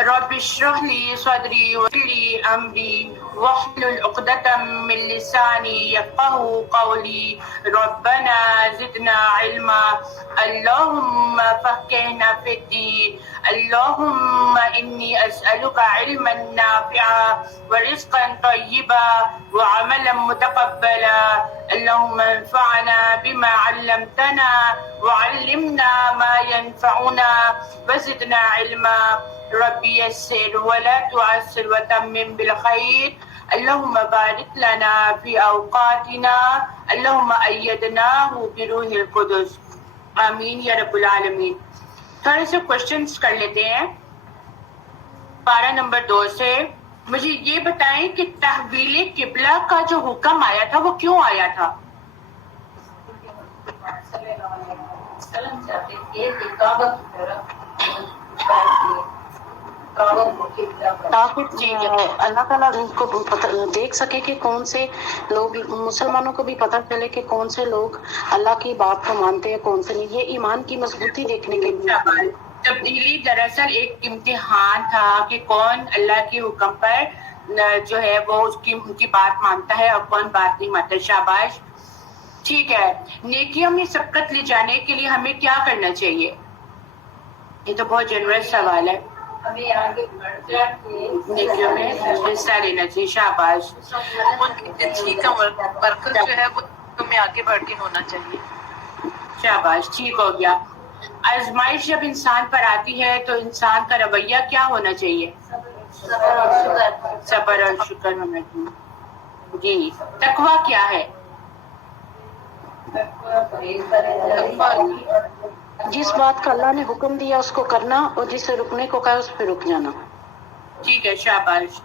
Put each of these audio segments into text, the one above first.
رب اشرح لي صدري ويسر لي أمري واحلل عقدة من لساني يفقهوا قولي ربنا زدنا علما اللهم فقهنا في الدين اللهم إني أسألك علما نافعا ورزقا طيبا وعملا متقبلا اللهم انفعنا بما علمتنا وعلمنا ما ينفعنا وزدنا علما ربي يسر ولا تعسر وتمم بالخير اللهم بارك لنا في اوقاتنا اللهم ایدناه بروح القدس آمین یا رب العالمین. تھوڑے سے کوشچنس کر لیتے ہیں پارہ نمبر 2 سے. مجھے یہ بتائیں کہ تحویل قبلہ کا جو حکم آیا تھا وہ کیوں آیا تھا؟ تاکہ اللہ تعالیٰ کو دیکھ سکے کہ کون سے لوگ، مسلمانوں کو بھی پتہ چلے کہ کون سے لوگ اللہ کی بات کو مانتے ہیں کون سے نہیں. یہ ایمان کی مضبوطی دیکھنے کے لیے. تبدیلی دراصل ایک امتحان تھا کہ کون اللہ کے حکم پر جو ہے وہ ان کی بات مانتا ہے اور کون بات نہیں مانتا. شاباش. ٹھیک ہے. نیکیوں میں سبقت لے جانے کے لیے ہمیں کیا کرنا چاہیے؟ یہ تو بہت جنرس سوال ہے. ہمیں آگے بڑھ کر نیکیوں میں حصہ لینا چاہیے. شاباش. مرکز جو ہے وہ میں آگے بڑھ کے ہونا چاہیے. شاباش. ٹھیک ہو گیا. آزمائش جب انسان پر آتی ہے تو انسان کا رویہ کیا ہونا چاہیے؟ صبر اور شکر ہونا چاہیے. جی. تقویٰ کیا ہے؟ جس بات کا اللہ نے حکم دیا اس کو کرنا اور جس سے رکنے کو کہا اس پہ رک جانا. ٹھیک ہے. شاباش.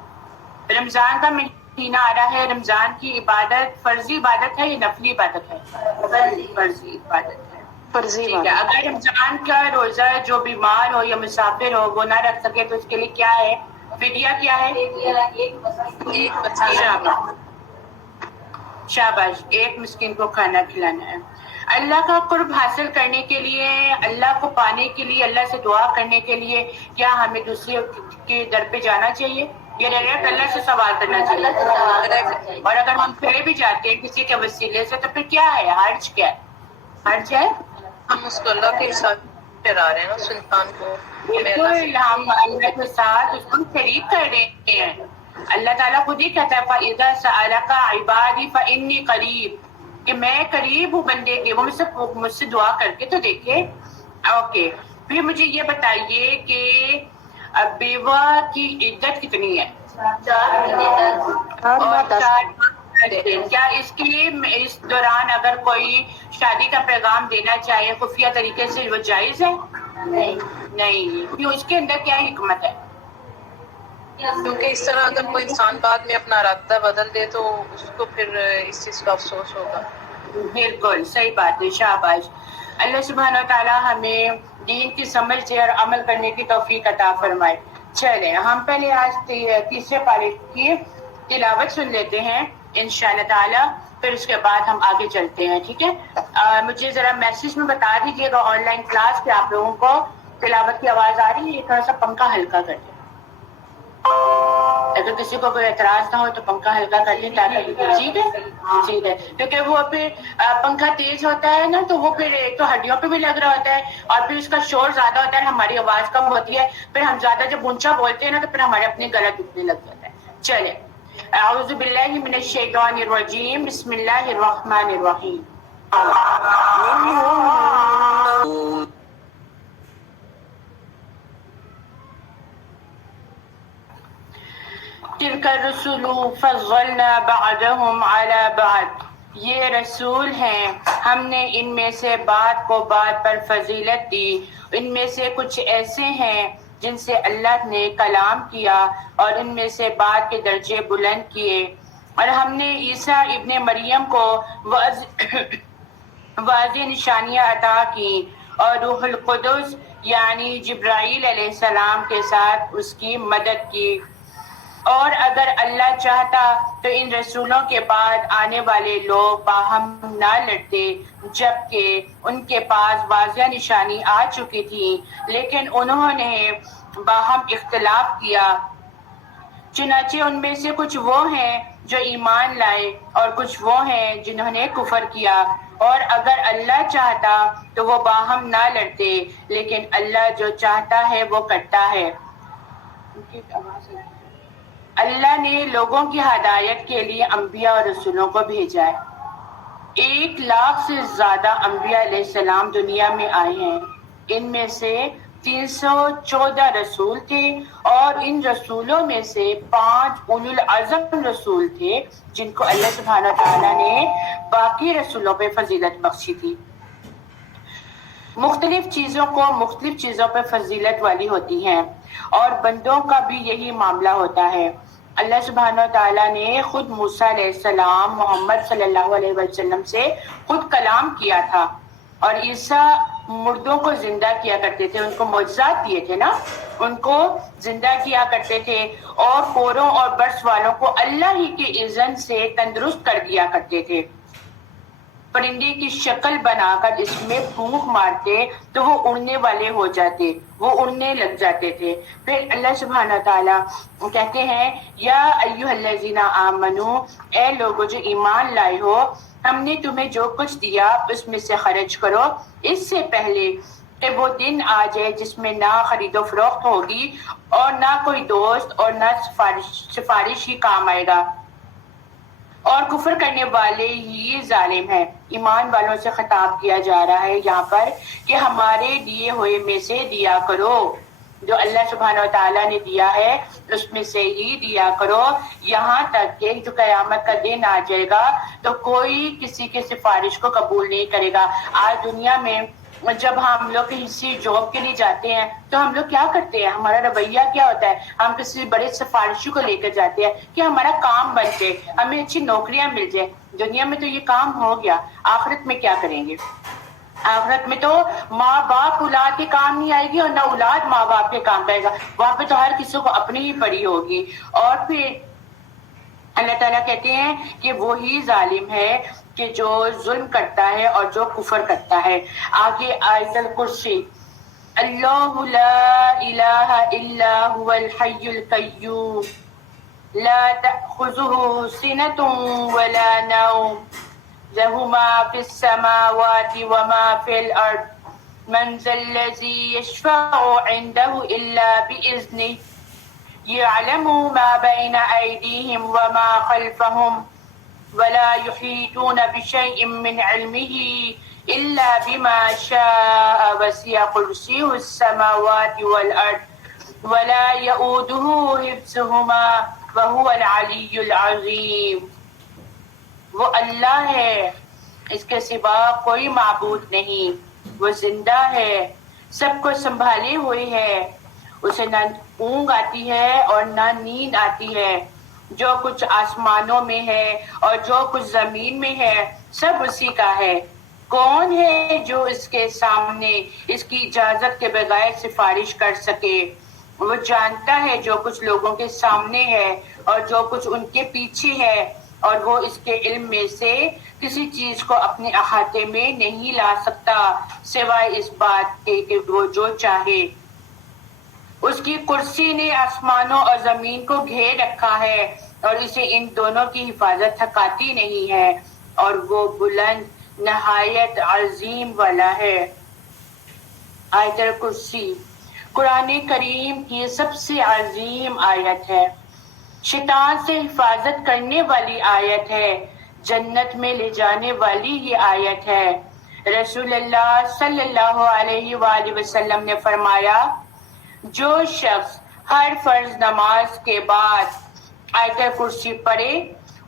رمضان کا مہینہ آ رہا ہے. رمضان کی عبادت فرضی عبادت ہے یا نفلی عبادت ہے؟ فرضی عبادت ہے. فرضی ٹھیک ہے. اگر رمضان کا روزہ جو بیمار ہو یا مسافر ہو وہ نہ رکھ سکے تو اس کے لیے کیا ہے؟ فدیہ کیا ہے؟ شاباش. ایک مسکین کو کھانا کھلانا ہے. اللہ کا قرب حاصل کرنے کے لیے، اللہ کو پانے کے لیے، اللہ سے دعا کرنے کے لیے کیا ہمیں دوسرے کے در پہ جانا چاہیے یا ڈائریکٹ اللہ سے سوال کرنا چاہیے؟ اور اگر ہم پھر بھی جاتے ہیں کسی کے وسیلے سے تو پھر کیا ہے؟ حرج کیا ہے؟ حرج ہے؟ ہم اس کو اللہ کے ساتھ ٹھہرا رہے ہیں نا، سلطان کو. بالکل. ہم اللہ کے ساتھ اس کو شریک کر رہے ہیں. اللہ تعالیٰ خود ہی کہتا ہے فَإِذَا سَأَلَكَ عِبَادِي فَإِنِّي قَرِيبٌ، کہ میں قریب ہوں بندے کے. وہ مجھ سے دعا کر کے تو دیکھے. اوکے. پھر مجھے یہ بتائیے کہ بیوہ کی عدت کتنی ہے؟ 4 کیا اس کے اس دوران اگر کوئی شادی کا پیغام دینا چاہے خفیہ طریقے سے وہ جائز ہے؟ نہیں. کیوں؟ اس کے اندر کیا حکمت ہے؟ کیونکہ اس طرح اگر کوئی انسان بعد میں اپنا ارادہ بدل دے تو اس کو پھر اس چیز کا افسوس ہوگا. بالکل صحیح بات ہے. شاباش. اللہ سبحانہ و تعالیٰ ہمیں دین کی سمجھ سے اور عمل کرنے کی توفیق عطا فرمائے. چلیں ہم پہلے آج تیسرے پارے کی تلاوت سن لیتے ہیں انشاءاللہ تعالیٰ، پھر اس کے بعد ہم آگے چلتے ہیں. ٹھیک ہے. مجھے ذرا میسج میں بتا دیجیے گا آن لائن کلاس پہ آپ لوگوں کو تلاوت کی آواز آ رہی ہے؟ تھوڑا سا پنکھا ہلکا کر دیں. اگر کسی کو کوئی اعتراض نہ ہو تو پنکھا ہلکا کر لیں تاکہ ٹھیک ہے. ٹھیک ہے. کیونکہ وہ پھر پنکھا تیز ہوتا ہے نا تو وہ پھر ایک تو ہڈیوں پہ بھی لگ رہا ہوتا ہے اور پھر اس کا شور زیادہ ہوتا ہے، ہماری آواز کم ہوتی ہے، پھر ہم زیادہ جب اونچا بولتے ہیں نا تو پھر ہمارے اپنے گلا دکھنے لگ جاتا ہے. چلے. اعوذ باللہ من الشیطان الرجیم. بسم اللہ الرحمن الرحیم. تلک الرسل فضلنا بعضهم على بعض، یہ رسول ہیں ہم نے ان میں سے بعض کو بعض پر فضیلت دی. ان میں سے کچھ ایسے ہیں جن سے اللہ نے کلام کیا اور ان میں سے بعض کے درجے بلند کیے. اور ہم نے عیسیٰ ابن مریم کو واضح نشانیاں عطا کی اور روح القدس یعنی جبرائیل علیہ السلام کے ساتھ اس کی مدد کی. اور اگر اللہ چاہتا تو ان رسولوں کے بعد آنے والے لوگ باہم نہ لڑتے، جبکہ ان کے پاس واضح نشانی آ چکی تھی، لیکن انہوں نے باہم اختلاف کیا۔ چنانچہ ان میں سے کچھ وہ ہیں جو ایمان لائے اور کچھ وہ ہیں جنہوں نے کفر کیا، اور اگر اللہ چاہتا تو وہ باہم نہ لڑتے، لیکن اللہ جو چاہتا ہے وہ کرتا ہے۔ اللہ نے لوگوں کی ہدایت کے لیے انبیاء اور رسولوں کو بھیجا ہے۔ 1,00,000 سے زیادہ انبیاء علیہ السلام دنیا میں آئے ہیں، ان میں سے 314 رسول تھے، اور ان رسولوں میں سے 5 اولو العزم رسول تھے جن کو اللہ سبحانہ وتعالیٰ نے باقی رسولوں پہ فضیلت بخشی تھی۔ مختلف چیزوں کو مختلف چیزوں پہ فضیلت والی ہوتی ہیں، اور بندوں کا بھی یہی معاملہ ہوتا ہے۔ اللہ سبحانہ وتعالیٰ نے خود موسیٰ علیہ السلام محمد صلی اللہ علیہ وسلم سے خود کلام کیا تھا، اور عیسیٰ مردوں کو زندہ کیا کرتے تھے، ان کو معجزات دیے تھے نا، ان کو زندہ کیا کرتے تھے، اور کوروں اور برس والوں کو اللہ ہی کے اذن سے تندرست کر دیا کرتے تھے۔ پرندے کی شکل بنا کر اس میں پھونک مارتے تو وہ اڑنے والے ہو جاتے، وہ اڑنے لگ جاتے تھے۔ پھر اللہ سبحانہ تعالیٰ کہتے ہیں یا ایھا الذین آمنو، اے لوگو جو ایمان لائے ہو، ہم نے تمہیں جو کچھ دیا اس میں سے خرچ کرو، اس سے پہلے کہ وہ دن آ جائے جس میں نہ خرید و فروخت ہوگی اور نہ کوئی دوست اور نہ سفارش ہی کام آئے گا، اور کفر کرنے والے ہی ظالم ہیں۔ ایمان والوں سے خطاب کیا جا رہا ہے یہاں پر کہ ہمارے دیے ہوئے میں سے دیا کرو، جو اللہ سبحانہ وتعالیٰ نے دیا ہے اس میں سے ہی دیا کرو، یہاں تک کہ جو قیامت کا دن آ جائے گا تو کوئی کسی کے سفارش کو قبول نہیں کرے گا۔ آج دنیا میں جب ہم لوگ کسی جاب کے لیے جاتے ہیں تو ہم لوگ کیا کرتے ہیں، ہمارا رویہ کیا ہوتا ہے، ہم کسی بڑے سفارشی کو لے کر جاتے ہیں کہ ہمارا کام بن جائے، ہمیں اچھی نوکریاں مل جائے۔ دنیا میں تو یہ کام ہو گیا، آخرت میں کیا کریں گے؟ آخرت میں تو ماں باپ اولاد کے کام نہیں آئے گی اور نہ اولاد ماں باپ کے کام کرے گا، وہاں پہ تو ہر کسی کو اپنی ہی پڑی ہوگی۔ اور پھر اللہ تعالیٰ کہتے ہیں کہ وہی ظالم ہے کہ جو ظلم کرتا ہے اور جو کفر کرتا ہے۔ آگے آیت الکرسی، اللہ لا الہ الا هو الحی القیوم لا تأخذه سنة ولا نوم له ما في السماوات وما في الأرض من ذا الذي يشفع عنده إلا بإذنه يعلم ما بين أيديهم وما خلفهم ولا يحيطون بشيء من علمه إلا بما شاء وسع كرسيه السماوات والأرض ولا يؤوده حفظهما وهو العلي العظيم۔ وہ اللہ ہے، اس کے سوا کوئی معبود نہیں، وہ زندہ ہے، سب کو سنبھالے ہوئے ہے، اسے نہ اونگ آتی ہے اور نہ نیند آتی ہے، جو کچھ آسمانوں میں ہے اور جو کچھ زمین میں ہے سب اسی کا ہے۔ کون ہے جو اس کے سامنے اس کی اجازت کے بغیر سفارش کر سکے؟ وہ جانتا ہے جو کچھ لوگوں کے سامنے ہے اور جو کچھ ان کے پیچھے ہے، اور وہ اس کے علم میں سے کسی چیز کو اپنے احاطے میں نہیں لا سکتا سوائے اس بات کے کہ وہ جو چاہے۔ اس کی کرسی نے آسمانوں اور زمین کو گھیر رکھا ہے اور اسے ان دونوں کی حفاظت تھکاتی نہیں ہے، اور وہ بلند نہایت عظیم والا ہے۔ آیت الکرسی قرآن کریم کی سب سے عظیم آیت ہے، شیطان سے حفاظت کرنے والی آیت ہے، جنت میں لے جانے والی یہ آیت ہے۔ رسول اللہ صلی اللہ علیہ وآلہ وسلم نے فرمایا، جو شخص ہر فرض نماز کے بعد آیت کرسی پڑھے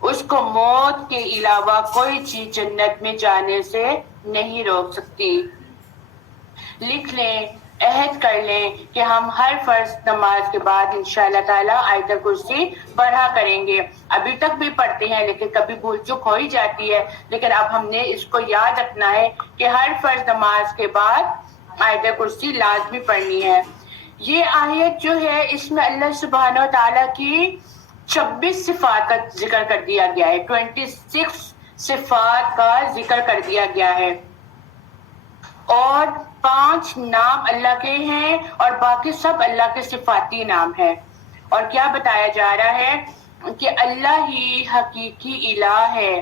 اس کو موت کے علاوہ کوئی چیز جنت میں جانے سے نہیں روک سکتی۔ لکھ لیں، عہد کر لیں کہ ہم ہر فرض نماز کے بعد انشاءاللہ تعالی آیت کرسی پڑھا کریں گے۔ ابھی تک بھی پڑھتے ہیں لیکن کبھی بھول چک ہو ہی جاتی ہے، لیکن اب ہم نے اس کو یاد رکھنا ہے کہ ہر فرض نماز کے بعد آیت کرسی لازمی پڑھنی ہے۔ یہ آیت جو ہے اس میں اللہ سبحانہ و تعالیٰ کی 26 صفات کا ذکر کر دیا گیا ہے، 26 صفات کا ذکر کر دیا گیا ہے، اور 5 نام اللہ کے ہیں اور باقی سب اللہ کے صفاتی نام ہیں۔ اور کیا بتایا جا رہا ہے کہ اللہ ہی حقیقی الہ ہے،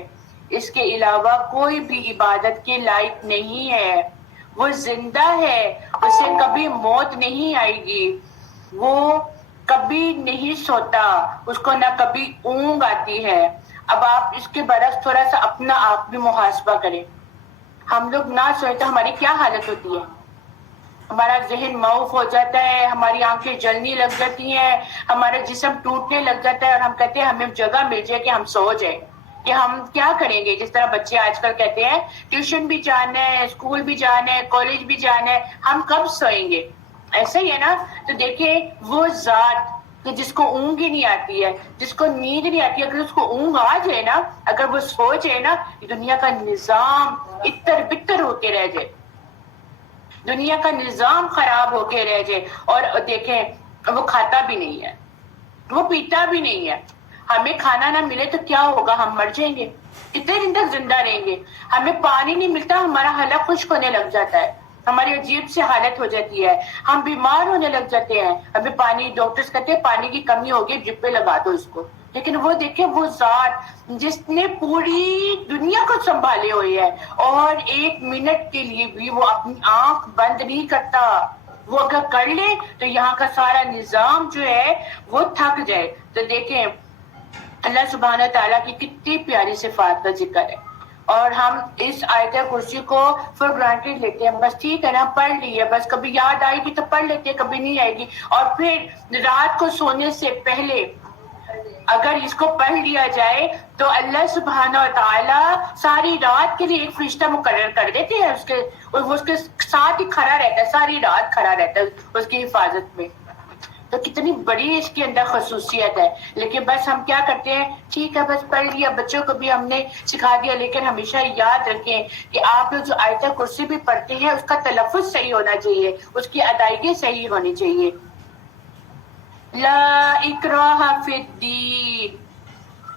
اس کے علاوہ کوئی بھی عبادت کے لائق نہیں ہے، وہ زندہ ہے، اسے کبھی موت نہیں آئے گی، وہ کبھی نہیں سوتا، اس کو نہ کبھی اونگ آتی ہے۔ اب آپ اس کے برعکس تھوڑا سا اپنا آپ بھی محاسبہ کریں، ہم لوگ نہ سوئے تو ہماری کیا حالت ہوتی ہے؟ ہمارا ذہن معوف ہو جاتا ہے، ہماری آنکھیں جلنے لگ جاتی ہیں، ہمارا جسم ٹوٹنے لگ جاتا ہے، اور ہم کہتے ہیں ہمیں جگہ مل جائے کہ ہم سو جائیں، کہ ہم کیا کریں گے؟ جس طرح بچے آج کل کہتے ہیں ٹیوشن بھی جانا ہے، اسکول بھی جانا ہے، کالج بھی جانا ہے، ہم کب سوئیں گے؟ ایسا ہی ہے نا؟ تو دیکھیں وہ ذات کہ جس کو اونگ ہی نہیں آتی ہے، جس کو نیند نہیں آتی، اگر اس کو اونگ آ جائے نا، اگر وہ سو جائے نا، دنیا کا نظام اتر بتر ہو کے رہ جائے، دنیا کا نظام خراب ہو کے رہ جائے۔ اور دیکھیں وہ کھاتا بھی نہیں ہے، وہ پیتا بھی نہیں ہے، ہمیں کھانا نہ ملے تو کیا ہوگا؟ ہم مر جائیں گے، کتنے دن تک زندہ رہیں گے؟ ہمیں پانی نہیں ملتا، ہمارا حلق خشک ہونے لگ جاتا ہے، ہماری عجیب سی حالت ہو جاتی ہے، ہم بیمار ہونے لگ جاتے ہیں، ہمیں پانی، ڈاکٹرز کہتے ہیں پانی کی کمی ہوگی، ڈرپ پہ لگا دو اس کو۔ لیکن وہ دیکھیں وہ ذات جس نے پوری دنیا کو سنبھالے ہوئے ہے، اور 1 منٹ کے لیے بھی وہ اپنی آنکھ بند نہیں کرتا، وہ اگر کر لے تو یہاں کا سارا نظام جو ہے وہ تھک جائے۔ تو دیکھیں اللہ سبحانہ تعالیٰ کی کتنی پیاری صفات کا ذکر ہے، اور ہم اس آیت کرسی کو فور گرانٹیڈ لیتے ہیں، بس ٹھیک ہے نا، پڑھ لی ہے، بس کبھی یاد آئے گی تو پڑھ لیتے ہیں، کبھی نہیں آئے گی۔ اور پھر رات کو سونے سے پہلے اگر اس کو پڑھ لیا جائے تو اللہ سبحانہ و تعالیٰ ساری رات کے لیے ایک فرشتہ مقرر کر دیتے ہیں، وہ اس کے ساتھ ہی کھڑا رہتا ہے، ساری رات کھڑا رہتا ہے اس کی حفاظت میں۔ تو کتنی بڑی اس کے اندر خصوصیت ہے، لیکن بس ہم کیا کرتے ہیں، ٹھیک ہے بس پڑھ لیا، بچوں کو بھی ہم نے سکھا دیا، لیکن ہمیشہ یاد رکھیں کہ آپ لوگ جو آیت کرسی بھی پڑھتے ہیں اس کا تلفظ صحیح ہونا چاہیے، اس کی ادائیگی صحیح ہونی چاہیے۔ لا اکراہ فی الدین،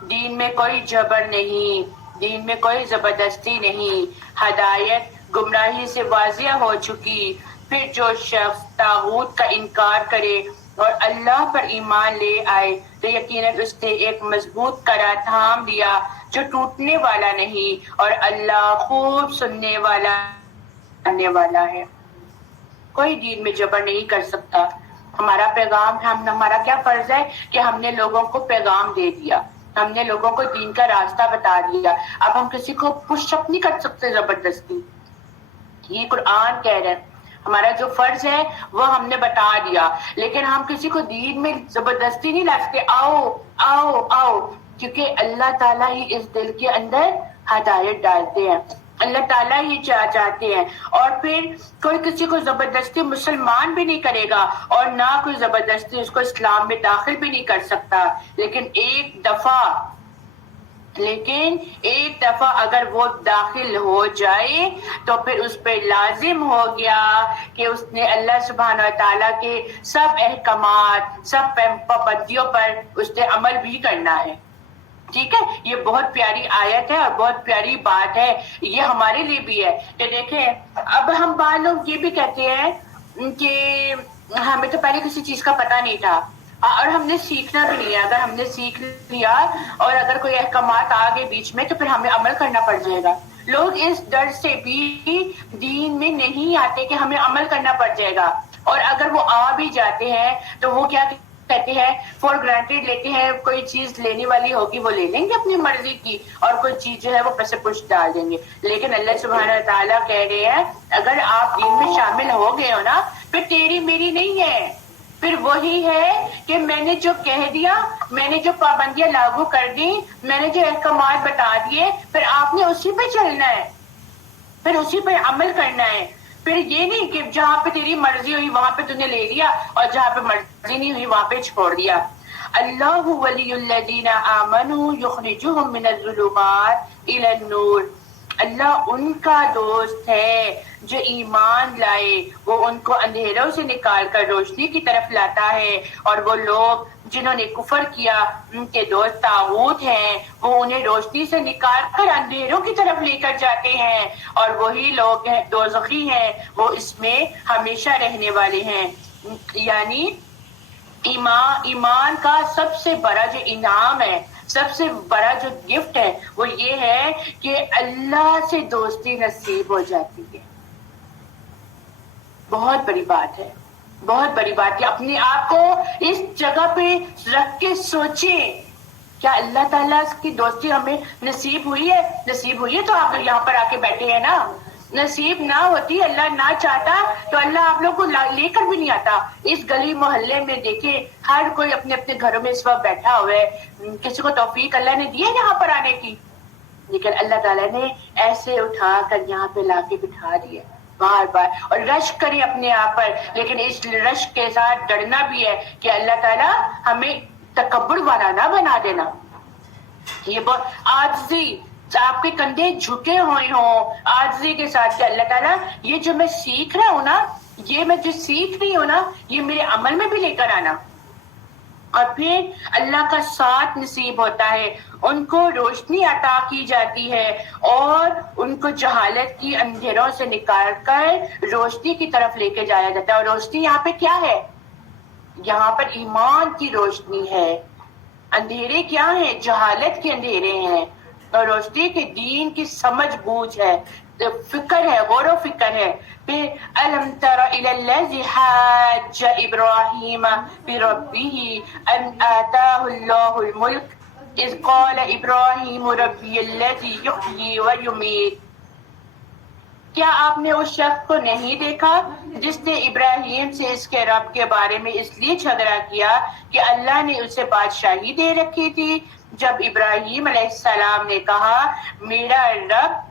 دین میں کوئی جبر نہیں، دین میں کوئی زبردستی نہیں، ہدایت گمراہی سے واضح ہو چکی۔ پھر جو شخص طاغوت کا انکار کرے اور اللہ پر ایمان لے آئے تو یقیناً اس نے ایک مضبوط قرار تھام لیا جو ٹوٹنے والا نہیں، اور اللہ خوب سننے والا کرنے والا ہے۔ کوئی دین میں جبر نہیں کر سکتا۔ ہمارا پیغام، ہمارا کیا فرض ہے کہ ہم نے لوگوں کو پیغام دے دیا، ہم نے لوگوں کو دین کا راستہ بتا دیا، اب ہم کسی کو پش اپ نہیں کر سکتے زبردستی۔ یہ قرآن کہہ رہے ہیں ہمارا جو فرض ہے وہ ہم نے بتا دیا، لیکن ہم کسی کو دین میں زبردستی نہیں لا سکتے، آؤ آؤ آؤ، کیونکہ اللہ تعالیٰ ہی اس دل کے اندر ہدایت ڈالتے ہیں، اللہ تعالیٰ ہی چاہتے ہیں۔ اور پھر کوئی کسی کو زبردستی مسلمان بھی نہیں کرے گا، اور نہ کوئی زبردستی اس کو اسلام میں داخل بھی نہیں کر سکتا، لیکن ایک دفعہ اگر وہ داخل ہو جائے تو پھر اس پہ لازم ہو گیا کہ اس نے اللہ سبحانہ و تعالیٰ کے سب احکامات، سب پابندیوں پر اس نے عمل بھی کرنا ہے۔ ٹھیک ہے، یہ بہت پیاری آیت ہے اور بہت پیاری بات ہے، یہ ہمارے لیے بھی ہے کہ دیکھیں اب ہم بعض لوگ یہ بھی کہتے ہیں کہ ہمیں تو پہلے کسی چیز کا پتہ نہیں تھا اور ہم نے سیکھنا بھی نہیں ہے، اگر ہم نے سیکھ لیا اور اگر کوئی احکامات آ گئے بیچ میں تو پھر ہمیں عمل کرنا پڑ جائے گا۔ لوگ اس ڈر سے بھی دین میں نہیں آتے کہ ہمیں عمل کرنا پڑ جائے گا، اور اگر وہ آ بھی جاتے ہیں تو وہ کیا کہتے ہیں، فور گرانٹیڈ لیتے ہیں، کوئی چیز لینے والی ہوگی وہ لے لیں گے اپنی مرضی کی، اور کوئی چیز جو ہے وہ پیسے پش ڈال دیں گے۔ لیکن اللہ سبحانہ تعالیٰ کہہ رہے ہیں اگر آپ دین میں شامل ہو گئے ہو نا، پھر تیری میری نہیں ہے، پھر وہی ہے کہ میں نے جو کہہ دیا، میں نے جو پابندیاں لاگو کر دی، میں نے جو احکامات بتا دیے، پھر آپ نے اسی پہ چلنا ہے، پھر اسی پہ عمل کرنا ہے۔ پھر یہ نہیں کہ جہاں پہ تیری مرضی ہوئی وہاں پہ تُو نے لے لیا اور جہاں پہ مرضی نہیں ہوئی وہاں پہ چھوڑ دیا۔ اللہ ولی الذین آمنوا یخرجہم من الظلمات الی النور، اللہ ان کا دوست ہے جو ایمان لائے، وہ ان کو اندھیروں سے نکال کر روشنی کی طرف لاتا ہے، اور وہ لوگ جنہوں نے کفر کیا ان کے دوست طاغوت ہیں، وہ انہیں روشنی سے نکال کر اندھیروں کی طرف لے کر جاتے ہیں، اور وہی لوگ ہیں دوزخی ہیں، وہ اس میں ہمیشہ رہنے والے ہیں۔ یعنی ایمان کا سب سے بڑا جو انعام ہے، سب سے بڑا جو گفٹ ہے، وہ یہ ہے کہ اللہ سے دوستی نصیب ہو جاتی ہے۔ بہت بڑی بات ہے، بہت بڑی بات ہے۔ اپنے آپ کو اس جگہ پہ رکھ کے سوچیں، کیا اللہ تعالیٰ کی دوستی ہمیں نصیب ہوئی ہے؟ نصیب ہوئی ہے تو آپ لوگ یہاں پر آ کے بیٹھے ہیں نا۔ نصیب نہ ہوتی، اللہ نہ چاہتا تو اللہ آپ لوگ کو لے کر بھی نہیں آتا۔ اس گلی محلے میں دیکھیں، ہر کوئی اپنے اپنے گھروں میں اس وقت بیٹھا ہوا ہے، کسی کو توفیق اللہ نے دی ہے یہاں پر آنے کی، لیکن اللہ تعالیٰ نے ایسے اٹھا کر یہاں پہ لا کے بٹھا دیا بار بار، اور رشک کریں اپنے آپ پر، لیکن اس رشک کے ساتھ ڈرنا بھی ہے کہ اللہ تعالیٰ ہمیں تکبر والا نہ بنا دینا۔ یہ بہت عاجزی، آپ کے کندھے جھکے ہوئے ہوں عاجزی کے ساتھ کہ اللہ تعالیٰ یہ جو میں سیکھ رہا ہوں نا، یہ میں جو سیکھ رہی ہوں نا، یہ میرے عمل میں بھی لے کر آنا۔ اور پھر اللہ کا ساتھ نصیب ہوتا ہے، ان کو روشنی عطا کی جاتی ہے، اور ان کو جہالت کی اندھیروں سے نکال کر روشنی کی طرف لے کے جایا جاتا ہے۔ اور روشنی یہاں پہ کیا ہے؟ یہاں پر ایمان کی روشنی ہے۔ اندھیرے کیا ہیں؟ جہالت کے اندھیرے ہیں، اور روشنی کے دین کی سمجھ بوجھ ہے، فکر ہے، غور و فکر ہے۔ پھر الم تر الی الذی حاج ابراہیم بربہ ان آتاہ اللہ الملک اذ قال ابراہیم ربی الذی یحیی ویمیت۔ کیا آپ نے اس شخص کو نہیں دیکھا جس نے ابراہیم سے اس کے رب کے بارے میں اس لیے جھگڑا کیا کہ اللہ نے اسے بادشاہی دے رکھی تھی؟ جب ابراہیم علیہ السلام نے کہا میرا رب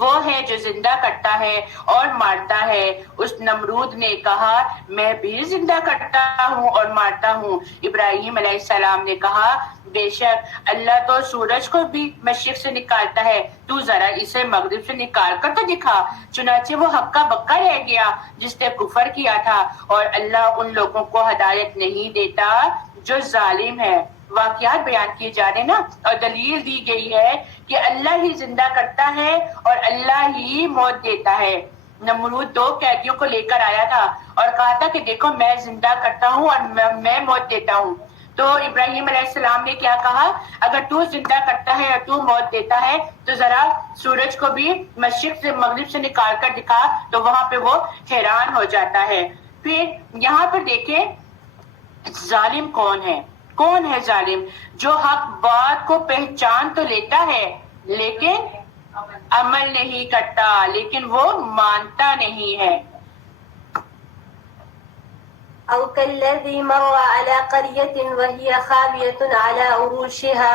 وہ ہے جو زندہ کرتا ہے اور مارتا ہے، اس نمرود نے کہا میں بھی زندہ کرتا ہوں اور مارتا ہوں۔ ابراہیم علیہ السلام نے کہا بے شک اللہ تو سورج کو بھی مشرق سے نکالتا ہے، تو ذرا اسے مغرب سے نکال کر تو دکھا۔ چنانچہ وہ ہکا بکا رہ گیا جس نے کفر کیا تھا، اور اللہ ان لوگوں کو ہدایت نہیں دیتا جو ظالم ہے۔ واقعات بیان کیے جا رہے نا، اور دلیل دی گئی ہے کہ اللہ ہی زندہ کرتا ہے اور اللہ ہی موت دیتا ہے۔ نمرود 2 قیدیوں کو لے کر آیا تھا اور کہا تھا کہ دیکھو میں زندہ کرتا ہوں اور میں موت دیتا ہوں۔ تو ابراہیم علیہ السلام نے کیا کہا؟ اگر تو زندہ کرتا ہے اور تو موت دیتا ہے تو ذرا سورج کو بھی مشرق سے مغرب سے نکال کر دکھا، تو وہاں پہ وہ حیران ہو جاتا ہے۔ پھر یہاں پر دیکھیں ظالم کون ہے؟ کون ہے ظالم؟ جو حق بات کو پہچان تو لیتا ہے لیکن عمل نہیں کرتا، لیکن وہ مانتا نہیں ہے۔ او كالذي مر على قرية وهي خاوية على عروشها،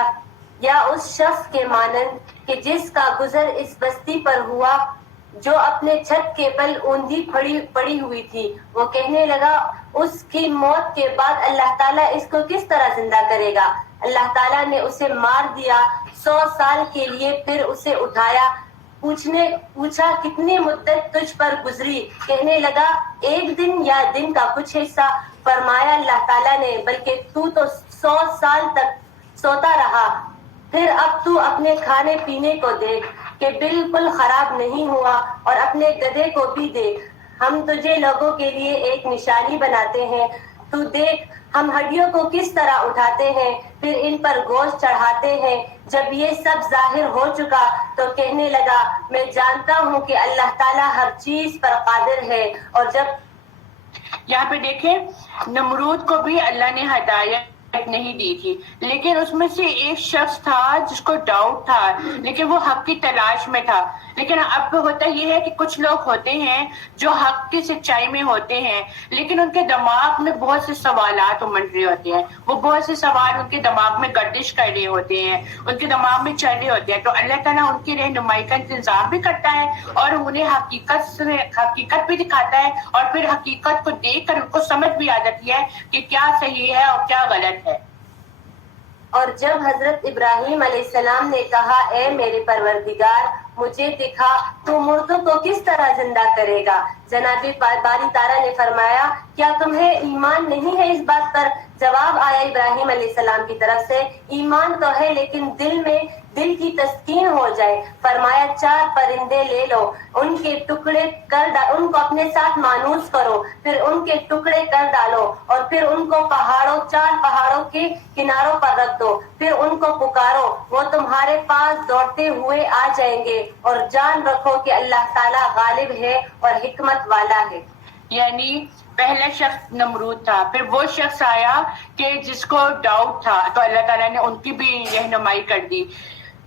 یا اس شخص کے مانند کہ جس کا گزر اس بستی پر ہوا جو اپنے چھت کے بل اوندھی پڑی ہوئی تھی۔ وہ کہنے لگا اس کی موت کے بعد اللہ تعالیٰ اس کو کس طرح زندہ کرے گا؟ اللہ تعالیٰ نے اسے مار دیا 100 سال کے لیے، پھر اسے اٹھایا۔ پوچھا کتنی مدت تجھ پر گزری؟ کہنے لگا 1 دن یا دن کا کچھ حصہ۔ فرمایا اللہ تعالیٰ نے بلکہ تو 100 سال تک سوتا رہا، پھر اب تو اپنے کھانے پینے کو دیکھ کہ بالکل خراب نہیں ہوا، اور اپنے گدھے کو بھی دیکھ، ہم تجھے لوگوں کے لیے ایک نشانی بناتے ہیں۔ تو دیکھ ہم ہڈیوں کو کس طرح اٹھاتے ہیں، پھر ان پر گوشت چڑھاتے ہیں۔ جب یہ سب ظاہر ہو چکا تو کہنے لگا میں جانتا ہوں کہ اللہ تعالیٰ ہر چیز پر قادر ہے۔ اور جب یہاں پہ دیکھیں نمرود کو بھی اللہ نے ہدایت نہیں دی تھی، لیکن اس میں سے ایک شخص تھا جس کو ڈاؤٹ تھا، لیکن وہ حق کی تلاش میں تھا۔ لیکن اب ہوتا یہ ہے کہ کچھ لوگ ہوتے ہیں جو حق کی سچائی میں ہوتے ہیں، لیکن ان کے دماغ میں بہت سے سوالات امنڈ رہے ہوتے ہیں، وہ بہت سے سوال ان کے دماغ میں گردش کر رہے ہوتے ہیں، ان کے دماغ میں چل رہے ہوتے ہیں، تو اللہ تعالیٰ ان کی رہنمائی کا انتظام بھی کرتا ہے اور انہیں حقیقت بھی دکھاتا ہے، اور پھر حقیقت کو دیکھ کر ان کو سمجھ بھی آ جاتی ہے کہ کیا صحیح ہے اور کیا غلط ہے۔ اور جب حضرت ابراہیم علیہ السلام نے کہا اے میرے پروردگار مجھے دکھا تو مردوں کو کس طرح زندہ کرے گا، جناب باری تعالیٰ نے فرمایا کیا تمہیں ایمان نہیں ہے اس بات پر؟ جواب آیا ابراہیم علیہ السلام کی طرف سے ایمان تو ہے لیکن دل کی تسکین ہو جائے۔ فرمایا 4 پرندے لے لو، ان کے ٹکڑے ان کو اپنے ساتھ مانوس کرو، پھر ان کے ٹکڑے کر ڈالو اور پھر ان کو 4 پہاڑوں کے کناروں پر رکھ دو، پھر ان کو پکارو، وہ تمہارے پاس دوڑتے ہوئے آ جائیں گے، اور جان رکھو کہ اللہ تعالیٰ غالب ہے اور حکمت والا ہے۔ یعنی پہلا شخص نمرود تھا، پھر وہ شخص آیا کہ جس کو ڈاؤٹ تھا، تو اللہ تعالیٰ نے ان کی بھی رہنمائی کر دی۔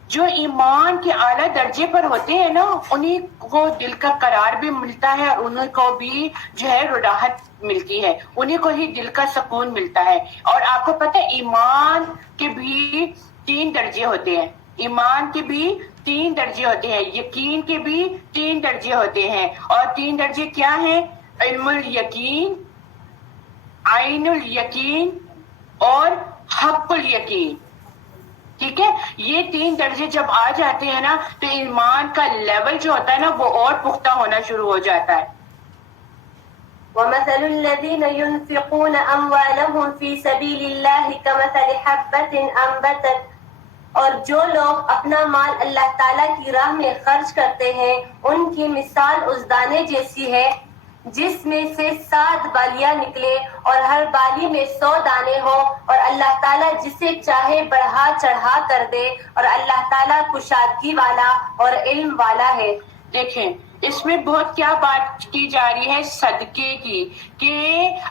جو ایمان کے اعلیٰ درجے پر ہوتے ہیں نا، انہیں کو دل کا قرار بھی ملتا ہے اور انہیں کو بھی جو ہے راحت ملتی ہے، انہیں کو ہی دل کا سکون ملتا ہے۔ اور آپ کو پتہ ہے ایمان کے بھی 3 درجے ہوتے ہیں، ایمان کے بھی 3 درجے ہوتے ہیں، یقین کے بھی 3 درجے ہوتے ہیں، اور 3 درجے کیا ہیں؟ علم الیقین، عین الیقین اور حق الیقین۔ ٹھیک ہے، یہ 3 درجے جب آ جاتے ہیں نا تو ایمان کا لیول جو ہوتا ہے نا وہ اور پختہ ہونا شروع ہو جاتا ہے۔ وَمَثَلُ الَّذِينَ يُنْفِقُونَ أَمْوَالَهُمْ فِي سَبِيلِ اللَّهِ كَمَثَلِ حَبَّةٍ أَنبَتَتْ، اور جو لوگ اپنا مال اللہ تعالیٰ کی راہ میں خرچ کرتے ہیں ان کی مثال اس دانے جیسی ہے جس میں سے 7 بالیاں نکلے اور ہر بالی میں 100 دانے ہو، اور اللہ تعالیٰ جسے چاہے بڑھا چڑھا کر دے، اور اللہ تعالیٰ کشادگی والا اور علم والا ہے۔ دیکھیں اس میں بہت کیا بات کی جا رہی ہے صدقے کی، کہ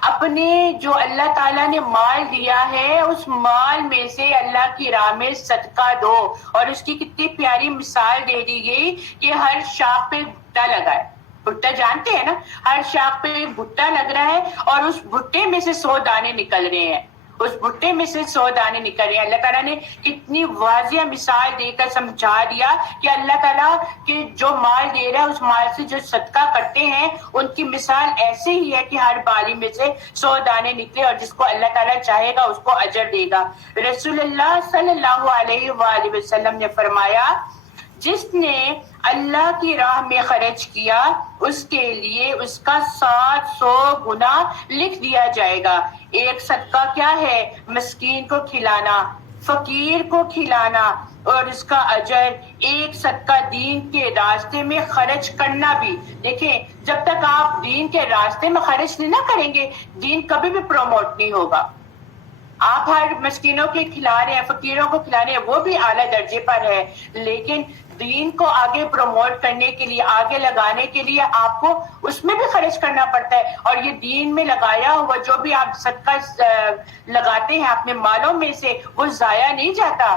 اپنے جو اللہ تعالیٰ نے مال دیا ہے اس مال میں سے اللہ کی راہ میں صدقہ دو، اور اس کی کتنی پیاری مثال دے دی گئی کہ ہر شاخ پہ بھٹا لگا ہے، بھٹا جانتے ہیں نا، ہر شاخ پہ بھٹا لگ رہا ہے اور اس بھٹے میں سے 100 دانے نکل رہے ہیں، اس بھٹے میں سے 100 دانے نکل رہے ہیں۔ اللہ تعالیٰ نے کتنی واضح مثال دے کر سمجھا دیا کہ اللہ تعالیٰ کے جو مال دے رہا ہے اس مال سے جو صدقہ کرتے ہیں ان کی مثال ایسے ہی ہے کہ ہر بالی میں سے 100 دانے نکلے، اور جس کو اللہ تعالیٰ چاہے گا اس کو اجر دے گا۔ رسول اللہ صلی اللہ علیہ وآلہ وسلم نے فرمایا جس نے اللہ کی راہ میں خرچ کیا اس کے لیے اس کا 700 گنا لکھ دیا جائے گا۔ ایک صدقہ کیا ہے؟ مسکین کو کھلانا، فقیر کو کھلانا، اور اس کا اجر ایک صدقہ دین کے راستے میں خرچ کرنا بھی۔ دیکھیں جب تک آپ دین کے راستے میں خرچ نہیں نہ کریں گے دین کبھی بھی پروموٹ نہیں ہوگا۔ آپ ہر مسکینوں کے کھلا رہے ہیں، فقیروں کو کھلا رہے ہیں، وہ بھی اعلیٰ درجے پر ہے، لیکن دین کو آگے پروموٹ کرنے کے لیے، آگے لگانے کے لیے آپ کو اس میں بھی خرچ کرنا پڑتا ہے، اور یہ دین میں لگایا ہوا جو بھی آپ صدقہ لگاتے ہیں اپنے مالوں میں سے وہ ضائع نہیں جاتا۔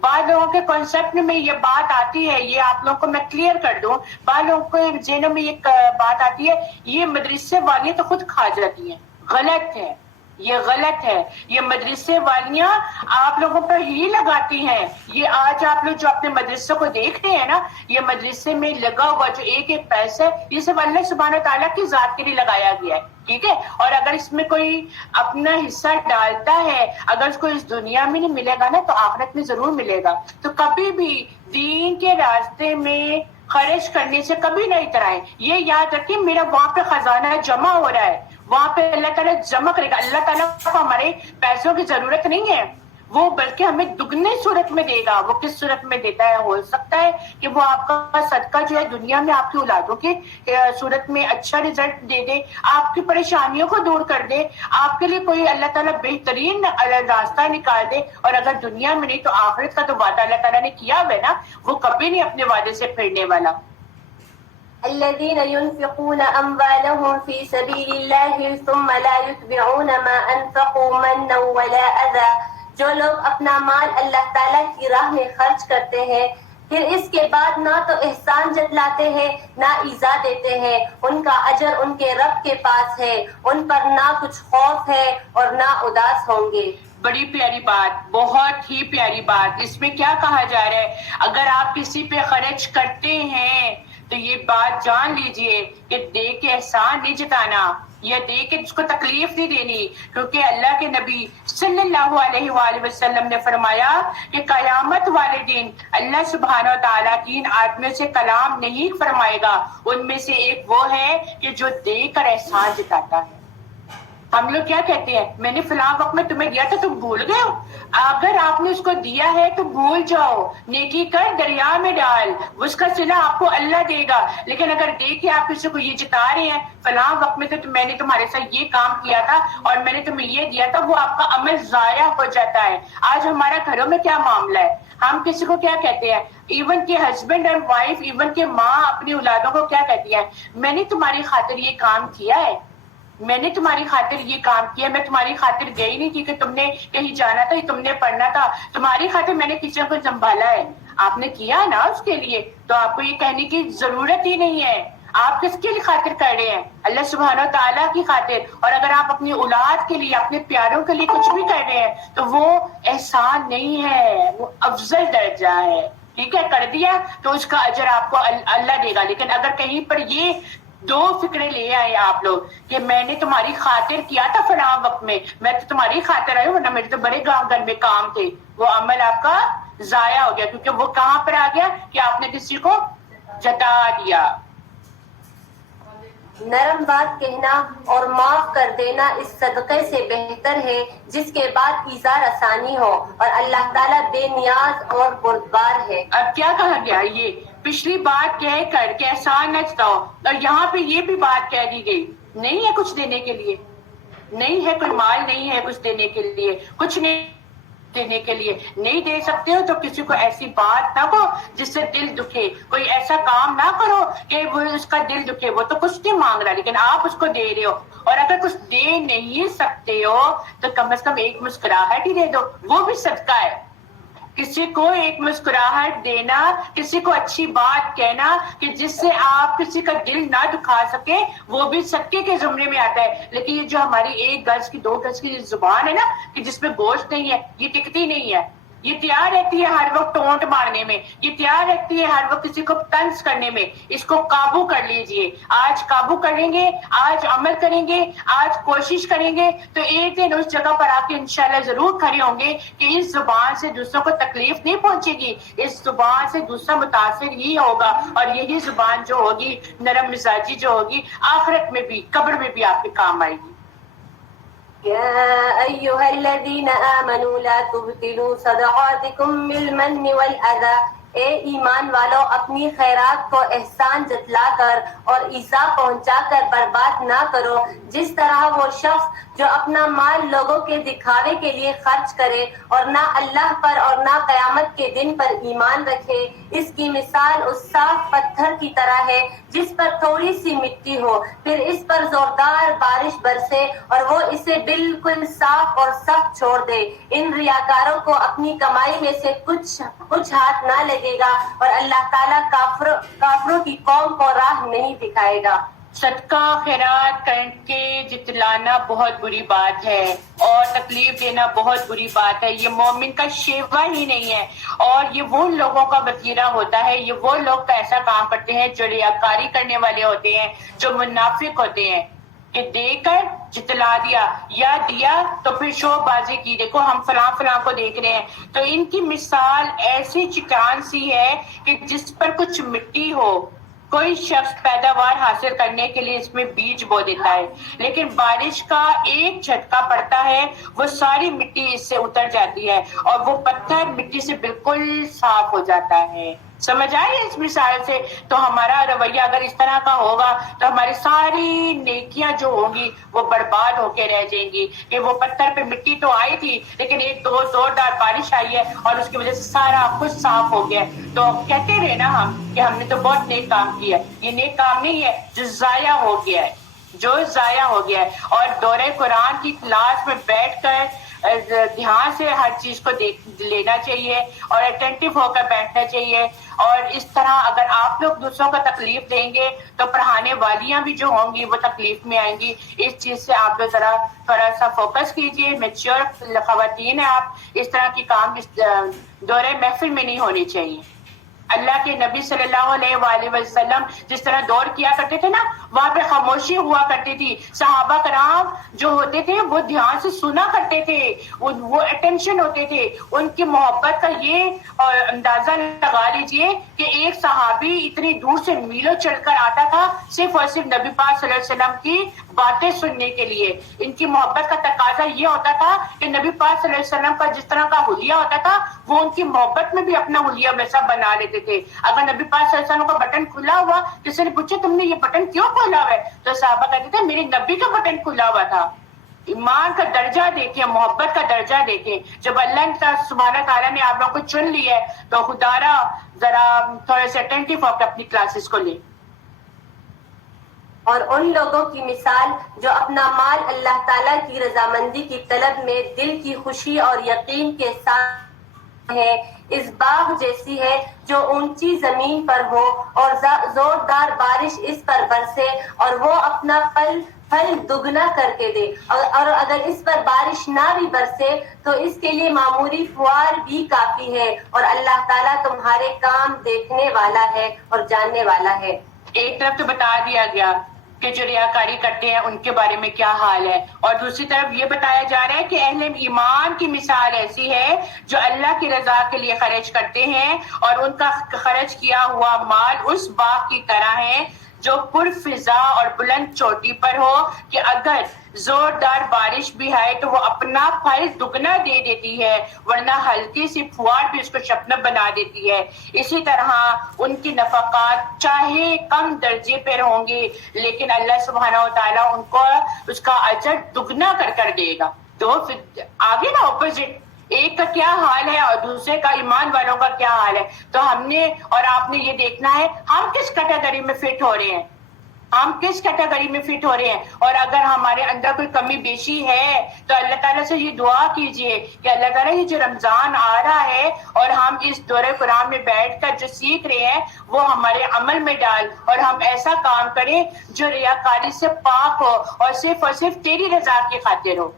بعض لوگوں کے کنسپٹ میں یہ بات آتی ہے، یہ آپ لوگوں کو میں کلیئر کر دوں، بعض لوگوں کے ذہنوں میں یہ بات آتی ہے یہ مدرسے والی تو خود کھا جاتی ہیں۔ غلط ہے، یہ غلط ہے، یہ مدرسے والیاں آپ لوگوں پر ہی لگاتی ہیں۔ یہ آج آپ لوگ جو اپنے مدرسوں کو دیکھ رہے ہیں نا، یہ مدرسے میں لگا ہوا جو ایک پیسہ یہ سب اللہ سبحانہ تعالیٰ کی ذات کے لیے لگایا گیا ہے، ٹھیک ہے؟ اور اگر اس میں کوئی اپنا حصہ ڈالتا ہے، اگر اس کو اس دنیا میں نہیں ملے گا نا تو آخرت میں ضرور ملے گا۔ تو کبھی بھی دین کے راستے میں خرچ کرنے سے کبھی نہ اترائیں، یہ یاد رکھیں میرا وہاں پہ خزانہ جمع ہو رہا ہے، وہاں پہ اللہ تعالیٰ جمع کرے گا۔ اللہ تعالیٰ کو ہمارے پیسوں کی ضرورت نہیں ہے، وہ بلکہ ہمیں دگنے صورت میں دے گا۔ وہ کس صورت میں دیتا ہے؟ ہو سکتا ہے کہ وہ آپ کا صدقہ جو ہے دنیا میں آپ کی اولادوں کی صورت میں اچھا رزلٹ دے دے، آپ کی پریشانیوں کو دور کر دے، آپ کے لیے کوئی اللہ تعالیٰ بہترین راستہ نکال دے، اور اگر دنیا میں نہیں تو آخرت کا تو وعدہ اللہ تعالیٰ نے کیا ہوا ہے نا، وہ کبھی نہیں اپنے وعدے سے پھرنے والا۔ الذين ينفقون أموالهم في سبيل الله ثم لا يتبعون ما أنفقوا منا ولا أذى، جو لوگ اپنا مال اللہ تعالیٰ کی راہ میں خرچ کرتے ہیں پھر اس کے بعد نہ تو احسان جتلاتے ہیں نہ ایذا دیتے ہیں، ان کا اجر ان کے رب کے پاس ہے، ان پر نہ کچھ خوف ہے اور نہ اداس ہوں گے۔ بڑی پیاری بات، بہت ہی پیاری بات۔ اس میں کیا کہا جا رہا ہے؟ اگر آپ کسی پہ خرچ کرتے ہیں تو یہ بات جان لیجئے کہ دے کے احسان نہیں جتانا، یہ دے کے اس کو تکلیف نہیں دینی، کیونکہ اللہ کے نبی صلی اللہ علیہ وآلہ وسلم نے فرمایا کہ قیامت والے دن اللہ سبحانہ و تعالیٰ تین آدمیوں سے کلام نہیں فرمائے گا، ان میں سے ایک وہ ہے کہ جو دے کر احسان جتاتا ہے۔ ہم لوگ کیا کہتے ہیں، میں نے فلاں وقت میں تمہیں دیا تھا تم بھول گئے ہو؟ اگر آپ نے اس کو دیا ہے تو بھول جاؤ، نیکی کر دریا میں ڈال، اس کا صلہ آپ کو اللہ دے گا۔ لیکن اگر دے کے آپ کسی کو یہ جتا رہے ہیں فلاں وقت میں تو میں نے تمہارے ساتھ یہ کام کیا تھا اور میں نے تمہیں یہ دیا تھا، وہ آپ کا عمل ضائع ہو جاتا ہے۔ آج ہمارا گھروں میں کیا معاملہ ہے، ہم کسی کو کیا کہتے ہیں، ایون کہ ہسبینڈ اور وائف، ایون کہ ماں اپنی اولادوں کو کیا کہتی ہے، میں نے تمہاری خاطر یہ کام کیا ہے، میں نے تمہاری خاطر یہ کام کیا، میں تمہاری خاطر گئی نہیں تھی کہ تم نے کہیں جانا تھا، تم نے پڑھنا تھا، تمہاری خاطر میں نے کچن کو سنبھالا ہے، آپ نے کیا نا اس کے لیے، تو آپ کو یہ کہنے کی ضرورت ہی نہیں ہے۔ آپ کس کے لیے خاطر کر رہے ہیں؟ اللہ سبحانہ و تعالیٰ کی خاطر۔ اور اگر آپ اپنی اولاد کے لیے، اپنے پیاروں کے لیے کچھ بھی کر رہے ہیں تو وہ احسان نہیں ہے، وہ افضل درجہ ہے۔ ٹھیک ہے، کر دیا تو اس کا اجر آپ کو اللہ دے گا۔ لیکن اگر کہیں پر یہ دو فکرے لے آئے آپ لوگ کہ میں نے تمہاری خاطر کیا تھا فلاں وقت میں تو تمہاری خاطر آئی، ورنہ میرے تو بڑے گھر میں کام تھے، وہ عمل آپ کا ضائع ہو گیا، کیونکہ وہ کہاں پر آ گیا کہ آپ نے کسی کو جتا دیا۔ نرم بات کہنا اور معاف کر دینا اس صدقے سے بہتر ہے جس کے بعد ایثار آسانی ہو، اور اللہ تعالیٰ بے نیاز اور بردبار ہے۔ اب کیا کہا گیا، یہ پچھلی بات کہہ کر کہ احسان نہ جتاؤ، اور یہاں پہ یہ بھی بات کہہ دی گئی، نہیں ہے کچھ دینے کے لیے، نہیں ہے کوئی مال، نہیں ہے کچھ دینے کے لیے، کچھ نہیں دینے کے لیے، نہیں دے سکتے ہو تو کسی کو ایسی بات نہ کہو جس سے دل دکھے، کوئی ایسا کام نہ کرو کہ وہ اس کا دل دکھے، وہ تو کچھ نہیں مانگ رہا لیکن آپ اس کو دے رہے ہو، اور اگر کچھ دے نہیں سکتے ہو تو کم از کم ایک مسکراہٹ ہی دے دو، وہ بھی صدقہ ہے۔ کسی کو ایک مسکراہٹ دینا، کسی کو اچھی بات کہنا کہ جس سے آپ کسی کا دل نہ دکھا سکے، وہ بھی صدقے کے زمرے میں آتا ہے۔ لیکن یہ جو ہماری 1 گز کی 2 گز کی زبان ہے نا کہ جس میں گوشت نہیں ہے، یہ ٹکتی نہیں ہے، یہ تیار رہتی ہے ہر وقت ٹونٹ مارنے میں، یہ تیار رہتی ہے ہر وقت کسی کو طنز کرنے میں۔ اس کو قابو کر لیجئے، آج قابو کریں گے، آج عمل کریں گے، آج کوشش کریں گے تو ایک دن اس جگہ پر آ کے انشاءاللہ ضرور کھڑے ہوں گے کہ اس زبان سے دوسروں کو تکلیف نہیں پہنچے گی، اس زبان سے دوسرا متاثر ہی ہوگا، اور یہی زبان جو ہوگی، نرم مزاجی جو ہوگی، آخرت میں بھی قبر میں بھی آپ کے کام آئے گی۔ يا أيها الذين آمنوا لا تبطلوا صدقاتكم بالمن والأذى، اے ایمان والو اپنی خیرات کو احسان جتلا کر اور ایذا پہنچا کر برباد نہ کرو، جس طرح وہ شخص جو اپنا مال لوگوں کے دکھاوے کے لیے خرچ کرے اور نہ اللہ پر اور نہ قیامت کے دن پر ایمان رکھے، اس کی مثال اس صاف پتھر کی طرح ہے جس پر تھوڑی سی مٹی ہو، پھر اس پر زوردار بارش برسے اور وہ اسے بالکل صاف اور سخت چھوڑ دے۔ ان ریاکاروں کو اپنی کمائی میں سے کچھ ہاتھ نہ لگے گا، اور اللہ تعالیٰ کافروں کی قوم کو راہ نہیں دکھائے گا۔ صدقہ خیرات کر کے جتلانا بہت بری بات ہے، اور تکلیف دینا بہت بری بات ہے، یہ مومن کا شیوا ہی نہیں ہے، اور یہ وہ لوگوں کا وتیرہ ہوتا ہے، یہ وہ لوگ ایسا کام کرتے ہیں جو ریاکاری کرنے والے ہوتے ہیں، جو منافق ہوتے ہیں، کہ دے کر جتلا دیا، یا دیا تو پھر شو بازی کی، دیکھو ہم فلاں کو دیکھ رہے ہیں، تو ان کی مثال ایسی چٹان سی ہے کہ جس پر کچھ مٹی ہو۔ کوئی شخص پیداوار حاصل کرنے کے لیے اس میں بیج بو دیتا ہے، لیکن بارش کا ایک جھٹکا پڑتا ہے، وہ ساری مٹی اس سے اتر جاتی ہے اور وہ پتھر مٹی سے بالکل صاف ہو جاتا ہے۔ سمجھ آئے اس مثال سے؟ تو ہمارا رویہ اگر اس طرح کا ہوگا تو ہماری ساری نیکیاں جو ہوں گی وہ برباد ہو کے رہ جائیں گی، کہ وہ پتھر پہ مٹی تو آئی تھی لیکن ایک زوردار بارش آئی ہے اور اس کی وجہ سے سارا کچھ صاف ہو گیا، تو کہتے رہے نا ہم کہ ہم نے تو بہت نیک کام کیا۔ یہ نیک کام نہیں ہے جو ضائع ہو گیا ہے، جو ضائع ہو گیا ہے۔ اور دورہ قرآن کی کلاس میں بیٹھ کر دھیان سے ہر چیز کو دیکھ لینا چاہیے اور اٹینٹو ہو کر بیٹھنا چاہیے، اور اس طرح اگر آپ لوگ دوسروں کو تکلیف دیں گے تو پڑھانے والیاں بھی جو ہوں گی وہ تکلیف میں آئیں گی۔ اس چیز سے آپ لوگ ذرا تھوڑا سا فوکس کیجیے، میچور خواتین ہیں آپ، اس طرح کی کام اس دورہ محفل میں نہیں ہونی چاہیے۔ اللہ کے نبی صلی اللہ علیہ وآلہ وسلم جس طرح دور کیا کرتے تھے نا، وہاں پہ خاموشی ہوا کرتی تھی. صحابہ کرام جو ہوتے تھے وہ دھیان سے سنا کرتے تھے، وہ اٹینشن ہوتے تھے. ان کی محبت کا یہ اندازہ لگا لیجئے کہ ایک صحابی اتنی دور سے میلوں چل کر آتا تھا صرف اور صرف نبی پاک صلی اللہ علیہ وسلم کی باتیں سننے کے لیے. ان کی محبت کا تقاضا یہ ہوتا تھا کہ نبی پاک صلی اللہ علیہ وسلم کا جس طرح کا حلیہ ہوتا تھا وہ ان کی محبت میں بھی اپنا حلیہ ویسا بنا لیتے تھے. اگر نبی پاک صلی اللہ علیہ وسلم کا بٹن کھلا ہوا، کسی نے پوچھا تم نے یہ بٹن کیوں کھولا ہوا ہے، تو صحابہ کہتے تھے میرے نبی کا بٹن کھلا ہوا تھا. ایمان کا درجہ دیکھیں، محبت کا درجہ دیکھیں. جب اللہ سبحانہ تعالیٰ نے آپ لوگوں کو چن لیا ہے تو خدا را ذرا تھوڑے سے اٹینٹیو ہو کے اپنی کلاسز کو لیں. اور ان لوگوں کی مثال جو اپنا مال اللہ تعالیٰ کی رضامندی کی طلب میں دل کی خوشی اور یقین کے ساتھ ہے، اس باغ جیسی ہے جو اونچی زمین پر ہو اور زوردار بارش اس پر برسے اور وہ اپنا پھل دگنا کر کے دے. اور اگر اس پر بارش نہ بھی برسے تو اس کے لیے معمولی فوار بھی کافی ہے، اور اللہ تعالیٰ تمہارے کام دیکھنے والا ہے اور جاننے والا ہے. ایک طرف تو بتا دیا گیا کہ جو ریاکاری کرتے ہیں ان کے بارے میں کیا حال ہے، اور دوسری طرف یہ بتایا جا رہا ہے کہ اہل ایمان کی مثال ایسی ہے جو اللہ کی رضا کے لیے خرچ کرتے ہیں اور ان کا خرچ کیا ہوا مال اس باغ کی طرح ہے جو پر فضا اور بلند چوٹی پر ہو کہ اگر زوردار بارش بھی آئے تو وہ اپنا پھل دگنا دے دیتی ہے، ورنہ ہلکی سی پھوار بھی اس کو شبنم بنا دیتی ہے. اسی طرح ان کی نفقات چاہے کم درجے پر ہوں گے لیکن اللہ سبحانہ و تعالیٰ ان کو اس کا اجر دگنا کر دے گا. تو آگے نا اپوزٹ ایک کا کیا حال ہے اور دوسرے کا ایمان والوں کا کیا حال ہے. تو ہم نے اور آپ نے یہ دیکھنا ہے ہم کس کیٹیگری میں فٹ ہو رہے ہیں، ہم کس کیٹیگری میں فٹ ہو رہے ہیں. اور اگر ہمارے اندر کوئی کمی بیشی ہے تو اللہ تعالیٰ سے یہ دعا کیجئے کہ اللہ تعالیٰ یہ جو رمضان آ رہا ہے اور ہم اس دورہ قرآن میں بیٹھ کر جو سیکھ رہے ہیں وہ ہمارے عمل میں ڈال اور ہم ایسا کام کریں جو ریاکاری سے پاک ہو اور صرف تیری رضا کی خاطر ہو.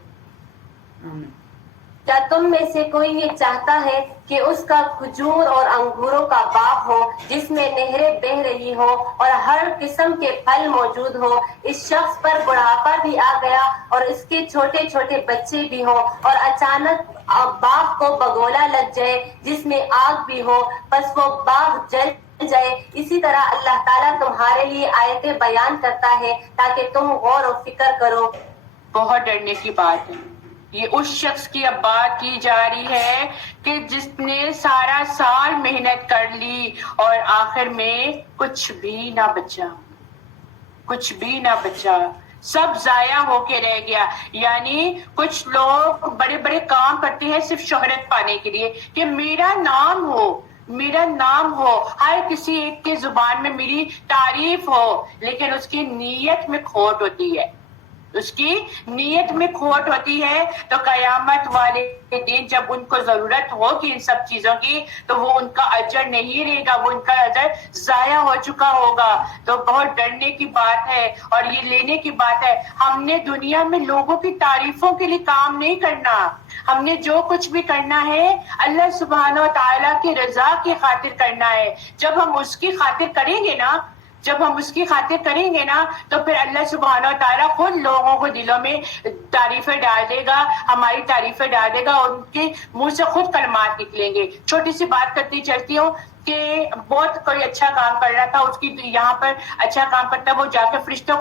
کیا تم میں سے کوئی یہ چاہتا ہے کہ اس کا کھجور اور انگوروں کا باغ ہو جس میں نہریں بہہ رہی ہو اور ہر قسم کے پھل موجود ہو؟ اس شخص پر بڑھاپا بھی آ گیا اور اس کے چھوٹے چھوٹے بچے بھی ہوں اور اچانک باغ کو بگولا لگ جائے جس میں آگ بھی ہو، پس وہ باغ جل جائے. اسی طرح اللہ تعالیٰ تمہارے لیے آیتیں بیان کرتا ہے تاکہ تم غور و فکر کرو. بہت ڈرنے کی بات ہے. یہ اس شخص کی اب بات کی جا رہی ہے کہ جس نے سارا سال محنت کر لی اور آخر میں کچھ بھی نہ بچا، کچھ بھی نہ بچا، سب ضائع ہو کے رہ گیا. یعنی کچھ لوگ بڑے بڑے کام کرتے ہیں صرف شہرت پانے کے لیے کہ میرا نام ہو، میرا نام ہو، ہر کسی ایک کے زبان میں میری تعریف ہو، لیکن اس کی نیت میں کھوٹ ہوتی ہے، اس کی نیت میں کھوٹ ہوتی ہے. تو قیامت والے دن جب ان کو ضرورت ہوگی ان سب چیزوں کی تو وہ ان کا اجر نہیں رہے گا، وہ ان کا اجر ضائع ہو چکا ہوگا. تو بہت ڈرنے کی بات ہے اور یہ لینے کی بات ہے. ہم نے دنیا میں لوگوں کی تعریفوں کے لیے کام نہیں کرنا، ہم نے جو کچھ بھی کرنا ہے اللہ سبحانہ و تعالیٰ کی رضا کی خاطر کرنا ہے. جب ہم اس کی خاطر کریں گے نا، جب ہم اس کی خاطر کریں گے نا تو پھر اللہ سبحانہ و تعالیٰ خود لوگوں کو دلوں میں تعریفیں ڈال دے گا، ہماری تعریفیں ڈال دے گا اور ان کے منہ سے خود کلمات نکلیں گے. چھوٹی سی بات کرتی چلتی ہوں کہ بہت کوئی اچھا کام کر رہا تھا، اس کی یہاں پر اچھا کام کرتا ہے، وہ جا کے فرشتے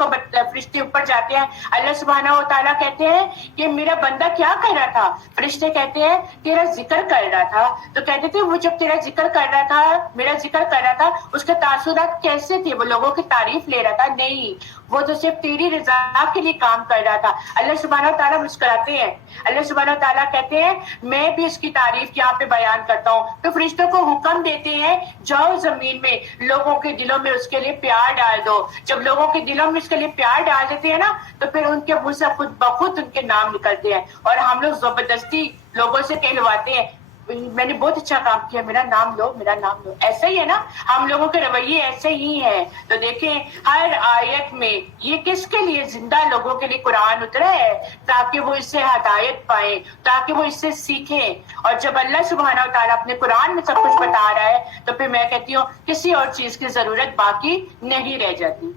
اوپر جاتے ہیں. اللہ سبحانہ و تعالیٰ کہتے ہیں کہ میرا بندہ کیا کر رہا تھا؟ فرشتے کہتے ہیں تیرا ذکر کر رہا تھا. تو کہتے تھے وہ جب تیرا ذکر کر رہا تھا، میرا ذکر کر رہا تھا، اس کے تاثرات کیسے تھے؟ وہ لوگوں کی تعریف لے رہا تھا؟ نہیں، وہ تو صرف تیری رضا کے لیے کام کر رہا تھا. اللہ سبحانہ و تعالیٰ مسکراتے ہیں، اللہ سبحانہ و تعالیٰ کہتے ہیں میں بھی اس کی تعریف یہاں پہ بیان کرتا ہوں. تو فرشتوں کو حکم دیتے ہیں جاؤ زمین میں لوگوں کے دلوں میں اس کے لیے پیار ڈال دو. جب لوگوں کے دلوں میں اس کے لیے پیار ڈال دیتے ہیں نا تو پھر ان کے منہ سے خود بخود ان کے نام نکلتے ہیں اور ہم لوگ زبردستی لوگوں سے کہلواتے ہیں میں نے بہت اچھا کام کیا، میرا نام لو، میرا نام لو. ایسا ہی ہے نا، ہم لوگوں کے رویے ایسے ہی ہیں. تو دیکھیں ہر آیت میں یہ کس کے لیے، زندہ لوگوں کے لیے قرآن اترا ہے تاکہ وہ اس سے ہدایت پائیں، تاکہ وہ اس سے سیکھیں. اور جب اللہ سبحانہ و تعالیٰ اپنے قرآن میں سب کچھ بتا رہا ہے تو پھر میں کہتی ہوں کسی اور چیز کی ضرورت باقی نہیں رہ جاتی.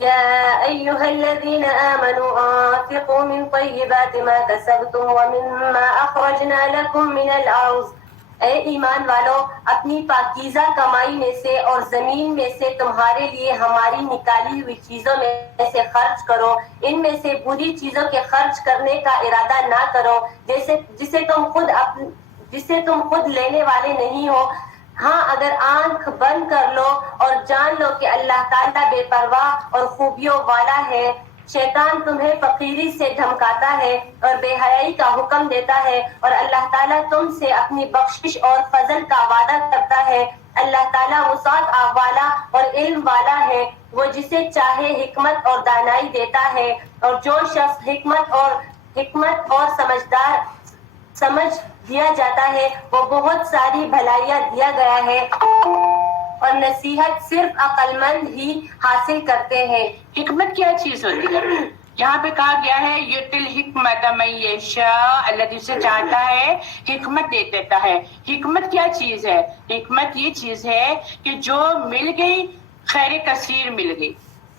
يا أيها الذين آمنوا أنفقوا من طيبات ما كسبتم ومما أخرجنا لكم من الأرض. اے ایمان والو، اپنی پاکیزہ کمائی میں سے اور زمین میں سے تمہارے لیے ہماری نکالی ہوئی چیزوں میں سے خرچ کرو. ان میں سے بری چیزوں کے خرچ کرنے کا ارادہ نہ کرو جسے تم خود لینے والے نہیں ہو. ہاں، اگر آنکھ بند کر لو اور جان لو کہ اللہ تعالیٰ بے پرواہ اور خوبیوں والا ہے. شیطان تمہیں فقیری سے دھمکاتا ہے اور بے حیائی کا حکم دیتا ہے، اور اللہ تعالیٰ تم سے اپنی بخشش اور فضل کا وعدہ کرتا ہے. اللہ تعالیٰ وسعت والا اور علم والا ہے، وہ جسے چاہے حکمت اور دانائی دیتا ہے. اور جو شخص حکمت اور سمجھ دیا جاتا ہے وہ بہت ساری بھلائیاں دیا گیا ہے، اور نصیحت صرف عقل مند ہی حاصل کرتے ہیں. حکمت کیا چیز ہوتی ہے؟ یہاں پہ کہا گیا ہے یؤتی الحکمۃ من یشاء، اللہ جسے چاہتا ہے حکمت دے دیتا ہے. حکمت کیا چیز ہے؟ حکمت یہ چیز ہے کہ جو مل گئی خیر کثیر مل گئی،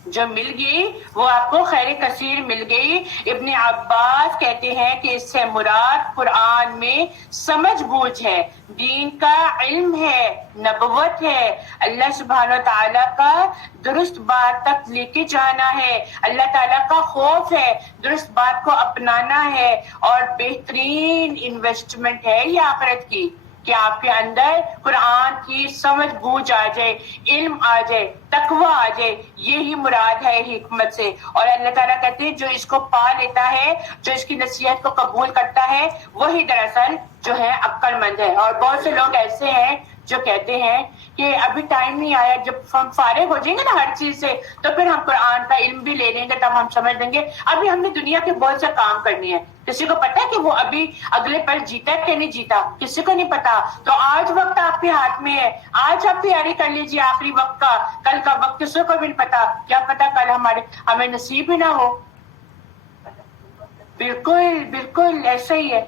جو مل گئی وہ آپ کو خیر کثیر مل گئی. ابن عباس کہتے ہیں کہ اس سے مراد قرآن میں سمجھ بوجھ ہے، دین کا علم ہے، نبوت ہے، اللہ سبحانہ و تعالیٰ کا درست بات تک لے کے جانا ہے، اللہ تعالیٰ کا خوف ہے، درست بات کو اپنانا ہے. اور بہترین انویسٹمنٹ ہے یہ آخرت کی کہ آپ کے اندر قرآن کی سمجھ بوجھ آ جائے، علم آ جائے، تقوی آ جائے. یہی مراد ہے حکمت سے. اور اللہ تعالیٰ کہتے ہیں جو اس کو پا لیتا ہے، جو اس کی نصیحت کو قبول کرتا ہے، وہی دراصل جو ہے عقل مند ہے. اور بہت سے لوگ ایسے ہیں جو کہتے ہیں کہ ابھی ٹائم نہیں آیا، جب ہم فارغ ہو جائیں گے نا ہر چیز سے تو پھر ہم قرآن کا علم بھی لے لیں گے، تب ہم سمجھ لیں گے. ابھی ہم نے دنیا کے بہت سے کام کرنے ہیں. کسی کو پتا کہ وہ ابھی اگلے پل جیتا ہے کہ نہیں جیتا؟ کسی کو نہیں پتا. تو آج وقت آپ کے ہاتھ میں ہے، آج آپ تیاری کر لیجیے آخری وقت کا. کل کا وقت کسی کو بھی نہیں پتا، کیا پتا کل ہمیں نصیب ہی نہ ہو. بالکل بالکل ایسا ہی ہے.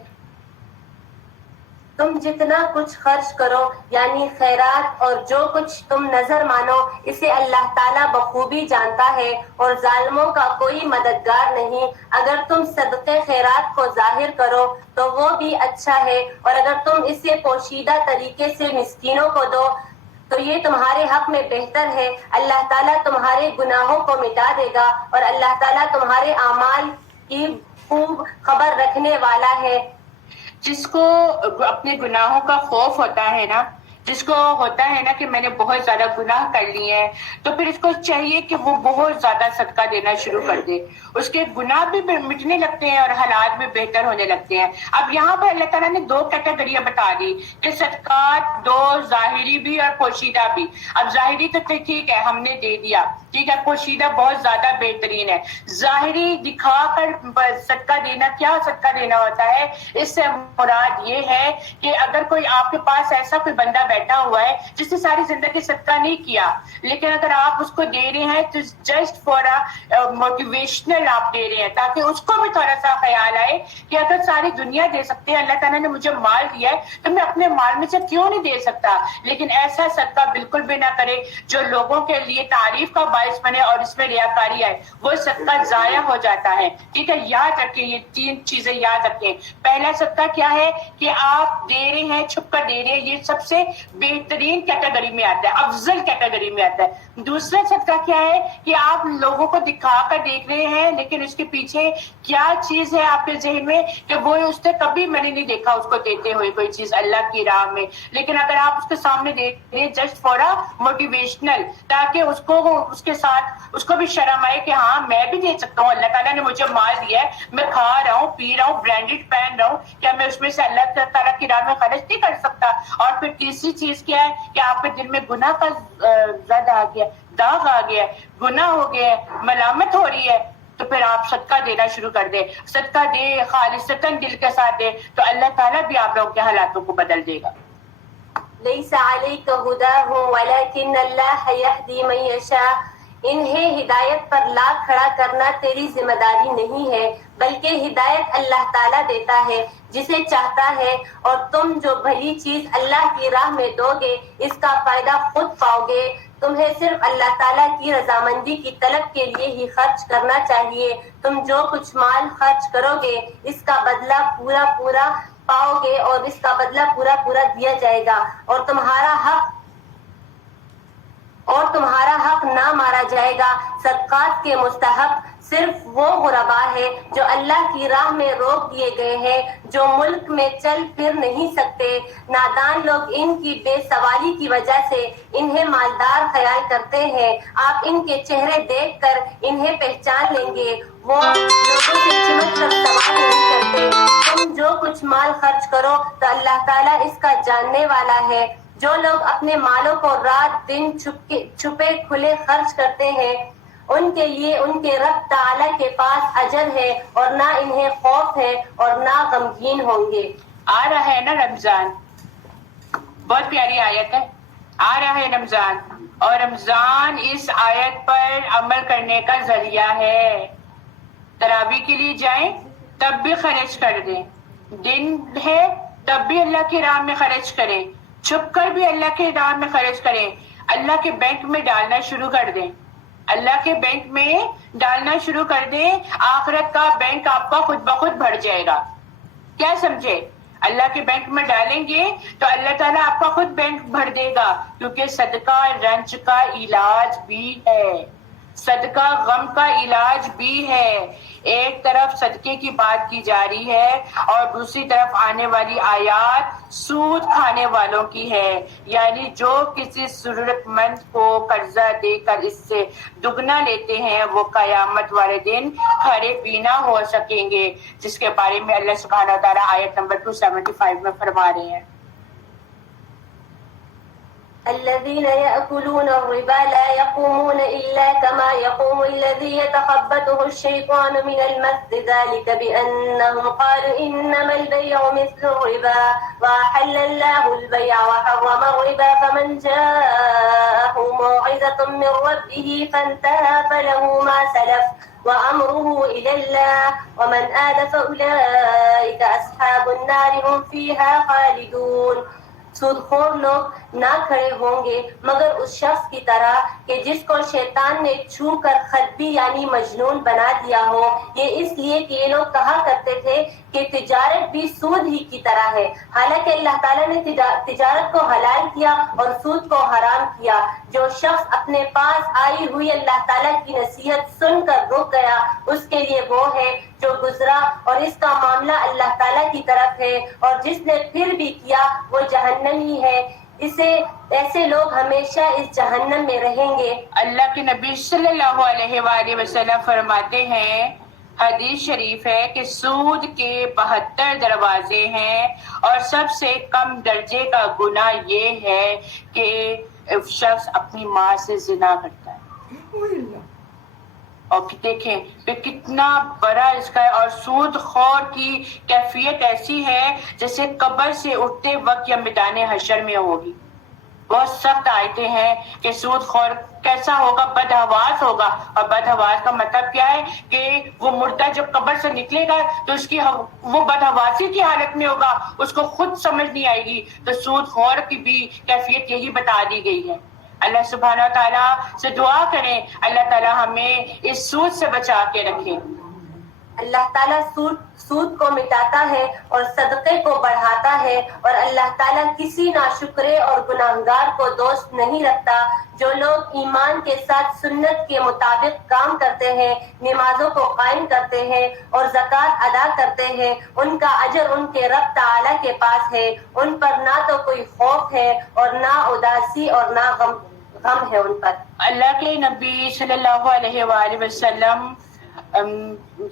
تم جتنا کچھ خرچ کرو یعنی خیرات اور جو کچھ تم نظر مانو، اسے اللہ تعالیٰ بخوبی جانتا ہے، اور ظالموں کا کوئی مددگار نہیں. اگر تم صدقے خیرات کو ظاہر کرو تو وہ بھی اچھا ہے، اور اگر تم اسے پوشیدہ طریقے سے مسکینوں کو دو تو یہ تمہارے حق میں بہتر ہے. اللہ تعالیٰ تمہارے گناہوں کو مٹا دے گا، اور اللہ تعالیٰ تمہارے اعمال کی خوب خبر رکھنے والا ہے. جس کو اپنے گناہوں کا خوف ہوتا ہے نا، جس کو ہوتا ہے نا کہ میں نے بہت زیادہ گناہ کر لیے ہیں، تو پھر اس کو چاہیے کہ وہ بہت زیادہ صدقہ دینا شروع کر دے. اس کے گناہ بھی مٹنے لگتے ہیں اور حالات بھی بہتر ہونے لگتے ہیں. اب یہاں پر اللہ تعالیٰ نے دو کیٹیگریاں بتا دی کہ صدقات دو، ظاہری بھی اور پوشیدہ بھی. اب ظاہری تو ٹھیک ہے ہم نے دے دیا، ٹھیک ہے، پوشیدہ بہت زیادہ بہترین ہے. ظاہری دکھا کر صدقہ دینا، کیا صدقہ دینا ہوتا ہے؟ اس سے مراد یہ ہے کہ اگر کوئی آپ کے پاس ایسا کوئی بندہ بیٹھا ہوا ہے جس نے ساری زندگی صدقہ نہیں کیا، لیکن اگر آپ اس کو دے رہے ہیں تو جسٹ فار موٹیویشنل آپ دے رہے ہیں تاکہ اس کو بھی تھوڑا سا خیال آئے کہ اگر ساری دنیا دے سکتے ہیں، اللہ تعالیٰ نے مجھے مال دیا ہے تو میں اپنے مال میں سے کیوں نہیں دے سکتا. لیکن ایسا صدقہ بالکل بھی نہ کرے جو لوگوں کے لیے تعریف کا باعث بنے اور اس میں ریاکاری آئے، وہ صدقہ ضائع ہو جاتا ہے. ٹھیک ہے، یاد رکھیں، یہ تین چیزیں یاد رکھیں. پہلا صدقہ کیا ہے کہ آپ دے رہے ہیں، چھپ کر دے رہے ہیں، یہ سب سے بہترین کیٹیگری میں آتا ہے، افضل کیٹیگری میں آتا ہے. دوسرا صدقہ کیا ہے کہ آپ لوگوں کو دکھا کر دیکھ رہے ہیں لیکن اس کے پیچھے کیا چیز ہے آپ کے ذہن میں کہ وہ اس نے کبھی میں نے نہیں دیکھا اس کو دیتے ہوئے کوئی چیز اللہ کی راہ میں، لیکن اگر آپ اس کے سامنے دیکھ رہے ہیں جسٹ فار موٹیویشنل، تاکہ اس کو اس کے ساتھ اس کو بھی شرم آئے کہ ہاں میں بھی دے سکتا ہوں، اللہ تعالیٰ نے مجھے مال دیا ہے، میں کھا رہا ہوں، پی رہا ہوں، برانڈیڈ پہن رہا ہوں، کیا میں اس میں سے اللہ تعالیٰ کی راہ میں خرچ نہیں کر سکتا؟ اور پھر تیسری چیز کیا ہے کہ آپ کے دل میں گناہ کا زد آ گیا، داغ آ گیا، گناہ ہو گیا، ملامت ہو رہی ہے، تو پھر آپ صدقہ دینا شروع کر دیں. صدقہ دے خالصتاً دل کے ساتھ دے تو اللہ تعالیٰ بھی آپ لوگوں کے حالاتوں کو بدل دے گا. لیس علیک ہداہم ولکن اللہ یہدی من یشاء. انہیں ہدایت پر لا کھڑا کرنا تیری ذمہ داری نہیں ہے بلکہ ہدایت اللہ تعالیٰ دیتا ہے جسے چاہتا ہے. اور تم جو بھلی چیز اللہ کی راہ میں دو گے اس کا فائدہ خود پاؤ گے. تمہیں صرف اللہ تعالیٰ کی رضامندی کی طلب کے لیے ہی خرچ کرنا چاہیے. تم جو کچھ مال خرچ کرو گے اس کا بدلہ پورا پورا پاؤ گے اور اس کا بدلہ پورا پورا دیا جائے گا. اور تمہارا حق نہ مارا جائے گا. صدقات کے مستحق صرف وہ غربا ہے جو اللہ کی راہ میں روک دیے گئے ہیں، جو ملک میں چل پھر نہیں سکتے. نادان لوگ ان کی بے سوالی کی وجہ سے انہیں مالدار خیال کرتے ہیں. آپ ان کے چہرے دیکھ کر انہیں پہچان لیں گے. وہ لوگوں سے چمٹ کر سوال نہیں کرتے. تم جو کچھ مال خرچ کرو تو اللہ تعالیٰ اس کا جاننے والا ہے. جو لوگ اپنے مالوں کو رات دن چھپے کھلے خرچ کرتے ہیں ان کے لیے ان کے رب تعالیٰ کے پاس اجر ہے اور نہ انہیں خوف ہے اور نہ غمگین ہوں گے. آ رہا ہے نا رمضان، بہت پیاری آیت ہے. آ رہا ہے رمضان اور رمضان اس آیت پر عمل کرنے کا ذریعہ ہے. تراویح کے لیے جائیں تب بھی خرچ کر دیں، دن ہے تب بھی اللہ کی راہ میں خرچ کریں، چھپ کر بھی اللہ کے راہ میں خرچ کریں. اللہ کے بینک میں ڈالنا شروع کر دیں، اللہ کے بینک میں ڈالنا شروع کر دیں. آخرت کا بینک آپ کا خود بخود بھر جائے گا. کیا سمجھے؟ اللہ کے بینک میں ڈالیں گے تو اللہ تعالیٰ آپ کا خود بینک بھر دے گا، کیونکہ صدقہ رنج کا علاج بھی ہے، صدقہ غم کا علاج بھی ہے. ایک طرف صدقے کی بات کی جا رہی ہے اور دوسری طرف آنے والی آیات سود کھانے والوں کی ہے، یعنی جو کسی ضرورت مند کو قرضہ دے کر اس سے دگنا لیتے ہیں وہ قیامت والے دن کھڑے بھی نہ ہو سکیں گے، جس کے بارے میں اللہ سبحانہ و تعالیٰ آیت نمبر 275 میں فرما رہے ہیں. الذين يأكلون الربا لا يقومون إلا كما يقوم الذي يتخبطه الشيطان من المس ذلك بأنهم قالوا إنما البيع مثل الربا وأحل الله البيع وحرم الربا فمن جاءه موعظة من ربه فانتهى فله ما سلف وأمره إلى الله ومن عاد فأولئك أصحاب النار هم فيها خالدون. سود خور لوگ نہ کھڑے ہوں گے مگر اس شخص کی طرح کہ جس کو شیطان نے چھو کر خربی یعنی مجنون بنا دیا ہو. یہ اس لیے کہ یہ لوگ کہا کرتے تھے کہ تجارت بھی سود ہی کی طرح ہے، حالانکہ اللہ تعالیٰ نے تجارت کو حلال کیا اور سود کو حرام کیا. جو شخص اپنے پاس آئی ہوئی اللہ تعالیٰ کی نصیحت سن کر رک گیا اس کے لیے وہ ہے جو گزرا اور اس کا معاملہ اللہ تعالیٰ کی طرف ہے، اور جس نے پھر بھی کیا وہ جہنمی ہے. ایسے لوگ ہمیشہ اس جہنم میں رہیں گے. اللہ کے نبی صلی اللہ علیہ وآلہ وسلم فرماتے ہیں، حدیث شریف ہے کہ سود کے 72 دروازے ہیں اور سب سے کم درجے کا گناہ یہ ہے کہ شخص اپنی ماں سے زنا کرتا ہے. اور دیکھیں کہ کتنا بڑا اس کا ہے. اور سود خور کی کیفیت ایسی ہے جیسے قبر سے اٹھتے وقت یا میدان حشر میں ہوگی. بہت سخت آیتیں ہیں کہ سود خور کیسا ہوگا، بدحواس ہوگا. اور بدحواس کا مطلب کیا ہے کہ وہ مردہ جب قبر سے نکلے گا تو اس کی وہ بدحواسی کی حالت میں ہوگا، اس کو خود سمجھ نہیں آئے گی. تو سود خور کی بھی کیفیت یہی بتا دی گئی ہے. اللہ سبحانہ و تعالیٰ سے دعا کریں اللہ تعالیٰ ہمیں اس سود سے بچا کے رکھے. اللہ تعالیٰ سود کو مٹاتا ہے اور صدقے کو بڑھاتا ہے، اور اللہ تعالیٰ کسی ناشکرے اور گناہگار کو دوست نہیں رکھتا. جو لوگ ایمان کے ساتھ سنت کے مطابق کام کرتے ہیں، نمازوں کو قائم کرتے ہیں اور زکوٰۃ ادا کرتے ہیں، ان کا اجر ان کے رب تعالیٰ کے پاس ہے. ان پر نہ تو کوئی خوف ہے اور نہ اداسی اور نہ غم ہے ان پر. اللہ کے نبی صلی اللہ علیہ وآلہ وسلم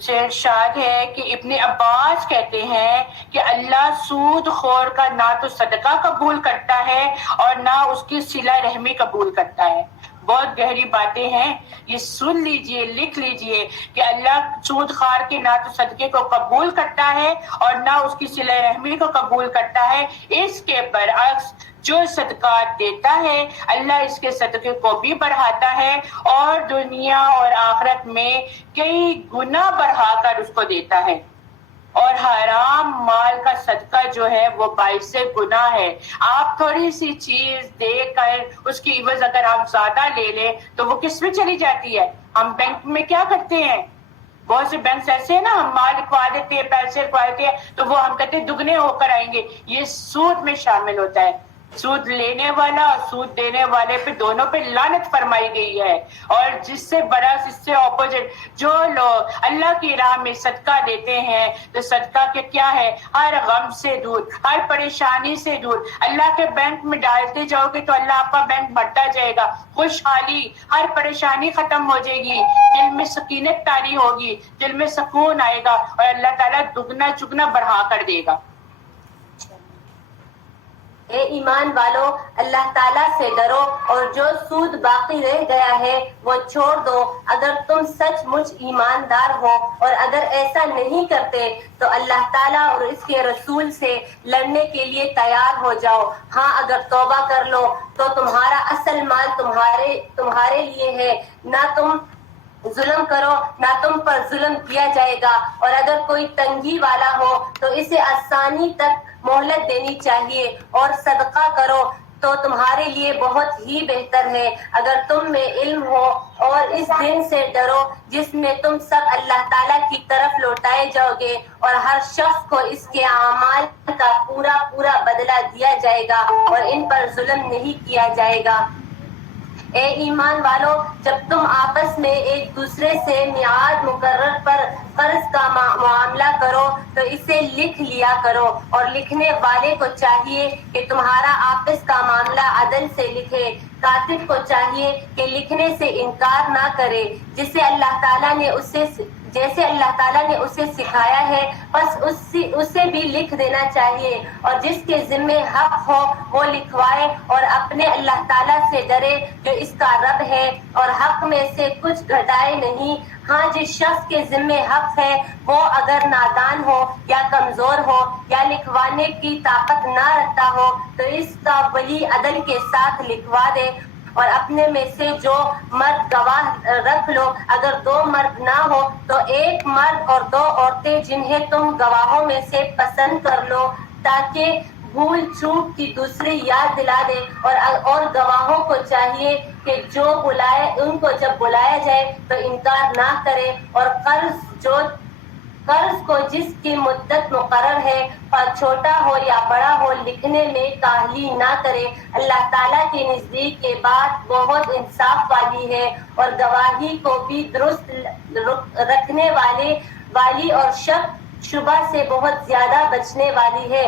سے ارشاد ہے کہ ابن عباس کہتے ہیں کہ اللہ سود خور کا نہ تو صدقہ قبول کرتا ہے اور نہ اس کی صلہ رحمی قبول کرتا ہے. بہت گہری باتیں ہیں. یہ سن لیجئے, لکھ لیجئے کہ اللہ سود خار کے نہ تو صدقے کو قبول کرتا ہے اور نہ اس کی صلہ رحمی کو قبول کرتا ہے. اس کے برعکس جو صدقات دیتا ہے اللہ اس کے صدقے کو بھی بڑھاتا ہے اور دنیا اور آخرت میں کئی گنا بڑھا کر اس کو دیتا ہے. اور حرام مال کا صدقہ جو ہے وہ باعث گناہ ہے. آپ تھوڑی سی چیز دے کر اس کی عوض اگر آپ زیادہ لے لیں تو وہ کس میں چلی جاتی ہے؟ ہم بینک میں کیا کرتے ہیں, بہت سے بینک ایسے ہیں نا, ہم مال رکھوا دیتے ہیں, پیسے رکھوا دیتے ہیں تو وہ ہم کہتے ہیں دگنے ہو کر آئیں گے. یہ سود میں شامل ہوتا ہے. سود لینے والا اور سود دینے والے پہ دونوں پہ لعنت فرمائی گئی ہے. اور جس سے برعکس, اس سے اپوزٹ, جو لوگ اللہ کی راہ میں صدقہ دیتے ہیں تو صدقہ کے کیا ہے, ہر غم سے دور, ہر پریشانی سے دور. اللہ کے بینک میں ڈالتے جاؤ گے تو اللہ آپ کا بینک بڑھتا جائے گا. خوشحالی, ہر پریشانی ختم ہو جائے گی, دل میں سکینت طاری ہوگی, دل میں سکون آئے گا اور اللہ تعالیٰ دگنا چگنا بڑھا کر دے گا. اے ایمان والو, اللہ تعالیٰ سے ڈرو اور جو سود باقی رہ گیا ہے وہ چھوڑ دو اگر تم سچ مچ ایماندار ہو. اور اگر ایسا نہیں کرتے تو اللہ تعالیٰ اور اس کے رسول سے لڑنے کے لیے تیار ہو جاؤ. ہاں اگر توبہ کر لو تو تمہارا اصل مال تمہارے لیے ہے, نہ تم ظلم کرو نہ تم پر ظلم کیا جائے گا. اور اگر کوئی تنگی والا ہو تو اسے آسانی تک مہلت دینی چاہیے اور صدقہ کرو تو تمہارے لیے بہت ہی بہتر ہے اگر تم میں علم ہو. اور اس دن سے ڈرو جس میں تم سب اللہ تعالیٰ کی طرف لوٹائے جاؤ گے اور ہر شخص کو اس کے اعمال کا پورا بدلہ دیا جائے گا اور ان پر ظلم نہیں کیا جائے گا. اے ایمان والو, جب تم آپس میں ایک دوسرے سے میعاد مقرر پر قرض کا معاملہ کرو تو اسے لکھ لیا کرو اور لکھنے والے کو چاہیے کہ تمہارا آپس کا معاملہ عدل سے لکھے. کاتب کو چاہیے کہ لکھنے سے انکار نہ کرے جیسے اللہ تعالیٰ نے اسے سکھایا ہے, بس اسے بھی لکھ دینا چاہیے. اور جس کے ذمے حق ہو وہ لکھوائے اور اپنے اللہ تعالیٰ سے ڈرے جو اس کا رب ہے اور حق میں سے کچھ گھٹائے نہیں. ہاں جس شخص کے ذمے حق ہے وہ اگر نادان ہو یا کمزور ہو یا لکھوانے کی طاقت نہ رکھتا ہو تو اس کا ولی عدل کے ساتھ لکھوا دے. اور اپنے میں سے جو مرد گواہ رکھ لو. اگر 2 مرد نہ ہو تو 1 مرد اور 2 عورتیں جنہیں تم گواہوں میں سے پسند کر لو تاکہ بھول چوک کی دوسری یاد دلا دے. اور گواہوں کو چاہیے کہ جو ان کو جب بلایا جائے تو انکار نہ کرے. اور قرض کو جس کی مدت مقرر ہے پر چھوٹا ہو یا بڑا ہو لکھنے میں کاہلی نہ کرے. اللہ تعالیٰ کے نزدیک یہ بات بہت انصاف والی ہے اور گواہی کو بھی درست رکھنے والی اور شک شبہ سے بہت زیادہ بچنے والی ہے.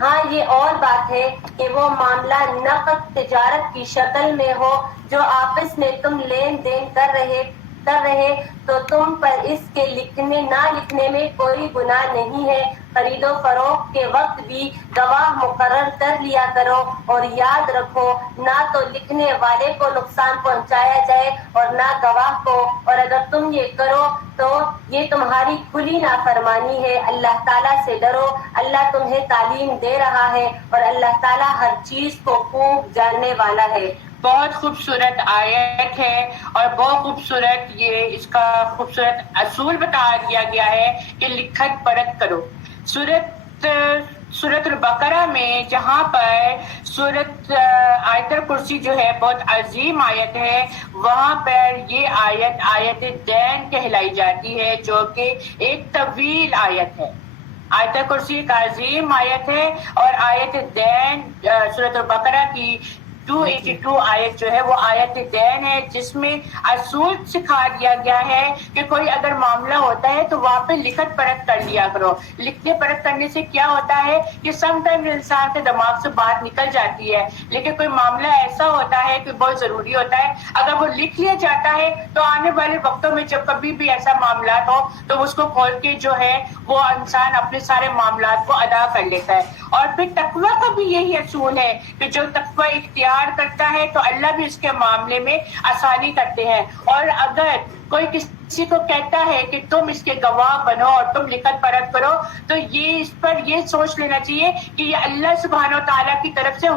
ہاں یہ اور بات ہے کہ وہ معاملہ نقد تجارت کی شکل میں ہو جو آپس میں تم لین دین کر رہے تو تم پر اس کے نہ لکھنے میں کوئی گناہ نہیں ہے. خرید و فروخت کے وقت بھی گواہ مقرر کر لیا کرو اور یاد رکھو نہ تو لکھنے والے کو نقصان پہنچایا جائے اور نہ گواہ کو. اور اگر تم یہ کرو تو یہ تمہاری کھلی نافرمانی ہے. اللہ تعالیٰ سے ڈرو, اللہ تمہیں تعلیم دے رہا ہے اور اللہ تعالیٰ ہر چیز کو خوب جاننے والا ہے. بہت خوبصورت آیت ہے اور بہت خوبصورت یہ اس کا خوبصورت اصول بتا دیا گیا ہے کہ لکھت پڑھت کرو. سورۃ البقرہ میں جہاں پر آیت الکرسی جو ہے بہت عظیم آیت ہے, وہاں پر یہ آیت دین کہلائی جاتی ہے جو کہ ایک طویل آیت ہے. آیت الکرسی ایک عظیم آیت ہے اور آیت دین سورۃ البقرہ کی 282 آیت جو ہے وہ آیت دین ہے جس میں اصول سکھا دیا گیا ہے کہ کوئی اگر معاملہ ہوتا ہے تو وہاں پہ لکھت پڑھت کر لیا کرو. لکھنے پڑھت کرنے سے کیا ہوتا ہے کہ سم ٹائم انسان کے دماغ سے بات نکل جاتی ہے, لیکن کوئی معاملہ ایسا ہوتا ہے کہ بہت ضروری ہوتا ہے, اگر وہ لکھ لیا جاتا ہے تو آنے والے وقتوں میں جب کبھی بھی ایسا معاملات ہو تو اس کو کھول کے جو ہے وہ انسان اپنے سارے معاملات کو ادا کر لیتا ہے. اور پھر تقویٰ کا بھی یہی اصول ہے کہ جو تقویٰ اختیار پیار کرتا ہے تو اللہ بھی اس کے معاملے میں آسانی کرتے ہیں. اور اگر کوئی کسی کو کہتا ہے کہ تم اس کے گواہ بنو اور تم لکھت پڑھت کرو تو یہ اس پر یہ سوچ لینا چاہیے کہ یہ اللہ سبحانہ و تعالیٰ کی طرف سے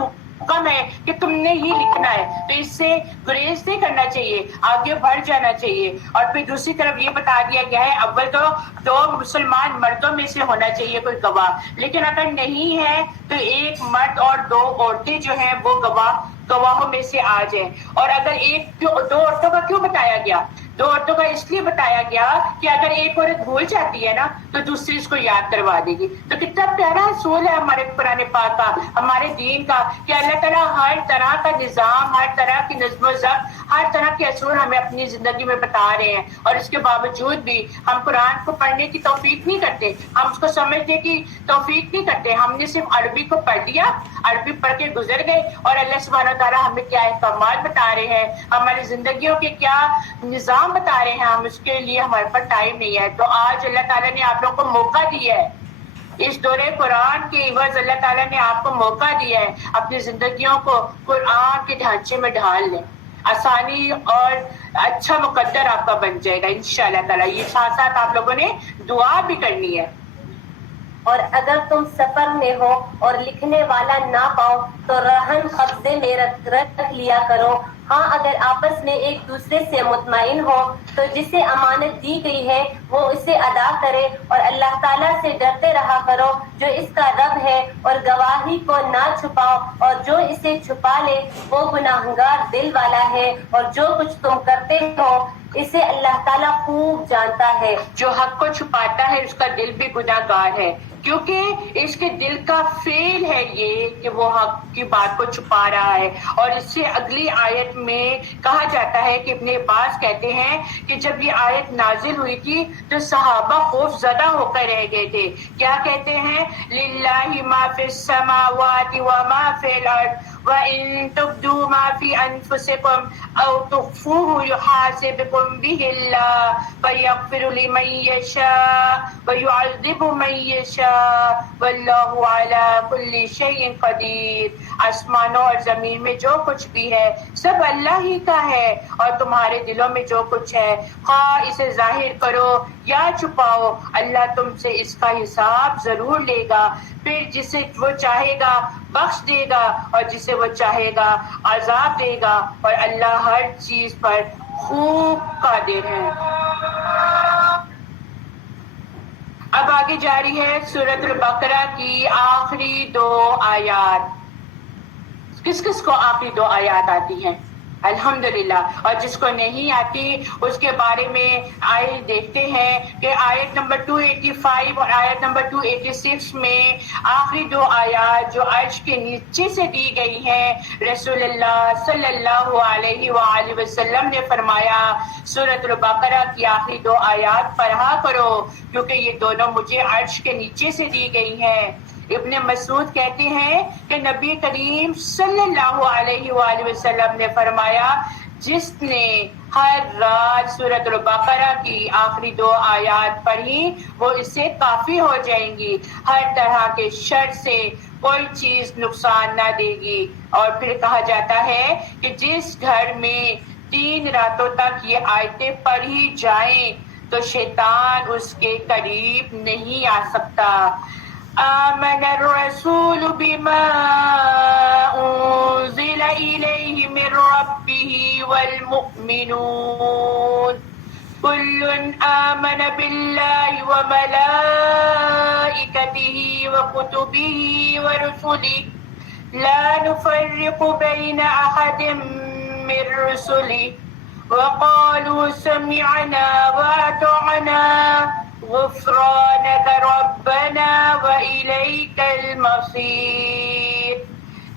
حکم ہے کہ تم نے ہی لکھنا ہے. تو اس سے گریز نہیں کرنا چاہیے, آگے بڑھ جانا چاہیے. اور پھر دوسری طرف یہ بتا دیا گیا ہے اول تو 2 مسلمان مردوں میں سے ہونا چاہیے کوئی گواہ, لیکن اگر نہیں ہے تو 1 مرد اور 2 عورتیں جو ہیں وہ گواہوں میں سے آ جائیں. اور اگر 2 عورتوں کا کیوں بتایا گیا؟ 2 عورتوں کا اس لیے بتایا گیا کہ اگر ایک عورت بھول جاتی ہے نا تو دوسری اس کو یاد کروا دے گی. تو کتنا پیارا اصول ہے ہمارے قرآن پاک کا, ہمارے دین کا, کہ اللہ تعالیٰ ہر طرح کا نظام, ہر طرح کی نظم و ضبط, ہر طرح کے اصول ہمیں اپنی زندگی میں بتا رہے ہیں. اور اس کے باوجود بھی ہم قرآن کو پڑھنے کی توفیق نہیں کرتے, ہم اس کو سمجھنے کی توفیق نہیں کرتے. ہم نے صرف عربی کو پڑھ لیا, عربی پڑھ کے گزر گئے, اور اللہ سبحانہ تعالیٰ ہمیں کیا احکامات بتا رہے ہیں, ہماری زندگیوں کے کیا نظام بتا رہے ہیں, ہم اس کے لیے ہمارے پاس ٹائم نہیں ہے. تو آج اللہ تعالیٰ نے آپ لوگوں کو موقع دیا ہے, اس دورے قرآن کے عوض اللہ تعالیٰ نے آپ کو موقع دیا ہے, اپنی زندگیوں کو قرآن کے ڈھانچے میں ڈھال لیں. آسانی اور اچھا مقدر آپ کا بن جائے گا انشاءاللہ تعالیٰ. یہ ساتھ ساتھ آپ لوگوں نے دعا بھی کرنی ہے. اور اگر تم سفر میں ہو اور لکھنے والا نہ پاؤ تو رہن قبضے میں رکھ لیا کرو. ہاں اگر آپس میں ایک دوسرے سے مطمئن ہو تو جسے امانت دی گئی ہے وہ اسے ادا کرے, اور اللہ تعالیٰ سے ڈرتے رہا کرو جو اس کا رب ہے, اور گواہی کو نہ چھپاؤ, اور جو اسے چھپا لے وہ گناہگار دل والا ہے, اور جو کچھ تم کرتے ہو اسے اللہ تعالیٰ خوب جانتا ہے. جو حق کو چھپاتا ہے اس کا دل بھی گناہگار ہے, کیونکہ اس کے دل کا فعل ہے یہ کہ وہ حق کی بات کو چھپا رہا ہے. اور اس سے اگلی آیت میں کہا جاتا ہے کہ ابن عباس کہتے ہیں کہ جب یہ آیت نازل ہوئی تھی تو صحابہ خوف زدہ ہو کر رہ گئے تھے. کیا کہتے ہیں؟ للہ ما فی السماوات وما فی الارض وَإِن تُبْدُوا مَا فِي أَنفُسِكُمْ أَوْ تُخْفُوهُ يُحَاسِبْكُم بِهِ اللَّهُ فَيَغْفِرُ لِمَن يَشَاءُ وَيُعَذِّبُ مَن يَشَاءُ وَاللَّهُ عَلَى كُلِّ شَيْءٍ قَدِيرٌ. آسمانوں اور زمین میں جو کچھ بھی ہے سب اللہ ہی کا ہے, اور تمہارے دلوں میں جو کچھ ہے خواہ اسے ظاہر کرو یا چھپاؤ, اللہ تم سے اس کا حساب ضرور لے گا. پھر جسے وہ چاہے گا بخش دے گا, اور جسے وہ چاہے گا عذاب دے گا, اور اللہ ہر چیز پر خوب قادر ہے. اب آگے جاری ہے سورۃ البقرہ کی آخری 2 آیات. کس کس کو آخری 2 آیات آتی ہیں؟ الحمدللہ. اور جس کو نہیں آتی اس کے بارے میں آئے دیکھتے ہیں کہ آیت نمبر 285 اور آیت نمبر 286 میں آخری 2 آیات جو عرش کے نیچے سے دی گئی ہیں, رسول اللہ صلی اللہ علیہ وآلہ وسلم نے فرمایا سورۃ البقرہ کی آخری 2 آیات پڑھا کرو کیونکہ یہ دونوں مجھے عرش کے نیچے سے دی گئی ہیں. ابن مسعود کہتے ہیں کہ نبی کریم صلی اللہ علیہ وآلہ وسلم نے فرمایا جس نے ہر رات سورۃ البقرہ کی آخری 2 آیات پڑھی وہ اس سے کافی ہو جائیں گی, ہر طرح کے شر سے کوئی چیز نقصان نہ دے گی. اور پھر کہا جاتا ہے کہ جس گھر میں 3 راتوں تک یہ آیتیں پڑھی جائیں تو شیطان اس کے قریب نہیں آ سکتا. آمن الرسول بما انزل الیہ من ربہ والمؤمنون كل آمن بالله وملائكته وكتبه ورسله لا نفرق بين أحد من رسله وقالوا سمعنا وأطعنا غفرانك ربنا وإليك المصير.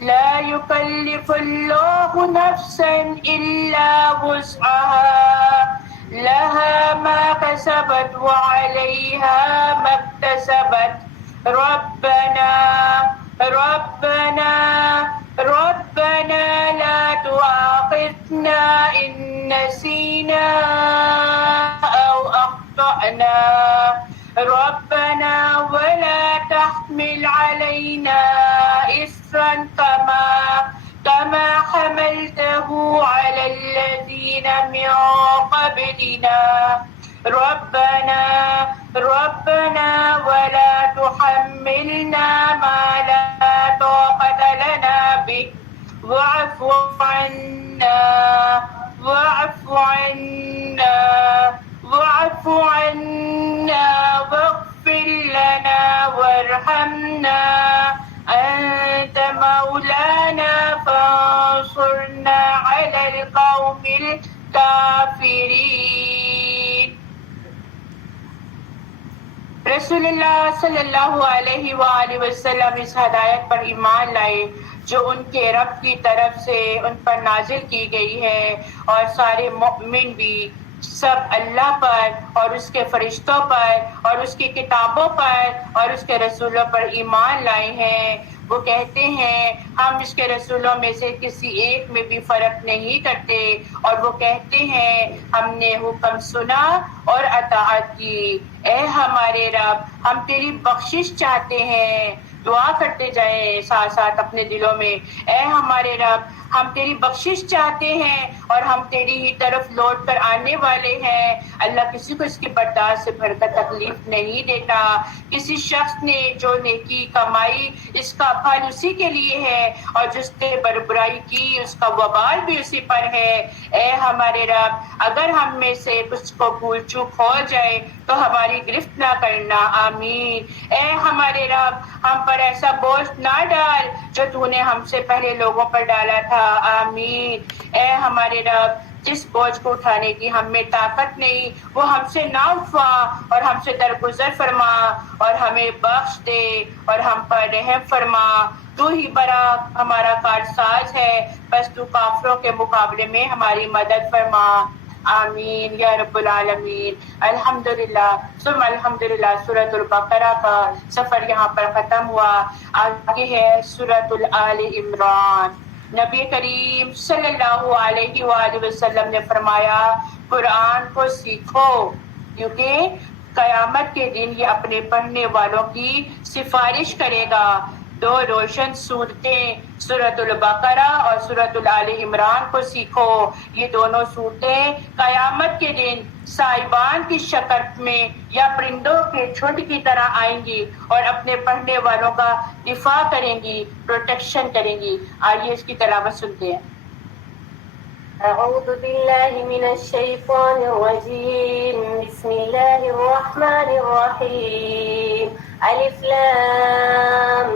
لا يكلف الله نفسا إلا وسعها لها ما كسبت وعليها ما اكتسبت. ربنا لا تؤاخذنا إن نسينا أو أخطأنا. ربنا ولا تحمل علينا إصرا كما كما حملته على الذين من قبلنا ربنا ولا تحملنا ما لا طاقة لنا به واعف عنا واغفر لنا وارحمنا أنت مولانا فانصرنا على القوم الكافرين. رسول اللہ صلی اللہ علیہ وآلہ وسلم اس ہدایت پر ایمان لائے جو ان کے رب کی طرف سے ان پر نازل کی گئی ہے، اور سارے مؤمن بھی سب اللہ پر اور اس کے فرشتوں پر اور اس کی کتابوں پر اور اس کے رسولوں پر ایمان لائے ہیں۔ وہ کہتے ہیں ہم اس کے رسولوں میں سے کسی ایک میں بھی فرق نہیں کرتے، اور وہ کہتے ہیں ہم نے حکم سنا اور اطاعت کی۔ اے ہمارے رب، ہم تیری بخشش چاہتے ہیں۔ دعا کرتے جائیں ساتھ ساتھ اپنے دلوں میں، اے ہمارے رب ہم تیری بخشش چاہتے ہیں اور ہم تیری ہی طرف لوٹ کر آنے والے ہیں۔ اللہ کسی کو اس کی برداشت سے بڑھ کر تکلیف نہیں دیتا۔ کسی شخص نے جو نیکی کمائی اس کا پھل اسی کے لیے ہے، اور جس نے بربرائی کی اس کا وبال بھی اسی پر ہے۔ اے ہمارے رب، اگر ہم میں سے کچھ کو بھول چوک ہو جائے تو ہماری گرفت نہ کرنا، آمین۔ اے ہمارے رب، ہم پر ایسا بوجھ نہ ڈال جو تو نے ہم سے پہلے لوگوں پر ڈالا تھا، آمین۔ اے ہمارے رب، جس بوجھ کو اٹھانے کی ہم میں طاقت نہیں وہ ہم سے نہ اٹھوا، اور ہم سے درگزر فرما اور ہمیں بخش دے اور ہم پر رحم فرما۔ تو ہی بڑا ہمارا کارساز ہے، بس تو کافروں کے مقابلے میں ہماری مدد فرما، آمین یا رب العالمین۔ الحمدللہ ثم الحمدللہ۔ سورۃ البقرہ کا سفر یہاں پر ختم ہوا، آگے ہے سورۃ آل عمران۔ نبی کریم صلی اللہ علیہ وآلہ وسلم نے فرمایا قرآن کو سیکھو، کیونکہ قیامت کے دن یہ اپنے پڑھنے والوں کی سفارش کرے گا۔ دو روشن صورتیں سورۃ البقرہ اور سورۃ آل عمران کو سیکھو۔ یہ دونوں صورتیں قیامت کے دن سائبان کی شکل میں یا پرندوں کے جھنڈ کی طرح آئیں گی اور اپنے پڑھنے والوں کا دفاع کریں گی، پروٹیکشن کریں گی۔ آئیے اس کی تلاوت سنتے ہیں۔ أعوذ بالله من الشيطان الرجيم بسم الله الرحمن الرحيم ألف لام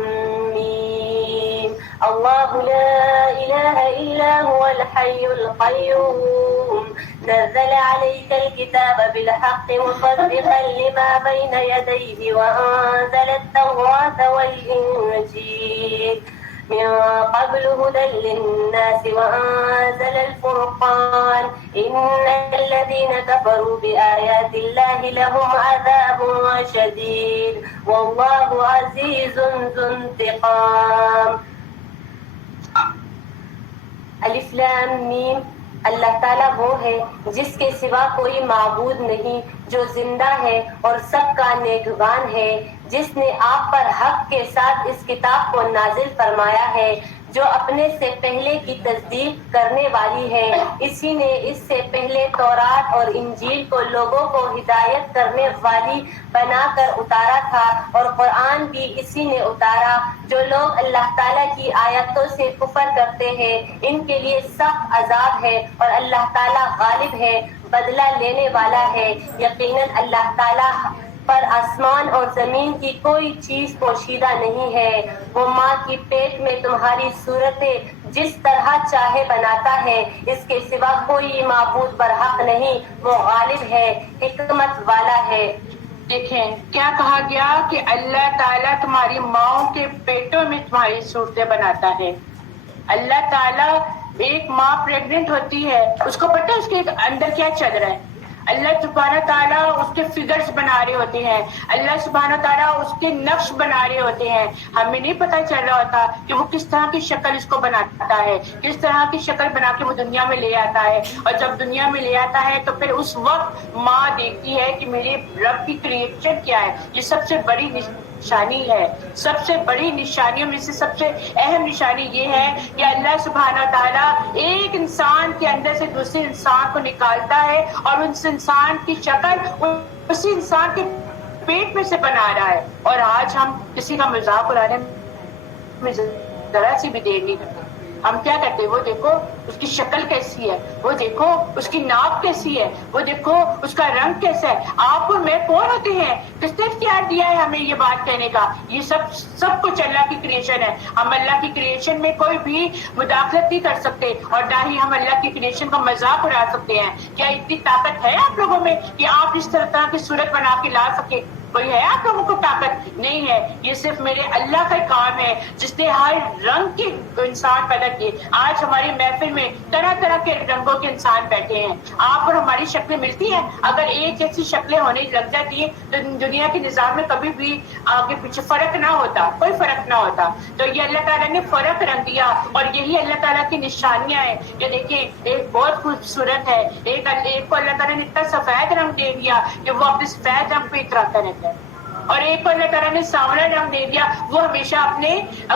ميم الله لا إله إلا هو الحي القيوم نزل عليك الكتاب بالحق مصدقا لما بين يديه وأنزل التوراة والإنجيل من قبل هدى للناس وأنزل الفرقان إن الذين كفروا بآيات الله لهم عذاب شديد والله عزيز ذو انتقام۔ الف لام میم۔ اللہ تعالیٰ وہ ہے جس کے سوا کوئی معبود نہیں، جو زندہ ہے اور سب کا نگہبان ہے، جس نے آپ پر حق کے ساتھ اس کتاب کو نازل فرمایا ہے جو اپنے سے پہلے کی تصدیق کرنے والی ہے۔ اسی نے اس سے پہلے تورات اور انجیل کو لوگوں کو ہدایت کرنے والی بنا کر اتارا تھا، اور قرآن بھی اسی نے اتارا۔ جو لوگ اللہ تعالیٰ کی آیتوں سے کفر کرتے ہیں ان کے لیے سخت عذاب ہے، اور اللہ تعالیٰ غالب ہے، بدلہ لینے والا ہے۔ یقیناً اللہ تعالیٰ پر آسمان اور زمین کی کوئی چیز پوشیدہ نہیں ہے۔ وہ ماں کی پیٹ میں تمہاری صورتیں جس طرح چاہے بناتا ہے، اس کے سوا کوئی معبود برحق نہیں، وہ غالب ہے، حکمت والا ہے۔ دیکھیں کیا کہا گیا کہ اللہ تعالیٰ تمہاری ماؤں کے پیٹوں میں تمہاری صورتیں بناتا ہے۔ اللہ تعالیٰ، ایک ماں پریگننٹ ہوتی ہے، اس کو پتہ ہے اس کے اندر کیا چل رہا ہے۔ اللہ سبحانہ تعالیٰ اس کے فگرز بنا رہے ہوتے ہیں، اللہ سبحانہ تعالیٰ اس کے نقش بنا رہے ہوتے ہیں۔ ہمیں نہیں پتہ چل رہا ہوتا کہ وہ کس طرح کی شکل اس کو بناتا ہے، کس طرح کی شکل بنا کے وہ دنیا میں لے آتا ہے، اور جب دنیا میں لے آتا ہے تو پھر اس وقت ماں دیکھتی ہے کہ میرے رب کی کریشن کیا ہے، یہ سب سے بڑی نشانی ہے. سب سے بڑی نشانیوں میں سے سب سے اہم نشانی یہ ہے کہ اللہ سبحانہ تعالیٰ ایک انسان کے اندر سے دوسرے انسان کو نکالتا ہے اور اس انسان کی شکل اسی انسان کے پیٹ میں سے بنا رہا ہے. اور آج ہم کسی کا مذاق اڑانے میں ذرا سی بھی دیر نہیں کرتے. ہم کیا کرتے ہیں؟ وہ دیکھو اس کی شکل کیسی ہے، وہ دیکھو اس کی ناپ کیسی ہے، وہ دیکھو اس کا رنگ کیسا ہے. آپ اور میں کون ہوتے ہیں؟ کس نے اختیار دیا ہے ہمیں یہ بات کہنے کا؟ یہ سب کچھ اللہ کی کریشن ہے. ہم اللہ کی کریشن میں کوئی بھی مداخلت نہیں کر سکتے اور نہ ہی ہم اللہ کی کریشن کا مذاق اڑا سکتے ہیں. کیا اتنی طاقت ہے آپ لوگوں میں کہ آپ اس طرح کی صورت بنا کے لا سکے؟ کوئی ہے آپ لوگوں کو طاقت؟ نہیں ہے. یہ صرف میرے اللہ کا کام ہے جس نے ہر رنگ کے انسان پیدا کیے. آج ہماری محفل میں طرح طرح کے رنگوں کے انسان بیٹھے ہیں. آپ اور ہماری شکلیں ملتی ہیں. اگر ایک جیسی شکلیں ہونے لگ جاتی ہیں تو دنیا کے نظام میں کبھی بھی آگے پیچھے فرق نہ ہوتا، کوئی فرق نہ ہوتا. تو یہ اللہ تعالیٰ نے فرق رنگ دیا اور یہی اللہ تعالیٰ کی نشانیاں ہیں. یہ دیکھیں ایک بہت خوبصورت ہے، ایک کو اللہ تعالیٰ نے اتنا سفید رنگ دے دیا کہ وہ اپنے سفید رنگ پہ اتراتا رہتا ہے، اور ایک کو اللہ تعالیٰ نے سانولا رنگ دے دیا، وہ ہمیشہ اپنے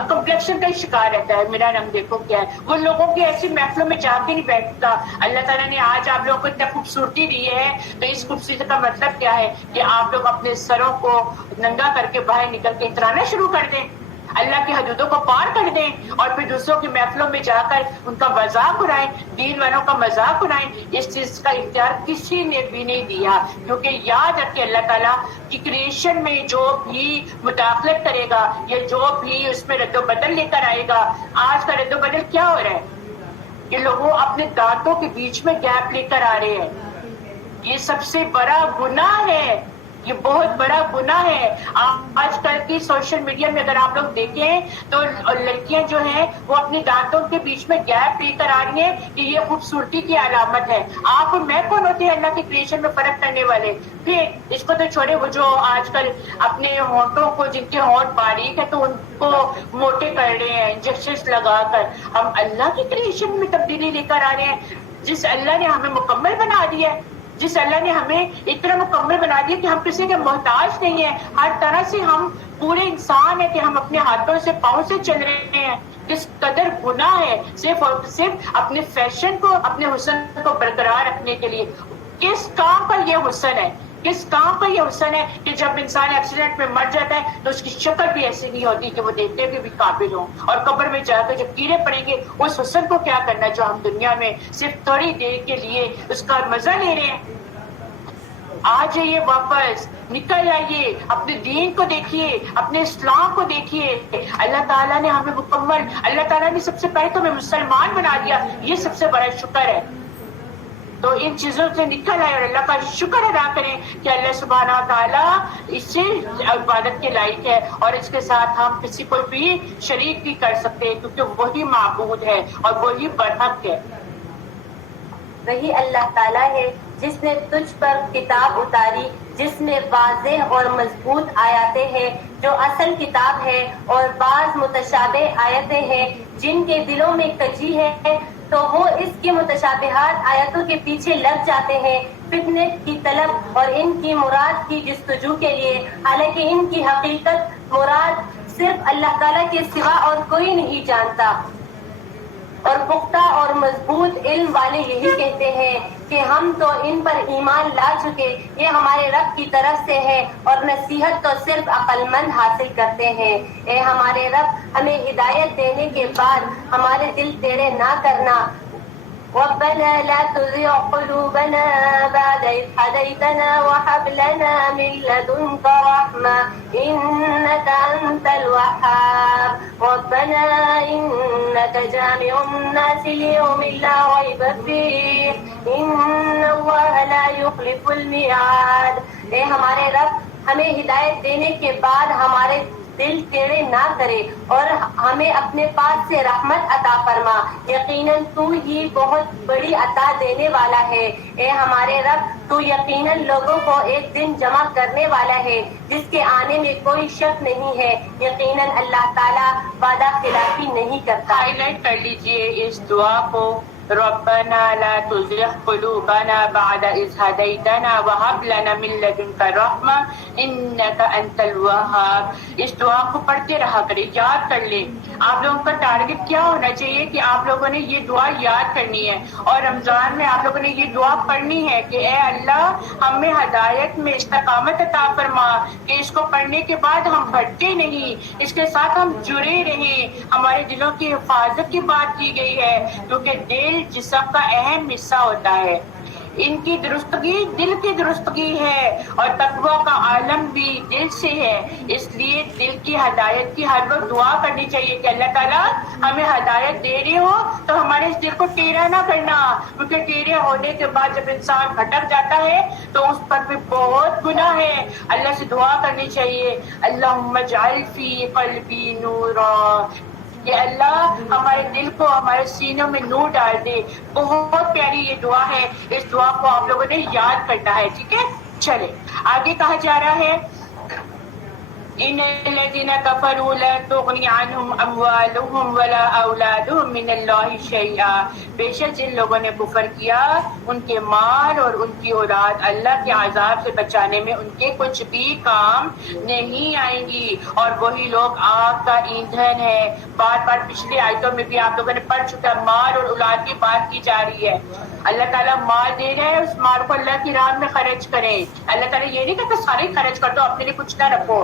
کمپلیکشن کا شکار رہتا ہے. میرا رنگ دیکھو کیا ہے. وہ لوگوں کی ایسی محفلوں میں جا کے نہیں بیٹھتا. اللہ تعالیٰ نے آج آپ لوگوں کو اتنا خوبصورتی دی ہے تو اس خوبصورتی کا مطلب کیا ہے کہ آپ لوگ اپنے سروں کو ننگا کر کے باہر نکل کے اترانا شروع کر دیں، اللہ کی حدودوں کو پار کر دیں اور پھر دوسروں کی محفلوں میں جا کر ان کا مذاق اڑائیں، دین والوں کا مذاق اڑائیں. اس چیز کا اختیار کسی نے بھی نہیں دیا، کیونکہ یاد رکھیں اللہ تعالیٰ کی کریشن میں جو بھی مداخلت کرے گا یا جو بھی اس میں رد و بدل لے کر آئے گا. آج کا رد و بدل کیا ہو رہا ہے کہ لوگوں اپنے دانتوں کے بیچ میں گیپ لے کر آ رہے ہیں. یہ سب سے بڑا گناہ ہے، یہ بہت بڑا گناہ ہے. آج کل کی سوشل میڈیا میں اگر آپ لوگ دیکھیں تو لڑکیاں جو ہیں وہ اپنے دانتوں کے بیچ میں گیپ لے کر آ رہی ہیں کہ یہ خوبصورتی کی علامت ہے. آپ اور میں کون ہوتے ہیں اللہ کے کریشن میں فرق کرنے والے؟ پھر اس کو تو چھوڑے، وہ جو آج کل اپنے ہونٹوں کو، جن کے ہونٹ باریک ہے تو ان کو موٹے کر رہے ہیں انجیکشن لگا کر. ہم اللہ کی کریشن میں تبدیلی لے کر آ رہے ہیں جس اللہ نے ہمیں مکمل بنا دیا ہے، جس اللہ نے ہمیں اتنا مکمل بنا دیا کہ ہم کسی کے محتاج نہیں ہیں. ہر طرح سے ہم پورے انسان ہیں کہ ہم اپنے ہاتھوں سے پاؤں سے چل رہے ہیں. کس قدر گناہ ہے صرف اور صرف اپنے فیشن کو، اپنے حسن کو برقرار رکھنے کے لیے. کس کام پر یہ حسن ہے؟ کس کام پر یہ حسن ہے کہ جب انسان ایکسیڈنٹ میں مر جاتا ہے تو اس کی شکل بھی ایسی نہیں ہوتی کہ وہ دیکھنے کے بھی قابل ہوں، اور قبر میں جا کر جب کیڑے پڑیں گے اس حسن کو کیا کرنا جو ہم دنیا میں صرف تھوڑی دیر کے لیے اس کا مزہ لے رہے ہیں. آ جائیے، واپس نکل آئیے، اپنے دین کو دیکھیے، اپنے اسلام کو دیکھیے. اللہ تعالیٰ نے ہمیں مکمل، اللہ تعالیٰ نے سب سے پہلے تو ہمیں مسلمان بنا دیا، یہ سب سے بڑا شکر ہے. تو ان چیزوں سے نکل آئے اور اللہ کا شکر ادا کریں کہ اللہ سبحانہ تعالیٰ اس سے عبادت کے لائق ہے اور اس کے ساتھ ہم کسی کو بھی شریک نہیں کر سکتے کیونکہ وہی معبود ہے اور وہی برحق ہے. وہی اللہ تعالیٰ ہے جس نے تجھ پر کتاب اتاری جس میں واضح اور مضبوط آیاتیں ہیں جو اصل کتاب ہے، اور بعض متشابہ آیتیں ہیں جن کے دلوں میں کجی ہے تو وہ اس کی متشابہات آیتوں کے پیچھے لگ جاتے ہیں فتنے کی طلب اور ان کی مراد کی جستجو کے لیے، حالانکہ ان کی حقیقت مراد صرف اللہ تعالیٰ کے سوا اور کوئی نہیں جانتا. اور پختہ اور مضبوط علم والے یہی کہتے ہیں کہ ہم تو ان پر ایمان لا چکے، یہ ہمارے رب کی طرف سے ہے، اور نصیحت تو صرف عقل مند حاصل کرتے ہیں. اے ہمارے رب، ہمیں ہدایت دینے کے بعد ہمارے دل ٹیڑھے نہ کرنا. ربنا لا تزغ قلوبنا بعد إذ هديتنا وهب لنا من لدنك رحمة إنك أنت الوهاب. ربنا إنك جامع الناس ليوم لا ريب فيه إن الله لا يخلف الميعاد. اے ہمارے رب، ہمیں ہدایت دینے کے بعد ہمارے دل ٹیڑھے نہ کرے اور ہمیں اپنے پاس سے رحمت عطا فرما. یقیناً تو ہی بہت بڑی عطا دینے والا ہے. اے ہمارے رب، تو یقیناً لوگوں کو ایک دن جمع کرنے والا ہے جس کے آنے میں کوئی شک نہیں ہے. یقیناً اللہ تعالیٰ وعدہ خلافی نہیں کرتا. ہائی لائٹ کر لیجئے اس دعا کو ربنا لا تزغ قلوبنا بعد إذ هديتنا وهب لنا من لدنك رحمة إنك أنت الوهاب۔ اس دعا کو پڑھتے رہا کریں، یاد کر لیں۔ آپ لوگوں کا ٹارگٹ کیا ہونا چاہیے کہ آپ لوگوں نے یہ دعا یاد کرنی ہے، اور رمضان میں آپ لوگوں نے یہ دعا پڑھنی ہے کہ اے اللہ ہمیں ہدایت میں استقامت عطا فرما، کہ اس کو پڑھنے کے بعد ہم بھٹکے نہیں، اس کے ساتھ ہم جڑے رہیں۔ ہمارے دلوں کی حفاظت کی بات کی گئی ہے، کیونکہ دل جسم کا اہم حصہ ہوتا ہے۔ ان کی درستگی دل کی درستگی ہے، اور تقوی کا عالم بھی دل سے ہے، اس لیے دل کی ہدایت کی ہر وقت دعا کرنی چاہیے کہ اللہ تعالیٰ ہمیں ہدایت دے رہے ہو تو ہمارے اس دل کو ٹیڑھا نہ کرنا، کیونکہ ٹیڑھے ہونے کے بعد جب انسان بھٹک جاتا ہے تو اس پر بھی بہت گناہ ہے۔ اللہ سے دعا کرنی چاہیے، اللہم اجعل فی قلبی نورا، کہ اللہ ہمارے دل کو ہمارے سینوں میں نور ڈال دے۔ بہت پیاری یہ دعا ہے، اس دعا کو آپ لوگوں نے یاد کرنا ہے، ٹھیک ہے؟ چلے آگے کہا جا رہا ہے ان الذين كفروا لا تغني عنهم اموالهم ولا اولادهم من الله شيئا، بے شک جن لوگوں نے کفر کیا ان کے مال اور ان کی اولاد اللہ کے عذاب سے بچانے میں ان کے کچھ بھی کام نہیں آئیں گی، اور وہی لوگ آگ کا ایندھن ہے۔ بار بار پچھلی آیتوں میں بھی آپ لوگوں نے پڑھ چکا، مال اور اولاد کی بات کی جا رہی ہے۔ اللہ تعالیٰ مال دے رہے ہیں، اس مال کو اللہ کی راہ میں خرچ کریں۔ اللہ تعالیٰ یہ نہیں کہتا سارے خرچ کر دو، اپنے لیے کچھ نہ رکھو،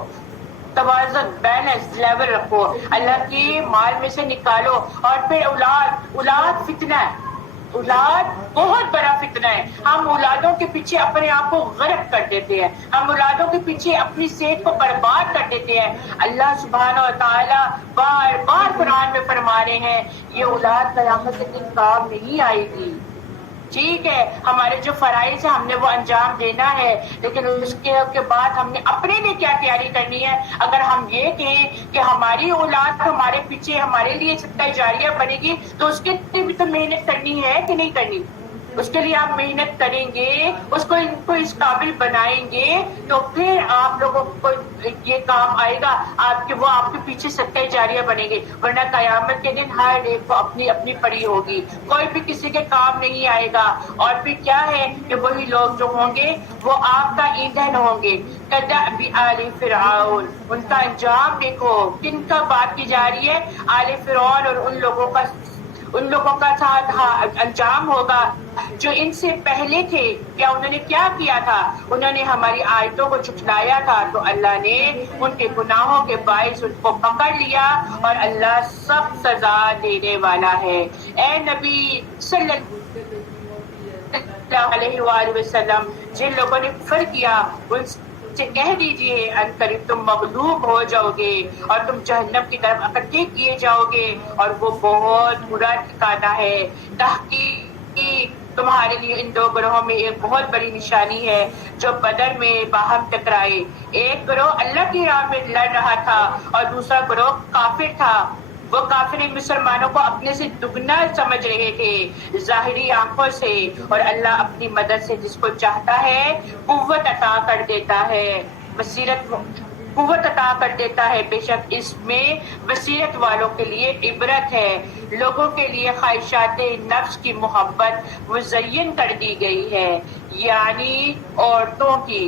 توازن بیلنس لیول رکھو، اللہ کی مال میں سے نکالو۔ اور پھر اولاد فتنہ ہے، اولاد بہت بڑا فتنہ ہے۔ ہم اولادوں کے پیچھے اپنے آپ کو غرق کر دیتے ہیں، ہم اولادوں کے پیچھے اپنی صحت کو برباد کر دیتے ہیں۔ اللہ سبحانہ و تعالیٰ بار بار قرآن میں فرما رہے ہیں یہ اولاد قیامت کے دن کام نہیں آئے گی۔ ٹھیک ہے، ہمارے جو فرائض ہیں ہم نے وہ انجام دینا ہے، لیکن اس کے بعد ہم نے اپنے لیے کیا تیاری کرنی ہے۔ اگر ہم یہ کہیں کہ ہماری اولاد ہمارے پیچھے ہمارے لیے صدقہ جاریہ بنے گی تو اس کے لیے بھی تو محنت کرنی ہے کہ نہیں کرنی؟ اس کے لیے آپ محنت کریں گے، اس کو ان کو اس قابل بنائیں گے تو پھر آپ لوگوں کو یہ کام آئے گا، وہ آپ کے پیچھے صدقہ جاریہ بنیں گے، ورنہ قیامت کے دن ہر ایک کو اپنی اپنی پڑی ہوگی، کوئی بھی کسی کے کام نہیں آئے گا۔ اور پھر کیا ہے کہ وہی لوگ جو ہوں گے وہ آگ کا ایندھن ہوں گے۔ کدأب آل فرعون، ان کا انجام دیکھو، کن کا بات کی جا رہی ہے؟ آل فرعون، اور ان لوگوں کا ساتھ انجام ہوگا جو ان سے پہلے تھے۔ کیا انہوں نے کیا کیا تھا؟ انہوں نے ہماری آیتوں کو جھٹلایا تھا، تو اللہ نے ان کے گناہوں کے باعث ان کو پکڑ لیا، اور اللہ سخت سزا دینے والا ہے۔ اے نبی صلی اللہ علیہ وآلہ وسلم، جن لوگوں نے کفر کیا ان سے کہہ دیجئے ان قریب تم مغلوب ہو جاؤ گے اور تم جہنم کی طرف اکٹھے کیے جاؤ گے، اور وہ بہت برا ٹھکانہ ہے۔ تحقیق تمہارے لیے ان دو گروہوں میں ایک بہت بڑی نشانی ہے جو بدر میں باہم ٹکرائے۔ ایک گروہ اللہ کی راہ میں لڑ رہا تھا اور دوسرا گروہ کافر تھا۔ وہ کافر مسلمانوں کو اپنے سے دگنا سمجھ رہے تھے ظاہری آنکھوں سے، اور اللہ اپنی مدد سے جس کو چاہتا ہے قوت عطا کر دیتا ہے، قوت عطا کر دیتا ہے۔ بے شک اس میں بصیرت والوں کے لیے عبرت ہے۔ لوگوں کے لیے خواہشات نفس کی محبت مزین کر دی گئی ہے، یعنی عورتوں کی،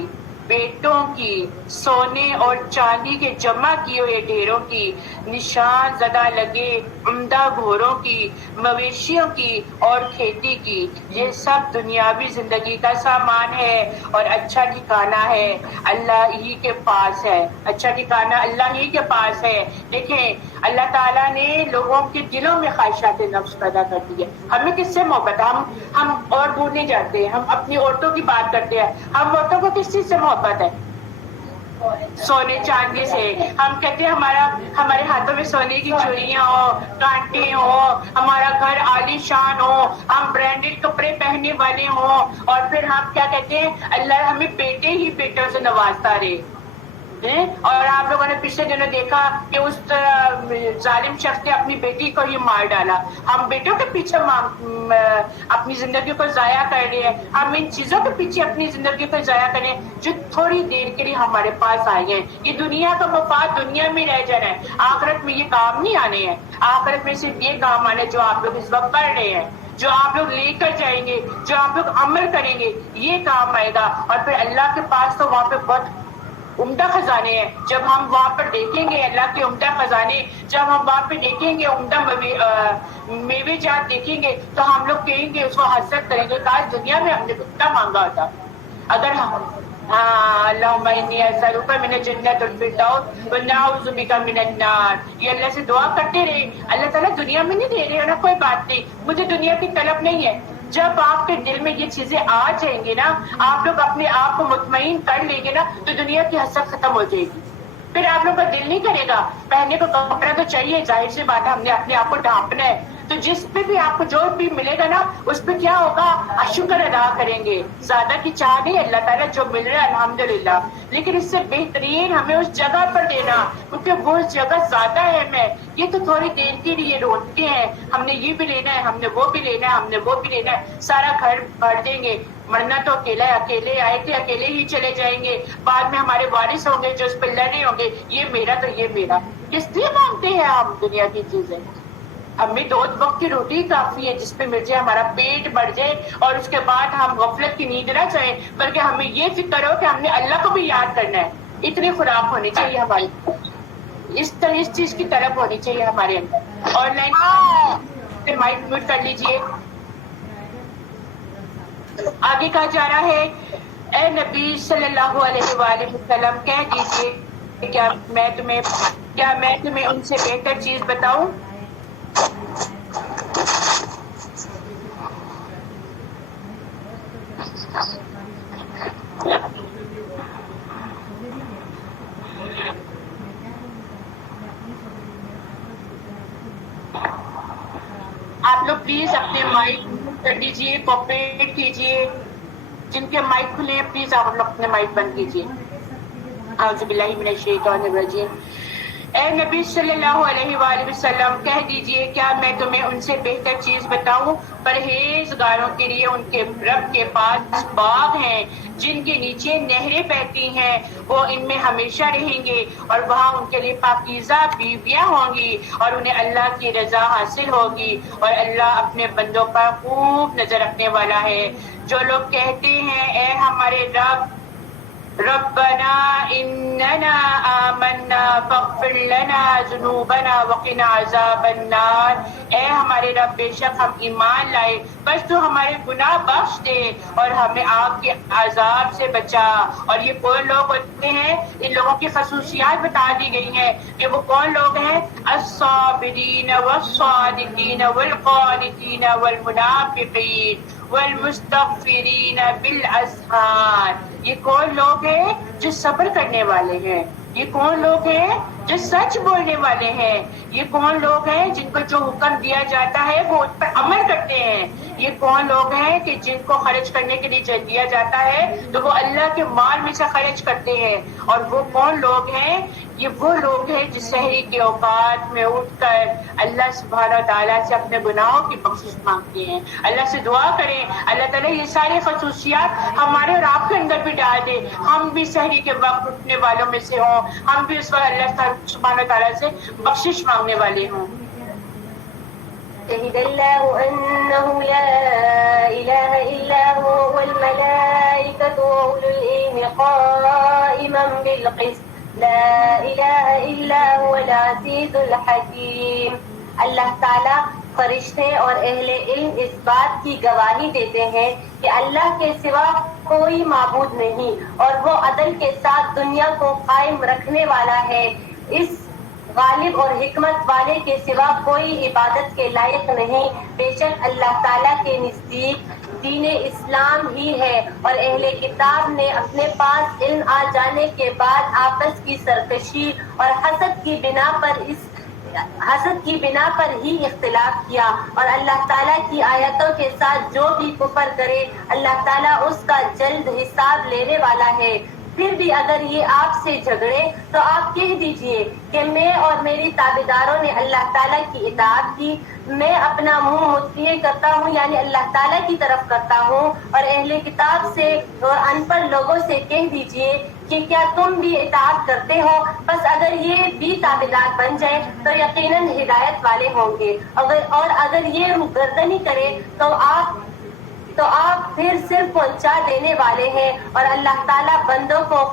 بیٹوں کی، سونے اور چاندی کے جمع کیے ہوئے ڈھیروں کی، نشان زدہ لگے عمدہ گھوڑوں کی، مویشیوں کی اور کھیتی کی، یہ سب دنیاوی زندگی کا سامان ہے اور اچھا ٹھکانہ ہے اللہ ہی کے پاس ہے۔ اچھا ٹھکانہ اللہ ہی کے پاس ہے۔ دیکھیں اللہ تعالیٰ نے لوگوں کے دلوں میں خواہشات نفس پیدا کر دی ہے۔ ہمیں کس سے محبت ہے؟ ہم اور بھولنے جاتے ہیں، ہم اپنی عورتوں کی بات کرتے ہیں۔ ہم عورتوں کو کس چیز سے محبت ہے؟ سونے چاندی سے۔ ہم کہتے ہیں ہمارے ہاتھوں میں سونے کی چوڑیاں ہو، کانٹے ہو، ہمارا گھر عالی شان ہو، ہم برانڈڈ کپڑے پہننے والے ہوں، اور پھر ہم کیا کہتے ہیں اللہ ہمیں بیٹے ہی بیٹوں سے نوازتا رہے۔ اور آپ لوگوں نے پچھلے دنوں دیکھا کہ اس ظالم شخص نے اپنی بیٹی کو ہی مار ڈالا۔ ہم بیٹوں کے پیچھے اپنی زندگی کو ضائع کر رہے ہیں، ہم ان چیزوں کے پیچھے اپنی زندگی کو ضائع کریں جو تھوڑی دیر کے لیے ہمارے پاس آئی ہیں۔ یہ دنیا کا مفاد دنیا میں رہ جانا ہے، آخرت میں یہ کام نہیں آنے ہیں۔ آخرت میں صرف یہ کام آنے جو آپ لوگ اس وقت کر رہے ہیں۔ جو آپ لوگ لے کر جائیں گے، جو آپ لوگ عمل کریں گے، یہ کام آئے گا. اور پھر اللہ کے پاس تو وہاں پہ بہت عمدہ خزانے ہیں. جب ہم وہاں پر دیکھیں گے اللہ کے عمدہ خزانے، جب ہم وہاں پہ دیکھیں گے عمدہ میوے جات دیکھیں گے تو ہم لوگ کہیں گے، اس کو حسرت کریں گے کاش دنیا میں ہم نے کتنا مانگا ہوتا. اگر اللہم انی اسألک من الجنۃ الفردوس ونعوذ بک من النار. یہ اللہ سے دعا کرتے رہے. اللہ تعالیٰ دنیا میں نہیں دے رہے نا، کوئی بات نہیں، مجھے دنیا کی طلب نہیں ہے. جب آپ کے دل میں یہ چیزیں آ جائیں گے نا، آپ لوگ اپنے آپ کو مطمئن کر لیں گے نا، تو دنیا کی حسرت ختم ہو جائے گی. پھر آپ لوگ کا دل نہیں کرے گا. پہننے کو کپڑا تو چاہیے، ظاہر سی بات ہے، ہم نے اپنے آپ کو ڈھانپنا ہے. تو جس پہ بھی آپ کو جو بھی ملے گا نا، اس پہ کیا ہوگا؟ شکر ادا کریں گے. زیادہ کی چاہ نہیں، اللہ تعالیٰ جو مل رہا ہے الحمدللہ، لیکن اس سے بہترین ہمیں اس جگہ پر دینا، کیونکہ وہ جگہ زیادہ اہم ہے. یہ تو تھوڑی دیر کے لیے روتے ہیں، ہم نے یہ بھی لینا ہے، ہم نے وہ بھی لینا ہے، ہم نے وہ بھی لینا ہے. سارا گھر بھر دیں گے. مرنا تو اکیلا ہے، اکیلے آئے تھے اکیلے ہی چلے جائیں گے. بعد میں ہمارے وارث ہوں گے جو اس پہ لڑ رہے ہوں گے، یہ میرا تو یہ میرا. کس لیے مانگتے ہیں ہم دنیا کی چیزیں؟ ہمیں 2 وقت کی روٹی کافی ہے جس پہ مل جائے، ہمارا پیٹ بھر جائے، اور اس کے بعد ہم غفلت کی نیند نہ جائیں، بلکہ ہمیں یہ فکر ہو کہ ہم نے اللہ کو بھی یاد کرنا ہے. اتنی خوراک ہونی چاہیے ہماری، اس چیز کی طلب ہونی چاہیے ہمارے اندر. آن لائن مائک میوٹ کر لیجئے. آگے کہا جا رہا ہے، اے نبی صلی اللہ علیہ وآلہ وسلم کہہ دیجئے کیا میں تمہیں ان سے بہتر چیز بتاؤں؟ آپ لوگ پلیز اپنے مائک کر دیجیے، کوپریٹ کیجیے. جن کے مائک کھلے ہیں پلیز آپ لوگ اپنے مائک بند کیجیے. اعوذ باللہ من الشیطان الرجیم. اے نبی صلی اللہ علیہ وآلہ وسلم کہہ دیجئے کیا میں تمہیں ان سے بہتر چیز بتاؤں؟ پرہیزگاروں کے لیے ان کے رب کے پاس باغ ہیں جن کے نیچے نہریں بہتی ہیں، وہ ان میں ہمیشہ رہیں گے، اور وہاں ان کے لیے پاکیزہ بیویاں ہوں گی، اور انہیں اللہ کی رضا حاصل ہوگی، اور اللہ اپنے بندوں پر خوب نظر رکھنے والا ہے. جو لوگ کہتے ہیں اے ہمارے ربنا اننا آمنا فاغفر لنا ذنوبنا وقنا عذاب النار، اے ہمارے رب بے شک ہم ایمان لائے، بس تو ہمارے گناہ بخش دے اور ہمیں آگ کے عذاب سے بچا. اور یہ کون لوگ ہوتے ہیں؟ ان لوگوں کی خصوصیات بتا دی گئی ہیں کہ وہ کون لوگ ہیں. الصابرین والصادقین والقانتین والمنافقین والمستغفرین بالاسحار. یہ کون لوگ ہیں؟ جو صبر کرنے والے ہیں. یہ کون لوگ ہیں؟ جو سچ بولنے والے ہیں. یہ کون لوگ ہیں؟ جن کو جو حکم دیا جاتا ہے وہ اس پر عمل کرتے ہیں. یہ کون لوگ ہیں کہ جن کو خرچ کرنے کے لیے دیا جاتا ہے تو وہ اللہ کے مال میں سے خرچ کرتے ہیں. اور وہ کون لوگ ہیں؟ یہ وہ لوگ ہیں جو سحری کے اوقات میں اٹھ کر اللہ سبحانہ تعالیٰ سے اپنے گناہوں کی بخشش مانگتے ہیں. اللہ سے دعا کریں اللہ تعالیٰ یہ ساری خصوصیات ہمارے اور آپ کے اندر بھی ڈال دے. ہم بھی سحری کے وقت اٹھنے والوں میں سے ہوں، ہم بھی اس وقت اللہ سبحانہ تعالیٰ سے بخشش مانگنے والے ہوں. شهد الله أنه لا إله إلا هو والملائكة وأولو العلم قائما بالقسط لا إله إلا هو العزيز الحكيم. اللہ تعالیٰ فرشتے اور اہل علم اس بات کی گواہی دیتے ہیں کہ اللہ کے سوا کوئی معبود نہیں، اور وہ عدل کے ساتھ دنیا کو قائم رکھنے والا ہے. اس غالب اور حکمت والے کے سوا کوئی عبادت کے لائق نہیں. بے شک اللہ تعالیٰ کے نزدیک دین اسلام ہی ہے، اور اہل کتاب نے اپنے پاس علم آ جانے کے بعد آپس کی سرکشی اور حسد کی بنا پر ہی اختلاف کیا. اور اللہ تعالیٰ کی آیتوں کے ساتھ جو بھی کفر کرے اللہ تعالیٰ اس کا جلد حساب لینے والا ہے. پھر بھی اگر یہ آپ سے جھگڑے تو آپ کہہ دیجئے کہ میں اور میری تابعداروں نے اللہ تعالیٰ کی اطاعت کی. میں اپنا منہ متوجہ کرتا ہوں یعنی اللہ تعالیٰ کی طرف کرتا ہوں. اور اہل کتاب سے اور ان پڑھ لوگوں سے کہہ دیجئے کہ کیا تم بھی اطاعت کرتے ہو؟ بس اگر یہ بھی تابعدار بن جائے تو یقیناً ہدایت والے ہوں گے، اگر یہ روگردنی کرے تو آپ پھر صرف پہنچا دینے والے ہیں، اور اللہ تعالیٰ بندوں کو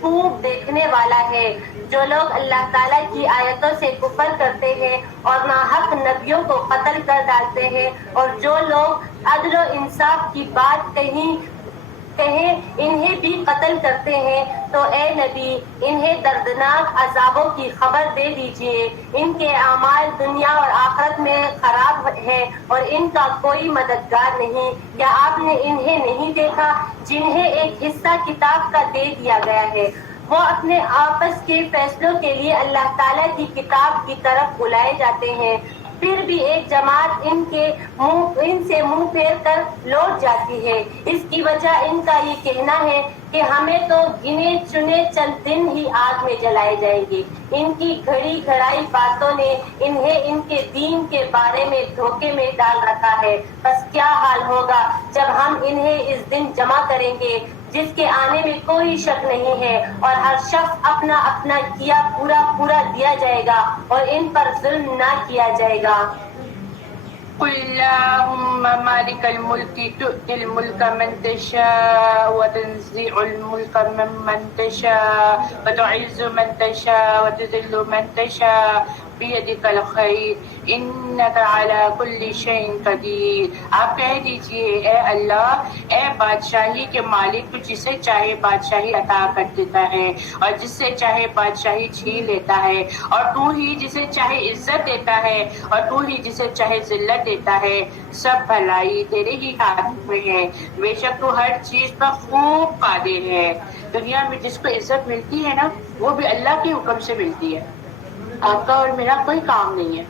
خوب دیکھنے والا ہے۔ جو لوگ اللہ تعالیٰ کی آیتوں سے کفر کرتے ہیں اور ناحق نبیوں کو قتل کر ڈالتے ہیں، اور جو لوگ عدل و انصاف کی بات کہیں انہیں بھی قتل کرتے ہیں، تو اے نبی انہیں دردناک عذابوں کی خبر دے دیجئے۔ ان کے اعمال دنیا اور آخرت میں خراب ہے اور ان کا کوئی مددگار نہیں۔ کیا آپ نے انہیں نہیں دیکھا جنہیں ایک حصہ کتاب کا دے دیا گیا ہے؟ وہ اپنے آپس کے فیصلوں کے لیے اللہ تعالیٰ کی کتاب کی طرف بلائے جاتے ہیں، پھر بھی ایک جماعت ان سے منہ پھیر کر لوٹ جاتی ہے۔ اس کی وجہ ان کا یہ کہنا ہے کہ ہمیں تو گنے چنے چند دن ہی آگ میں جلائے جائیں گے۔ ان کی گھڑی گھڑائی باتوں نے انہیں ان کے دین کے بارے میں دھوکے میں ڈال رکھا ہے۔ بس کیا حال ہوگا جب ہم انہیں اس دن جمع کریں گے جس کے آنے میں کوئی شک نہیں ہے، اور ہر شخص اپنا اپنا کیا پورا دیا جائے گا اور ان پر ظلم نہ کیا جائے گا۔ قل اللهم مالك الملك تؤتي الملك من تشاء وتنزع الملك ممن تشاء وتعز من تشاء وتذل من تشاء بيدك الخير انك على كل شيء قدیر۔ آپ کہہ دیجئے اے اللہ، اے بادشاہی کے مالک، تو جسے چاہے بادشاہی عطا کر دیتا ہے اور جس سے چاہے بادشاہی چھین لیتا ہے، اور تو ہی جسے چاہے عزت دیتا ہے اور تو ہی جسے چاہے ذلت دیتا ہے۔ سب بھلائی تیرے ہی ہاتھ میں ہے، بے شک تو ہر چیز پر خوب قادر ہے۔ دنیا میں جس کو عزت ملتی ہے نا، وہ بھی اللہ کے حکم سے ملتی ہے، آپ کا اور میرا کوئی کام نہیں ہے۔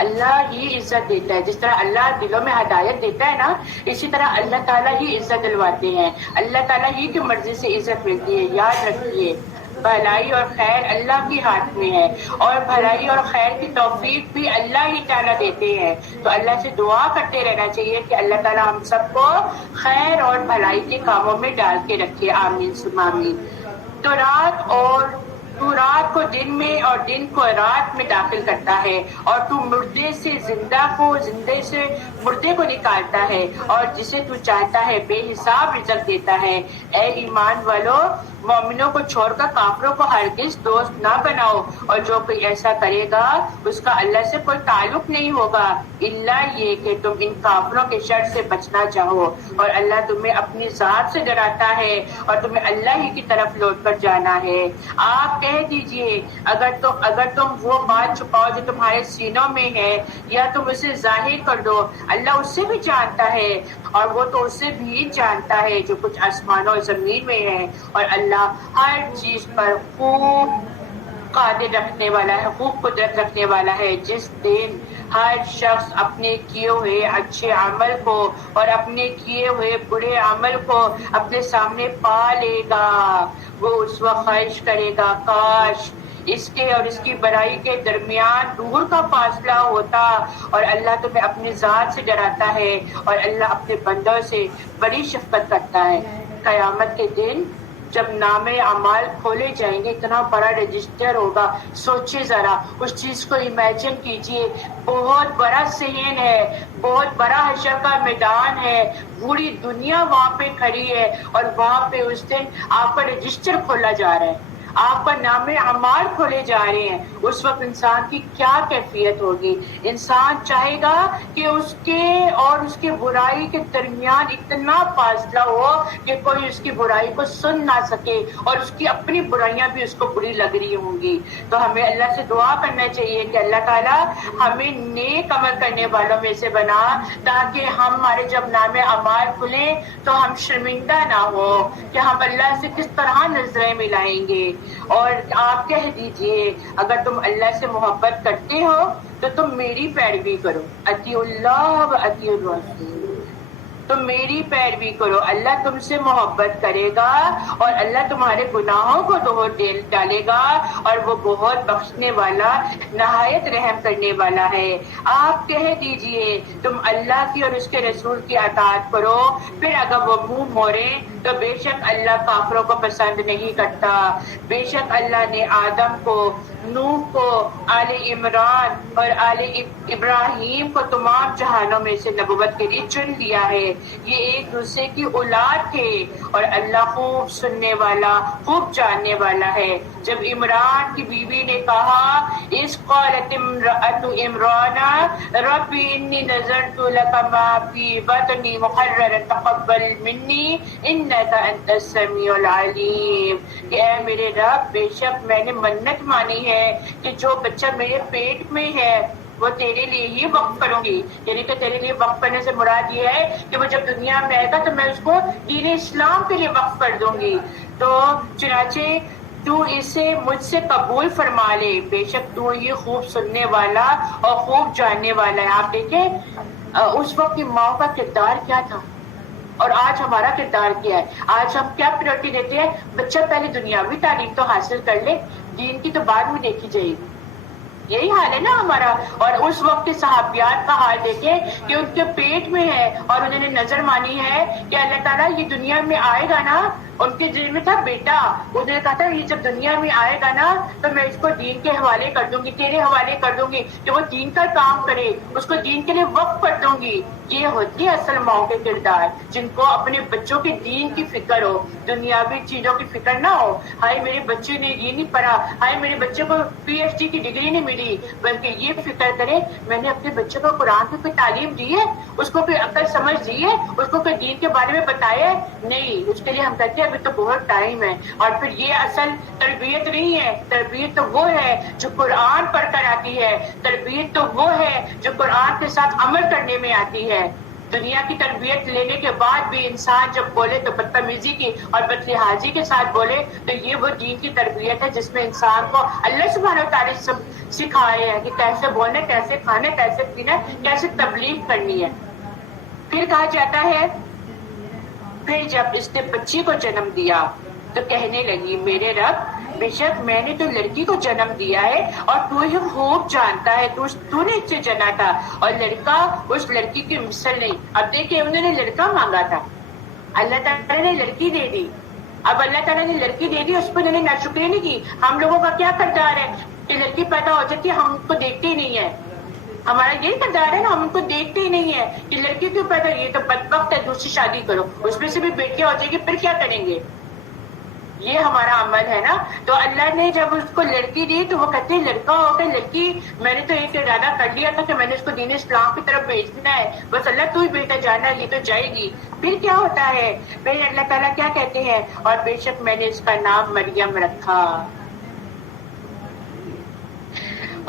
اللہ ہی عزت دیتا ہے، جس طرح اللہ دلوں میں ہدایت دیتا ہے نا، اسی طرح اللہ تعالیٰ ہی عزت دلواتے ہیں، اللہ تعالیٰ ہی کی مرضی سے عزت ملتی ہے۔ یاد رکھیے بھلائی اور خیر اللہ کے ہاتھ میں ہے، اور بھلائی اور خیر کی توفیق بھی اللہ ہی تعالیٰ دیتے ہیں۔ تو اللہ سے دعا کرتے رہنا چاہیے کہ اللہ تعالیٰ ہم سب کو خیر اور بھلائی کے کاموں میں ڈال کے رکھے، آمین ثم آمین۔ تو رات کو دن میں اور دن کو رات میں داخل کرتا ہے، اور تو مردے سے زندہ کو، زندے سے مردے کو نکالتا ہے، اور جسے تو چاہتا ہے بے حساب رزق دیتا ہے۔ اے ایمان والو، مومنوں کو چھوڑ کر کافروں کو ہرگز دوست نہ بناؤ، اور جو کوئی ایسا کرے گا اس کا اللہ سے کوئی تعلق نہیں ہوگا، الا یہ کہ تم ان کافروں کے شر سے بچنا چاہو، اور اللہ تمہیں اپنی ذات سے ڈراتا ہے اور تمہیں اللہ ہی کی طرف لوٹ کر جانا ہے۔ آپ کہہ دیجئے اگر تم وہ بات چھپاؤ جو تمہارے سینوں میں ہے یا تم اسے ظاہر کر دو، اللہ اس سے بھی جانتا ہے، اور وہ تو اسے بھی جانتا ہے جو کچھ آسمانوں اور زمین میں ہے، اور اللہ ہر چیز پر خوب قادر رکھنے والا ہے، خوب قدرت رکھنے والا ہے۔ جس دن ہر شخص اپنے کیے ہوئے اچھے عمل کو اور اپنے کیے ہوئے برے عمل کو اپنے سامنے پا لے گا، وہ اس وقت خواہش کرے گا کاش اس کے اور اس کی برائی کے درمیان دور کا فاصلہ ہوتا، اور اللہ تمہیں اپنی ذات سے ڈراتا ہے، اور اللہ اپنے بندوں سے بڑی شفقت کرتا ہے۔ قیامت کے دن جب نام اعمال کھولے جائیں گے، اتنا بڑا رجسٹر ہوگا، سوچے ذرا اس چیز کو، امیجن کیجئے، بہت بڑا صحن ہے، بہت بڑا حشر کا میدان ہے، پوری دنیا وہاں پہ کھڑی ہے، اور وہاں پہ اس دن آپ کا رجسٹر کھولا جا رہا ہے، آپ کا نام اعمال کھولے جا رہے ہیں۔ اس وقت انسان کی کیا کیفیت ہوگی؟ انسان چاہے گا کہ اس کے اور اس کے برائی کے درمیان اتنا فاصلہ ہو کہ کوئی اس کی برائی کو سن نہ سکے، اور اس کی اپنی برائیاں بھی اس کو بری لگ رہی ہوں گی۔ تو ہمیں اللہ سے دعا کرنا چاہیے کہ اللہ تعالیٰ ہمیں نیک عمل کرنے والوں میں سے بنا، تاکہ ہمارے جب نام اعمال کھلیں تو ہم شرمندہ نہ ہو کہ ہم اللہ سے کس طرح نظریں ملائیں گے۔ اور آپ کہہ دیجئے اگر تم اللہ سے محبت کرتے ہو تو تم میری پیروی کرو، اطیع اللہ و اطیع الرسول، تم میری پیروی کرو، اللہ تم سے محبت کرے گا، اور اللہ تمہارے گناہوں کو دھو ڈالے گا، اور وہ بہت بخشنے والا، نہایت رحم کرنے والا ہے۔ آپ کہہ دیجئے تم اللہ کی اور اس کے رسول کی اطاعت کرو، پھر اگر وہ منہ موڑیں تو بے شک اللہ کافروں کو پسند نہیں کرتا. بے شک اللہ نے آدم کو، نوح کو، آل عمران اور آل ابراہیم کو تمام جہانوں میں سے نبوت کے لیے چن لیا ہے. یہ ایک دوسرے کی اولاد تھے اور اللہ خوب سننے والا، خوب جاننے والا ہے. جب عمران کی بیوی نے کہا اس قالت امرأۃ عمران رب انی نذرت لک ما فی بطنی محررا تقبل منی انک انت السمیع العلیم، کہ اے میرے رب بے شک میں نے منت مانی ہے کہ جو بچہ میرے پیٹ میں ہے وہ تیرے لیے ہی وقف کروں گی. یعنی کہ تیرے لیے وقف کرنے سے مراد یہ ہے کہ وہ جب دنیا میں آئے گا تو میں اس کو دین اسلام کے لیے وقف کر دوں گی. تو چنانچہ تو اسے مجھ سے قبول فرما لے، بے شک تو یہ خوب سننے والا اور خوب جاننے والا ہے. آپ دیکھیں اس وقت کی ماں کا کردار کیا تھا اور آج ہمارا کردار کیا ہے. آج ہم کیا پریورٹی دیتے ہیں؟ بچہ پہلے دنیاوی تعلیم تو حاصل کر لے، دین کی تو بعد میں دیکھی جائے گی. یہی حال ہے نا ہمارا. اور اس وقت کے صحابیات کا حال دیکھیں کہ ان کے پیٹ میں ہے اور انہوں نے نظر مانی ہے کہ اللہ تعالیٰ یہ دنیا میں آئے گا نا. ان کے دل میں تھا بیٹا، انہوں نے کہا تھا یہ جب دنیا میں آئے گا نا تو میں اس کو دین کے حوالے کر دوں گی، تیرے حوالے کر دوں گی کہ وہ دین کا کام کرے، اس کو دین کے لیے وقف کر دوں گی. یہ ہوتی ہے اصل ماؤں کے کردار، جن کو اپنے بچوں کے دین کی فکر ہو، دنیاوی چیزوں کی فکر نہ ہو. ہائے میرے بچے نے یہ نہیں پڑھا، ہائے میرے بچے کو PhD کی ڈگری نہیں ملی، بلکہ یہ فکر کرے میں نے اپنے بچے کو قرآن کی کوئی تعلیم دی ہے، اس کو کوئی عقل سمجھ دی ہے، اس کو کوئی دین کے بارے میں بتایا ہے؟ نہیں. اس کے لیے ہم کہتے ہیں ابھی تو بہت ٹائم ہے. اور پھر یہ اصل تربیت نہیں ہے. تربیت تو وہ ہے جو قرآن پڑھ کر آتی ہے، تربیت تو وہ ہے جو قرآن کے ساتھ عمل کرنے میں آتی ہے. دنیا کی تربیت لینے کے بعد بھی انسان جب بولے تو بدتمیزی کی اور بدلحاظی کے ساتھ بولے تو یہ وہ دین کی تربیت ہے جس میں انسان کو اللہ سبحانہ و تعالیٰ سکھائے ہیں کہ کیسے بولنا، کیسے کھانا، کیسے پینا، کیسے تبلیغ کرنی ہے. پھر کہا جاتا ہے پھر جب اس نے بچی کو جنم دیا تو کہنے لگی میرے رب بے شک میں نے تو لڑکی کو جنم دیا ہے اور تو ہی خوب جانتا ہے، تو نے اس سے جنا تھا اور لڑکا اس لڑکی کی مثل نہیں. اب دیکھیں انہوں نے لڑکا مانگا تھا، اللہ تعالیٰ نے لڑکی دے دی. اب اللہ تعالیٰ نے لڑکی دے دی، اس پر انہوں نے ناشکری نہیں کی. ہم لوگوں کا کیا کردار ہے کہ لڑکی پیدا ہو جاتی ہے ہم ان کو دیکھتے ہی نہیں ہے. ہمارا یہی کردار ہے نا، ہم ان کو دیکھتے ہی نہیں ہے کہ لڑکی کیوں پیدا، یہ تو بدبخت ہے، دوسری شادی کرو، اس میں سے بھی بیٹیاں ہو جائے گی، پھر کیا کریں گے؟ یہ ہمارا عمل ہے نا. تو اللہ نے جب اس کو لڑکی دی تو وہ کہتے ہیں لڑکا ہو گیا، لڑکی میں نے تو ایک ارادہ کر لیا تھا کہ میں نے اس کو دین اسلام کی طرف بھیجنا ہے، بس اللہ تو ہی بیٹا جانا، یہ تو جائے گی. پھر کیا ہوتا ہے؟ پھر اللہ تعالیٰ کیا کہتے ہیں اور بے شک میں نے اس کا نام مریم رکھا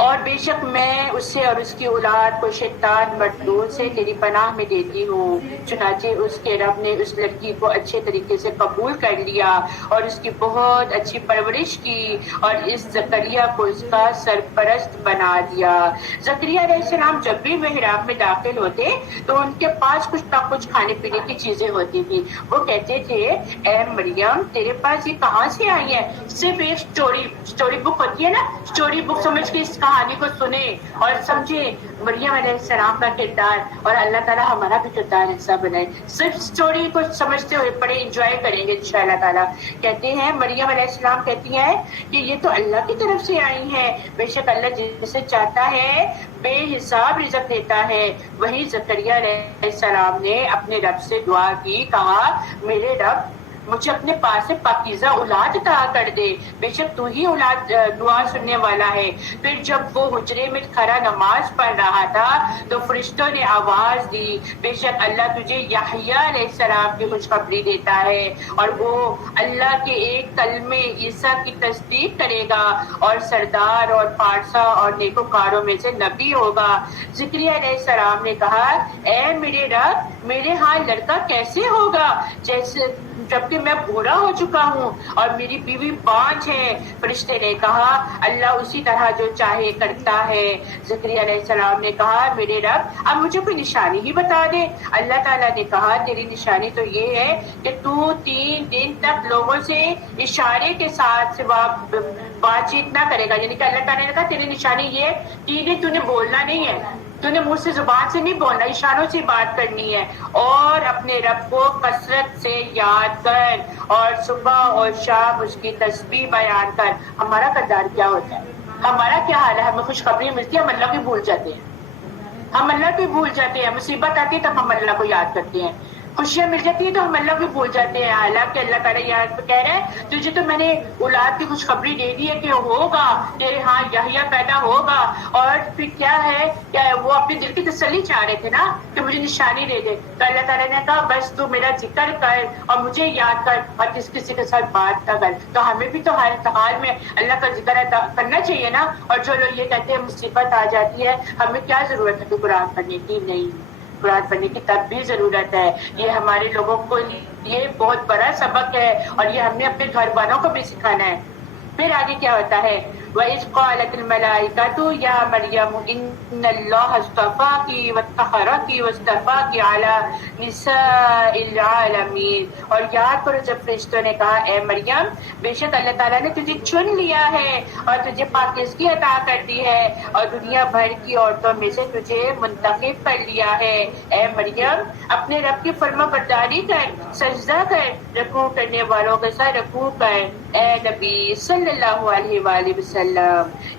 اور بے شک میں اسے اور اس کی اولاد کو شیطان مردود سے تیری پناہ میں دیتی ہوں. چنانچہ اس کے رب نے اس لڑکی کو اچھے طریقے سے قبول کر لیا اور اس کی بہت اچھی پرورش کی اور اس زکریا کو اس کا سرپرست بنا دیا. زکریا علیہ السلام جب بھی محراب میں داخل ہوتے تو ان کے پاس کچھ نہ کچھ کھانے پینے کی چیزیں ہوتی تھی. وہ کہتے تھے اے مریم تیرے پاس یہ کہاں سے آئی ہے؟ صرف ایک اسٹوری بک ہوتی ہے نا، اسٹوری بک سمجھ کے اس کہانی کو سنے اور سمجھے مریم علیہ السلام کا کردار، اور اللہ تعالیٰ ہمارا بھی کردار ایسا بنائے. صرف اسٹوری کو سمجھتے ہوئے پڑھے انجوائے کریں گے انشاءاللہ تعالیٰ. کہتے ہیں مریم علیہ السلام کہتی ہیں کہ یہ تو اللہ کی طرف سے آئی ہیں، بے شک اللہ جسے چاہتا ہے بے حساب رزق دیتا ہے. وہی زکریا علیہ السلام نے اپنے رب سے دعا کی، کہا میرے رب مجھے اپنے پاس سے پاکیزہ اولاد عطا کر دے، بے شک تو ہی اولاد دعا سننے والا ہے. پھر جب وہ حجرے میں کھڑا نماز پڑھ رہا تھا تو فرشتوں نے آواز دی بے شک اللہ تجھے یحییٰ علیہ السلام کی خوشخبری دیتا ہے اور وہ اللہ کے ایک کلمے عیسیٰ کی تصدیق کرے گا اور سردار اور پارسا اور نیکوکاروں میں سے نبی ہوگا. زکریا علیہ السلام نے کہا اے میرے رب میرے ہاں لڑکا کیسے ہوگا جبکہ میں بوڑھا ہو چکا ہوں اور میری بیوی بانجھ ہے؟ فرشتے نے کہا اللہ اسی طرح جو چاہے کرتا ہے. زکریا علیہ السلام نے کہا میرے رب اب مجھے کوئی نشانی ہی بتا دے. اللہ تعالیٰ نے کہا تیری نشانی تو یہ ہے کہ تو 3 دن تک لوگوں سے اشارے کے ساتھ بات چیت نہ کرے گا. یعنی کہ اللہ تعالیٰ نے کہا تیری نشانی یہ 3 دن تو نے بولنا نہیں ہے. تو نے منہ سے زبان سے نہیں بولنا، اشاروں سے بات کرنی ہے. اور اپنے رب کو کثرت سے یاد کر اور صبح اور شام اس کی تسبیح بیان کر. ہمارا کردار کیا ہوتا ہے؟ ہمارا کیا حال ہے؟ ہمیں خوشخبری ملتی ہے ہم اللہ کو بھول جاتے ہیں. ہم اللہ کو بھول جاتے ہیں. مصیبت آتی ہے تب ہم اللہ کو یاد کرتے ہیں. خوشیاں مل جاتی ہے تو ہم اللہ کو بھول جاتے ہیں. حالانکہ اللہ تعالیٰ یہاں پہ کہہ رہے ہیں تجھے تو میں نے اولاد کی خوشخبری دے دی ہے کہ ہوگا تیرے ہاں یحییٰ پیدا ہوگا. اور پھر کیا ہے وہ اپنے دل کی تسلی چاہ رہے تھے نا کہ مجھے نشانی دے دے. تو اللہ تعالیٰ نے کہا بس تو میرا ذکر کر اور مجھے یاد کر اور کسی کے ساتھ بات نہ کر. تو ہمیں بھی تو ہر حال میں اللہ کا ذکر کرنا چاہیے نا. اور جو لوگ یہ کہتے ہیں مصیبت آ جاتی ہے ہمیں کیا ضرورت ہے تو قرآن پڑھنے کی؟ نہیں، قرآن پڑھنے کی تب بھی ضرورت ہے. یہ ہمارے لوگوں کو یہ بہت بڑا سبق ہے اور یہ ہم نے اپنے گھر والوں کو بھی سکھانا ہے. پھر آگے کیا ہوتا ہے؟ وَإِذْ قَالَتِ الْمَلَائِكَةُ يَا مَرْيَمُ إِنَّ اللَّهَ اصْطَفَاكِ وَطَّهَّرَكِ وَاصْطَفَاكِ عَلَى نِسَاءِ الْعَالَمِينَ. اور یاد کرو جب فرشتوں نے کہا اے مریم بے شک اللہ تعالیٰ نے تجھے چن لیا ہے اور تجھے پاکیزگی عطا کر دی ہے اور دنیا بھر کی عورتوں میں سے تجھے منتخب کر لیا ہے. اے مریم اپنے رب کی فرما برداری کر، سجدہ کر، رکوع کرنے والوں کے ساتھ رکوع کر. اے نبی صلی اللہ علیہ وآلہ وسلم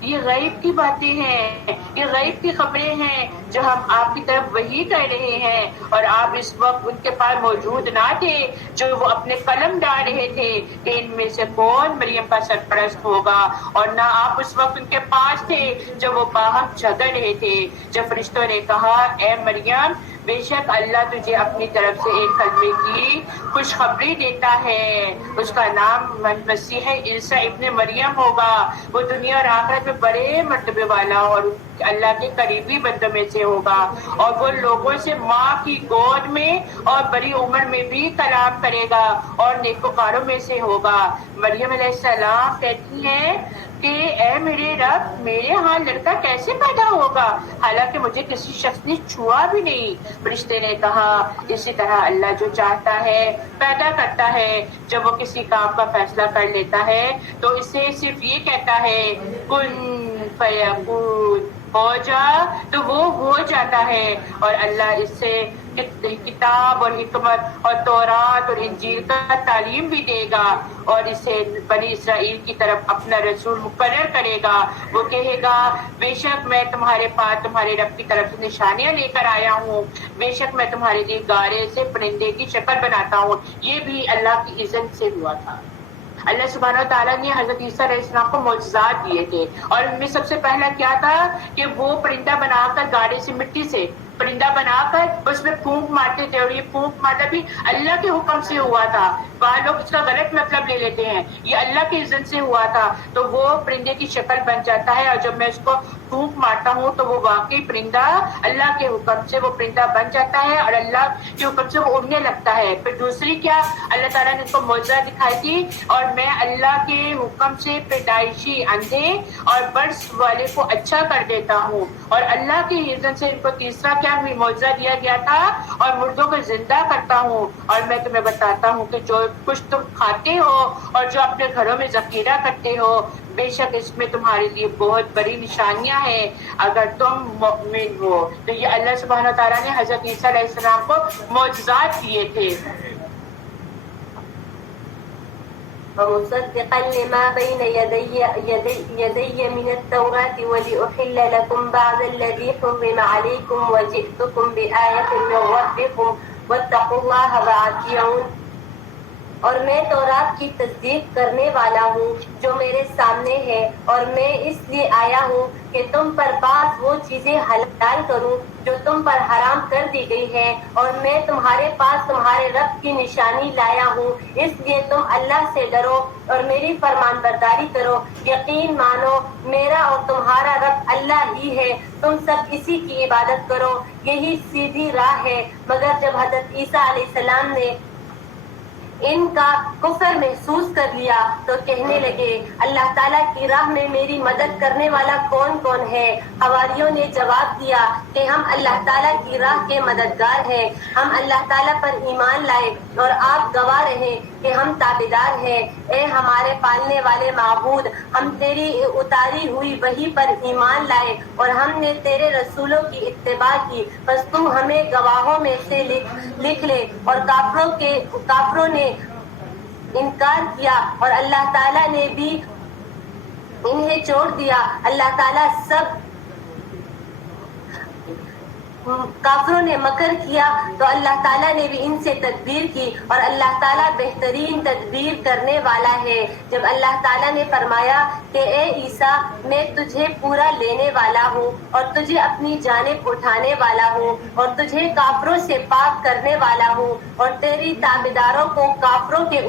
یہ غیب کی باتیں ہیں، یہ غیب کی خبریں ہیں جو ہم آپ کی طرف وحی کر رہے ہیں. اور آپ اس وقت ان کے پاس موجود نہ تھے جو وہ اپنے قلم ڈال رہے تھے کہ ان میں سے کون مریم کا سرپرست ہوگا. اور نہ آپ اس وقت ان کے پاس تھے جب وہ باہم جھگڑ رہے تھے. جب فرشتوں نے کہا اے مریم بے شک اللہ تجھے اپنی طرف سے ایک کلمے کی خوشخبری دیتا ہے، اس کا نام مسیح عیسیٰ ابن مریم ہوگا. وہ دنیا اور آخرت میں بڑے مرتبے والا اور اللہ کے قریبی بندوں میں سے ہوگا. اور وہ لوگوں سے ماں کی گود میں اور بڑی عمر میں بھی کلام کرے گا اور نیکوکاروں میں سے ہوگا. مریم علیہ السلام کہتی ہیں کہ اے میرے رب میرے ہاں لڑکا کیسے پیدا ہوگا حالانکہ مجھے کسی شخص نے چھوا بھی نہیں. فرشتے نے کہا اسی طرح اللہ جو چاہتا ہے پیدا کرتا ہے. جب وہ کسی کام کا فیصلہ کر لیتا ہے تو اسے صرف یہ کہتا ہے کن فیکون، ہو جا تو وہ ہو جاتا ہے. اور اللہ اس سے کتاب اور حکمت اور تورات اور انجیل کا تعلیم بھی دے گا اور اسے بنی اسرائیل کی طرف اپنا رسول مقرر کرے گا. وہ کہے گا بے شک میں تمہارے پاس تمہارے رب کی طرف سے نشانیاں لے کر آیا ہوں، بے شک میں تمہارے لیے گارے سے پرندے کی شکل بناتا ہوں. یہ بھی اللہ کی اذن سے ہوا تھا. اللہ سبحانہ و تعالیٰ نے حضرت عیسیٰ علیہ السلام کو معجزات دیے تھے اور ان میں سب سے پہلا کیا تھا کہ وہ پرندہ بنا کر گارے سے مٹی سے پرندہ بنا کر اس میں پھونک مارتے تھے. اور یہ پھونک مارنا بھی اللہ کے حکم سے ہوا تھا. بعض لوگ اس کا غلط مطلب لے لیتے ہیں، یہ اللہ کے اذن سے ہوا تھا. تو وہ پرندے کی شکل بن جاتا ہے اور جب میں اس کو پھونک مارتا ہوں تو وہ واقعی پرندہ اللہ کے حکم سے وہ پرندہ بن جاتا ہے اور اللہ کے حکم سے وہ اڑنے لگتا ہے. پھر دوسری کیا اللہ تعالیٰ نے اس کو معجزہ دکھائی تھی اور میں اللہ کے حکم سے پیدائشی اندھے اور برس والے کو اچھا کر دیتا ہوں. اور اللہ کے اذن سے ان کو تیسرا کیا معجزہ دیا گیا تھا اور مردوں کو زندہ کرتا ہوں. اور میں تمہیں بتاتا ہوں کہ جو کچھ تم کھاتے ہو اور جو اپنے گھروں میں ذخیرہ کرتے ہو بے شک اس میں تمہارے لیے بہت بڑی نشانیاں ہیں اگر تم مؤمن ہو. تو یہ اللہ سبحانہ و تعالیٰ نے حضرت عیسیٰ علیہ السلام کو معجزات دیے تھے. ومصدقا لما بين يدي من التوراة ولأحل لكم بعض الذي حرم عليكم وجئتكم بآية من ربكم واتقوا الله وأطيعون. اور میں تورات کی تصدیق کرنے والا ہوں جو میرے سامنے ہے اور میں اس لیے آیا ہوں کہ تم پر بعض وہ چیزیں حلال کروں جو تم پر حرام کر دی گئی ہے. اور میں تمہارے پاس تمہارے رب کی نشانی لایا ہوں اس لیے تم اللہ سے ڈرو اور میری فرمان برداری کرو. یقین مانو میرا اور تمہارا رب اللہ ہی ہے، تم سب اسی کی عبادت کرو، یہی سیدھی راہ ہے. مگر جب حضرت عیسیٰ علیہ السلام نے ان کا کفر محسوس کر لیا تو کہنے لگے اللہ تعالیٰ کی راہ میں میری مدد کرنے والا کون کون ہے؟ حواریوں نے جواب دیا کہ ہم اللہ تعالیٰ کی راہ کے مددگار ہیں، ہم اللہ تعالیٰ پر ایمان لائے اور آپ گواہ رہیں کہ ہم تابعدار ہیں۔ اے ہمارے پالنے والے معبود، ہم تیری اتاری ہوئی وحی پر ایمان لائے اور ہم نے تیرے رسولوں کی اتباع کی، بس تو ہمیں گواہوں میں سے لکھ لے۔ اور کافروں نے انکار کیا اور اللہ تعالیٰ نے بھی انہیں چھوڑ دیا۔ اللہ تعالیٰ کافروں نے مکر کیا تو اللہ تعالیٰ نے بھی ان سے تدبیر کی، اور اللہ تعالیٰ بہترین تدبیر کرنے والا ہے۔ جب اللہ تعالیٰ نے فرمایا کہ اے عیسیٰ، میں تجھے پورا لینے والا ہوں اور تجھے اپنی جانب اٹھانے والا ہوں اور تجھے کافروں سے پاک کرنے والا ہوں اور تیری تابعداروں کو کافروں کے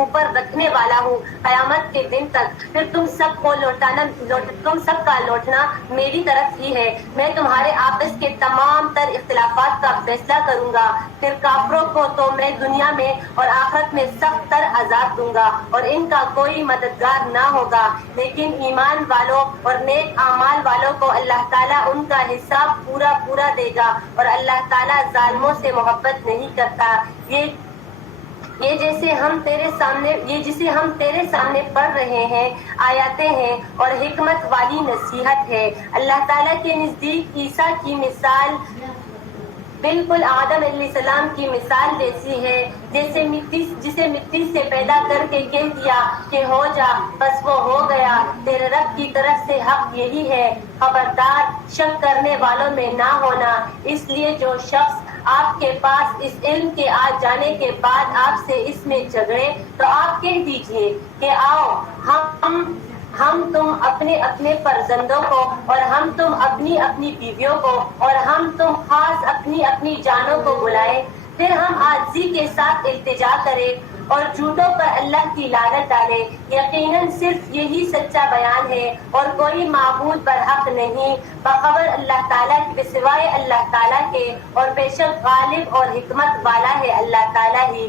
اوپر رکھنے والا ہوں قیامت کے دن تک، پھر تم سب کا لوٹنا میری طرف ہی ہے۔ میں تمہارے آپس کے تمام تر اختلافات کا فیصلہ کروں گا، پھر کافروں کو تو میں دنیا میں اور آخرت میں سخت تر عذاب دوں گا اور ان کا کوئی مددگار نہ ہوگا، لیکن ایمان والوں اور نیک اعمال والوں کو اللہ تعالیٰ ان کا حساب پورا دے گا، اور اللہ تعالیٰ ظالموں سے محبت نہیں کرتا۔ یہ جسے ہم تیرے سامنے پڑھ رہے ہیں آیاتیں ہیں اور حکمت والی نصیحت ہے۔ اللہ تعالیٰ کے نزدیک عیسیٰ کی مثال بالکل آدم علیہ السلام کی مثال جیسی ہے، جسے مٹی سے پیدا کر کے کہہ دیا کہ ہو جا، بس وہ ہو گیا۔ تیرے رب کی طرف سے حق یہی ہے، خبردار شک کرنے والوں میں نہ ہونا۔ اس لیے جو شخص آپ کے پاس اس علم کے آ جانے کے بعد آپ سے اس میں جھگڑے تو آپ کہہ دیجئے کہ آؤ ہم تم اپنے فرزندوں کو اور ہم تم اپنی بیویوں کو اور ہم تم خاص اپنی جانوں کو بلائے، پھر ہم عاجزی کے ساتھ التجا کریں اور جھوٹوں پر اللہ کی لعنت ڈالے۔ یقیناً صرف یہی سچا بیان ہے اور کوئی معبود برحق نہیں بخبر اللہ تعالیٰ کے سوائے اللہ تعالیٰ کے، اور بے شک غالب اور حکمت والا ہے اللہ تعالیٰ ہی۔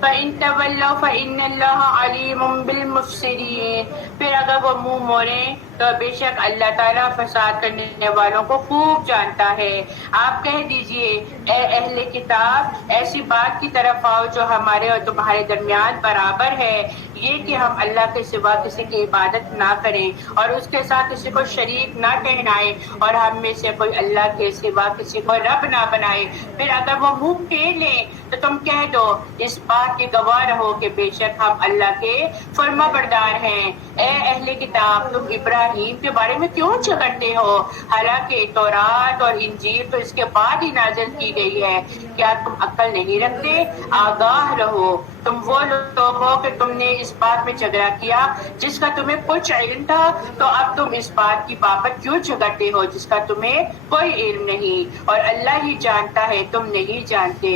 فَإِن تَوَلَّوْا فَإِنَّ اللَّهَ عَلِيمٌ بِالْمُفْسِدِينَ، پھر اگر وہ منہ موڑیں تو بے شک اللہ تعالیٰ فساد کرنے والوں کو خوب جانتا ہے۔ آپ کہہ دیجئے اے اہل کتاب، ایسی بات کی طرف آؤ جو ہمارے اور تمہارے درمیان برابر ہے، یہ کہ ہم اللہ کے سوا کسی کی عبادت نہ کریں اور اس کے ساتھ کسی کو شریک نہ ٹھہرائیں، اور ہم میں سے کوئی اللہ کے سوا کسی کو رب نہ بنائے۔ پھر اگر وہ منہ پھیر لیں تو تم کہہ دو اس بات کے گواہ رہو کہ بے شک ہم اللہ کے فرما بردار ہیں۔ اے اہل کتاب، تم ابراہیم کے بارے میں کیوں جھگڑتے ہو، حالانکہ تورات اور انجیل تو اس کے بعد ہی نازل کی گئی ہے؟ کیا تم عقل نہیں رکھتے؟ آگاہ رہو، تم وہ لوگ ہو کہ تم نے اس بات میں جھگڑا کیا جس کا تمہیں کچھ علم تھا، تو اب تم اس بات کی بابت کیوں جھگڑتے ہو جس کا تمہیں کوئی علم نہیں، اور اللہ ہی جانتا ہے تم نہیں جانتے۔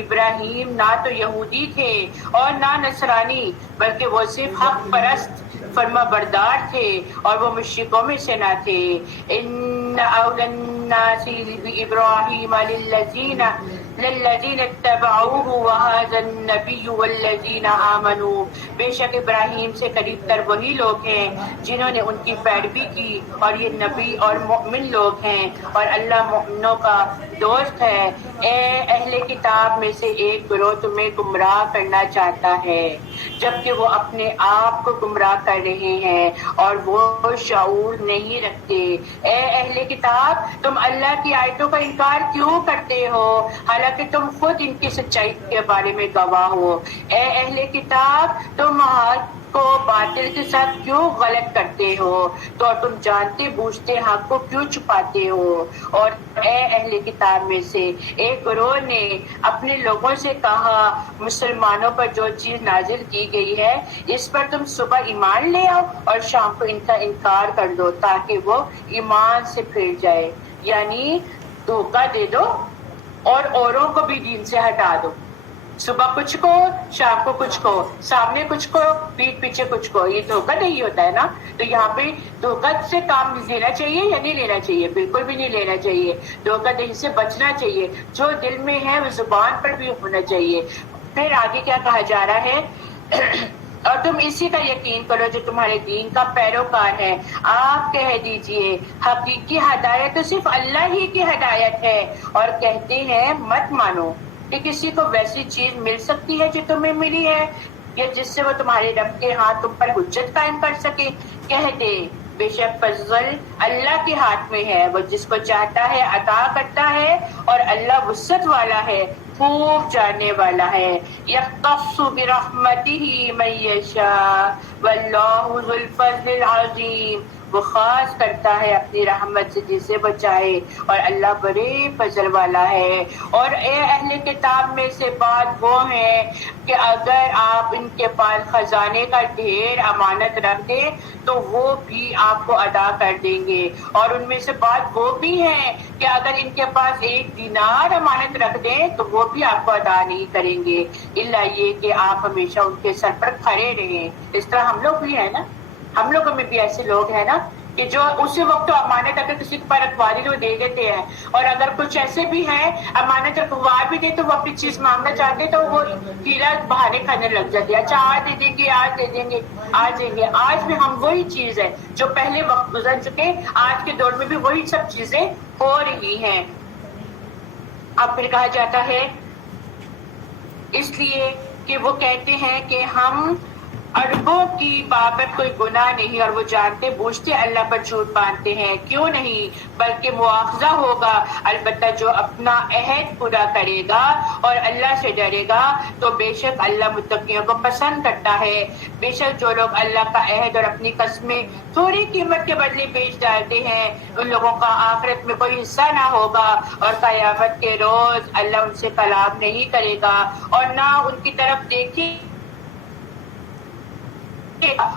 ابراہیم نہ تو یہودی تھے اور نہ نصرانی، بلکہ وہ صرف حق پرست فرما بردار تھے اور وہ مشرکوں میں سے نہ تھے۔ ان اول الناس بابراہیم للذین اتبعوه وهذا النبی والذین آمنوا، بے شک ابراہیم سے قریب تر وہی لوگ ہیں جنہوں نے ان کی پیروی کی، اور یہ نبی اور مؤمن لوگ ہیں، اور اللہ مؤمنوں کا دوست ہے۔ اے اہل کتاب میں سے ایک گروہ تمہیں گمراہ کرنا چاہتا ہے جبکہ وہ اپنے آپ کو گمراہ کر رہے ہیں اور وہ شعور نہیں رکھتے۔ اے اہل کتاب، تم اللہ کی آیتوں کا انکار کیوں کرتے ہو حالانکہ تم خود ان کی سچائی کے بارے میں گواہ ہو؟ اے اہل کتاب، تم حق کو باطل کے ساتھ کیوں غلط کرتے ہو؟ تو تم جانتے بوجھتے حق کو کیوں چھپاتے ہو؟ اور اے اہل کتاب میں سے ایک گروہ نے اپنے لوگوں سے کہا، مسلمانوں پر جو چیز نازل کی گئی ہے اس پر تم صبح ایمان لے آؤ اور شام کو ان کا انکار کر دو تاکہ وہ ایمان سے پھر جائے، یعنی دھوکہ دے دو اور اوروں کو بھی دین سے ہٹا دو۔ صبح کچھ کو، شام کو کچھ کو، سامنے کچھ کو، پیٹھ پیچھے کچھ کو، یہ دھوکہ نہیں ہوتا ہے نا؟ تو یہاں پہ دھوکہ سے کام لینا چاہیے یا نہیں لینا چاہیے؟ بالکل بھی نہیں لینا چاہیے، دھوکہ دہی سے بچنا چاہیے، جو دل میں ہے وہ زبان پر بھی ہونا چاہیے۔ پھر آگے کیا کہا جا رہا ہے؟ اور تم اسی کا یقین کرو جو تمہارے دین کا پیروکار ہے۔ آپ کہہ دیجئے حقیقی ہدایت تو صرف اللہ ہی کی ہدایت ہے، اور کہتے ہیں مت مانو۔ کہ کسی کو ویسی چیز مل سکتی ہے جو تمہیں ملی ہے یا جس سے وہ تمہارے رب کے ہاں تم پر حجت قائم کر سکے؟ کہہ دے بے شک فضل اللہ کے ہاتھ میں ہے، وہ جس کو چاہتا ہے عطا کرتا ہے اور اللہ وسعت والا ہے، خوب جاننے والا ہے۔ یختص برحمتہ من یشاء واللہ ذو الفضل العظیم، وہ خاص کرتا ہے اپنی رحمت سے جسے وہ چاہے اور اللہ بڑے فضل والا ہے۔ اور اے اہل کتاب میں سے بات وہ ہے کہ اگر آپ ان کے پاس خزانے کا ڈھیر امانت رکھ دیں تو وہ بھی آپ کو ادا کر دیں گے، اور ان میں سے بات وہ بھی ہے کہ اگر ان کے پاس 1 دینار امانت رکھ دیں تو وہ بھی آپ کو ادا نہیں کریں گے، الا یہ کہ آپ ہمیشہ ان کے سر پر کھڑے رہیں۔ اس طرح ہم لوگ بھی ہیں نا، ہم لوگوں میں بھی ایسے لوگ ہیں نا کہ جو اسی وقت تو امانت اگر کسی پر رکھوا دی وہ دے دیتے ہیں، اور اگر کچھ ایسے بھی ہیں امانت رکھوا بھی دے تو وہ اپنی چیز مانگنا چاہتے تو وہ ہیلا بہانے کھانے لگ جاتے ہیں، اچھا آج دے دیں گے، آج دے دیں گے، آج دیں گے۔ آج بھی ہم وہی چیز ہے جو پہلے وقت گزر چکے، آج کے دور میں بھی وہی سب چیزیں ہو رہی ہیں۔ اب پھر کہا جاتا ہے اس لیے کہ وہ کہتے ہیں کہ ہم اربوں کی بابت کوئی گناہ نہیں، اور وہ جانتے بوجھتے اللہ پر جھوٹ باندھتے ہیں، کیوں نہیں بلکہ مواخذہ ہوگا، البتہ جو اپنا عہد پورا کرے گا اور اللہ سے ڈرے گا تو بے شک اللہ متقیوں کو پسند کرتا ہے۔ بے شک جو لوگ اللہ کا عہد اور اپنی قسمیں تھوڑی قیمت کے بدلے بیچ ڈالتے ہیں ان لوگوں کا آخرت میں کوئی حصہ نہ ہوگا، اور قیامت کے روز اللہ ان سے کلام نہیں کرے گا اور نہ ان کی طرف دیکھے،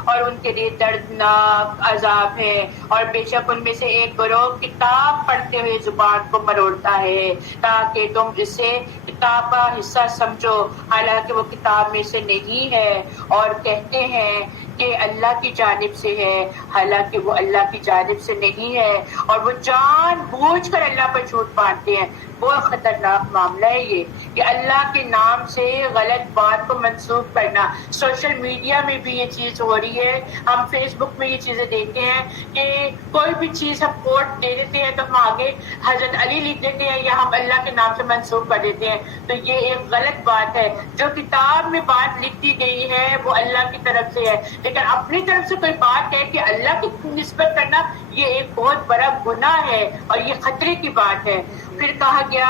اور ان کے لیے دردناک عذاب ہے۔ اور بے شک ان میں سے ایک گروہ کتاب پڑھتے ہوئے زبان کو مروڑتا ہے تاکہ تم اسے کتاب کا حصہ سمجھو، حالانکہ وہ کتاب میں سے نہیں ہے، اور کہتے ہیں کہ اللہ کی جانب سے ہے، حالانکہ وہ اللہ کی جانب سے نہیں ہے، اور وہ جان بوجھ کر اللہ پر جھوٹ باندھتے ہیں۔ بہت خطرناک معاملہ ہے یہ کہ اللہ کے نام سے غلط بات کو منسوخ کرنا۔ سوشل میڈیا میں بھی یہ چیز ہو رہی ہے، ہم فیس بک میں یہ چیزیں دیکھتے ہیں کہ کوئی بھی چیز ہم کوٹ دے دیتے ہیں تو ہم آگے حضرت علی لکھ دیتے ہیں یا ہم اللہ کے نام سے منسوخ کر دیتے ہیں، تو یہ ایک غلط بات ہے۔ جو کتاب میں بات لکھ دی گئی ہے وہ اللہ کی طرف سے ہے، لیکن اپنی طرف سے کوئی بات ہے کہ اللہ کی نسبت کرنا یہ ایک بہت بڑا گناہ ہے اور یہ خطرے کی بات ہے۔ پھر کہا گیا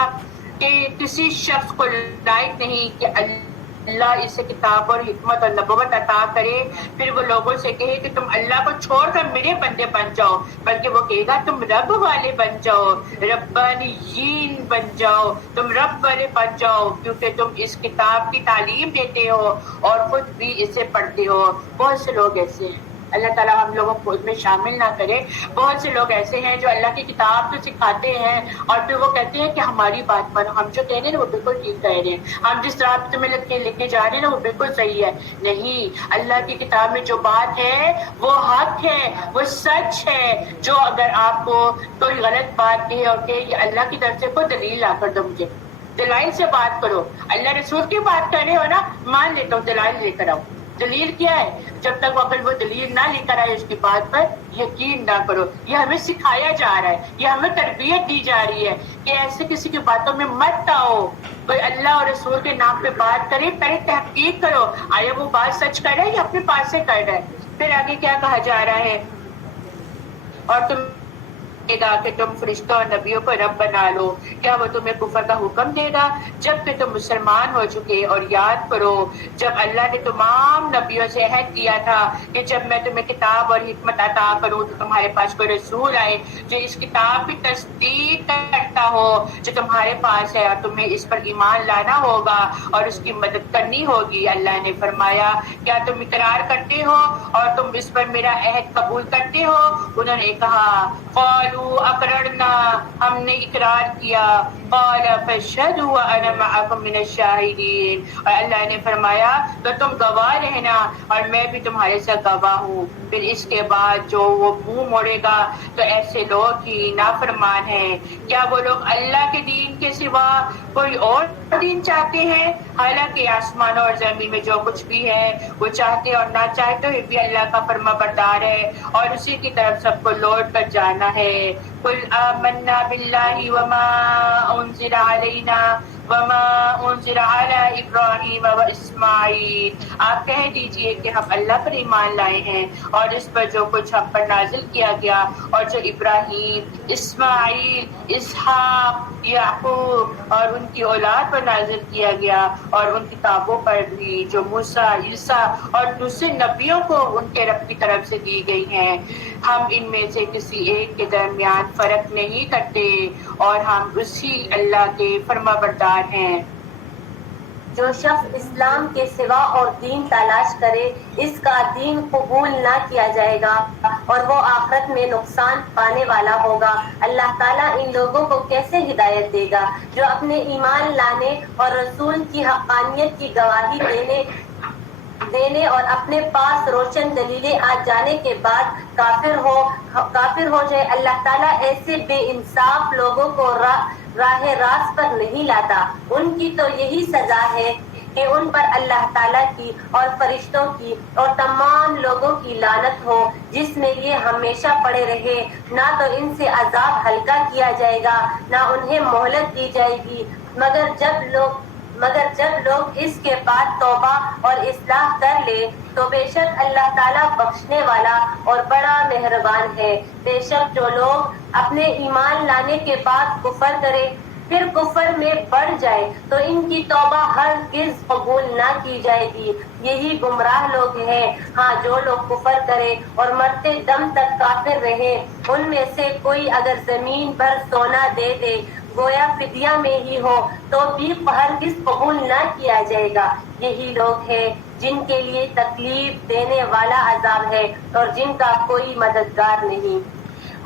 کہ کسی شخص کو لائق نہیں کہ اللہ اسے کتاب اور حکمت اور نبوت عطا کرے، پھر وہ لوگوں سے کہے کہ تم اللہ کو چھوڑ کر میرے بندے بن جاؤ، بلکہ وہ کہے گا تم رب والے بن جاؤ، ربانیین بن جاؤ، تم رب والے بن جاؤ، کیونکہ تم اس کتاب کی تعلیم دیتے ہو اور خود بھی اسے پڑھتے ہو۔ بہت سے لوگ ایسے ہیں، اللہ تعالیٰ ہم لوگوں کو اس میں شامل نہ کرے۔ بہت سے لوگ ایسے ہیں جو اللہ کی کتاب کو سکھاتے ہیں اور پھر وہ کہتے ہیں کہ ہماری بات مانو، ہم جو کہہ رہے ہیں وہ بالکل ٹھیک کہہ رہے ہیں، ہم جس طرح تمہیں لے کے جا رہے ہیں وہ بالکل صحیح ہے۔ نہیں، اللہ کی کتاب میں جو بات ہے وہ حق ہے، وہ سچ ہے۔ جو اگر آپ کو کوئی غلط بات کہے اور کہ یہ اللہ کی طرف سے کوئی دلیل لا کر دو، مجھے دلائل سے بات کرو، اللہ رسول کی بات کر رہے ہو نا، مان لیتا ہوں، دلائل لے کر آؤ۔ دلیل کیا ہے؟ جب تک اگر وہ دلیل نہ لے کر آئے اس کی بات پر یقین نہ کرو۔ یہ ہمیں سکھایا جا رہا ہے، یہ ہمیں تربیت دی جا رہی ہے کہ ایسے کسی کی باتوں میں مت آؤ۔ کوئی اللہ اور رسول کے نام پہ بات کرے، پہلے تحقیق کرو آیا وہ بات سچ کر رہا ہے یا اپنے پاس سے کر رہا ہے۔ پھر آگے کیا کہا جا رہا ہے؟ اور تم گا کہ تم فرشتوں اور نبیوں کو رب بنا لو، کیا وہ تمہیں کفر کا حکم دے گا جب کہ تم مسلمان ہو چکے؟ اور یاد کرو جب اللہ نے تمام نبیوں سے عہد کیا تھا کہ جب میں تمہیں کتاب اور حکمت عطا کروں تو تمہارے پاس کوئی رسول آئے جو اس کتاب کی تصدیق کرتا ہو جو تمہارے پاس ہے، اور تمہیں اس پر ایمان لانا ہوگا اور اس کی مدد کرنی ہوگی۔ اللہ نے فرمایا کیا تم اقرار کرتے ہو اور تم اس پر میرا عہد قبول کرتے ہو؟ انہوں نے کہا قالوا اقررنا، ہم نے اقرار کیا۔ قال فاشهدوا وانا معكم من الشاهدين، اور اللہ نے فرمایا تو تم گواہ رہنا اور میں بھی تمہارے ساتھ گواہ ہوں۔ پھر اس کے بعد جو وہ منہ موڑے گا تو ایسے لوگ ہی نافرمان ہیں۔ کیا وہ لوگ اللہ کے دین کے سوا کوئی اور دین چاہتے ہیں؟ حالانکہ آسمانوں اور زمین میں جو کچھ بھی ہے وہ چاہتے اور نہ چاہتے ہوئے بھی اللہ کا فرما بردار ہے اور اسی کی طرف سب کو لوٹ کر جانا ہے۔ قل آمنا باللہ وما انزل علینا وما انزل علی ابراہیم و اسماعیل، آپ کہہ دیجئے کہ ہم اللہ پر ایمان لائے ہیں اور اس پر جو کچھ ہم پر نازل کیا گیا اور جو ابراہیم، اسماعیل، اسحاق، یعقوب اور ان کی اولاد پر نازل کیا گیا، اور ان کتابوں پر بھی جو موسیٰ، عیسیٰ اور دوسرے نبیوں کو ان کے رب کی طرف سے دی گئی ہیں، ہم ان میں سے کسی ایک کے درمیان فرق نہیں کرتے اور ہم اسی اللہ کے فرما بردار ہیں۔ جو شخص اسلام کے سوا اور دین تلاش کرے اس کا دین قبول نہ کیا جائے گا اور وہ آخرت میں نقصان پانے والا ہوگا۔ اللہ تعالیٰ ان لوگوں کو کیسے ہدایت دے گا جو اپنے ایمان لانے اور رسول کی حقانیت کی گواہی دینے اور اپنے پاس روشن دلیلیں آ جانے کے بعد کافر ہو جائے۔ اللہ تعالیٰ ایسے بے انصاف لوگوں کو راہ راست پر نہیں لاتا۔ ان کی تو یہی سزا ہے کہ ان پر اللہ تعالیٰ کی اور فرشتوں کی اور تمام لوگوں کی لعنت ہو، جس میں یہ ہمیشہ پڑے رہے۔ نہ تو ان سے عذاب ہلکا کیا جائے گا نہ انہیں مہلت دی جائے گی، مگر جب لوگ اس کے بعد توبہ اور اصلاح کر لے تو بے شک اللہ تعالیٰ بخشنے والا اور بڑا مہربان ہے۔ بے شک جو لوگ اپنے ایمان لانے کے بعد کفر کرے پھر کفر میں بڑھ جائے تو ان کی توبہ ہرگز قبول نہ کی جائے گی، یہی گمراہ لوگ ہیں۔ ہاں جو لوگ کفر کرے اور مرتے دم تک کافر رہے، ان میں سے کوئی اگر زمین بھر سونا دے دے گویا فدیہ میں ہی ہو تو بھی ہرگز قبول نہ کیا جائے گا۔ یہی لوگ ہیں جن کے لیے تکلیف دینے والا عذاب ہے اور جن کا کوئی مددگار نہیں۔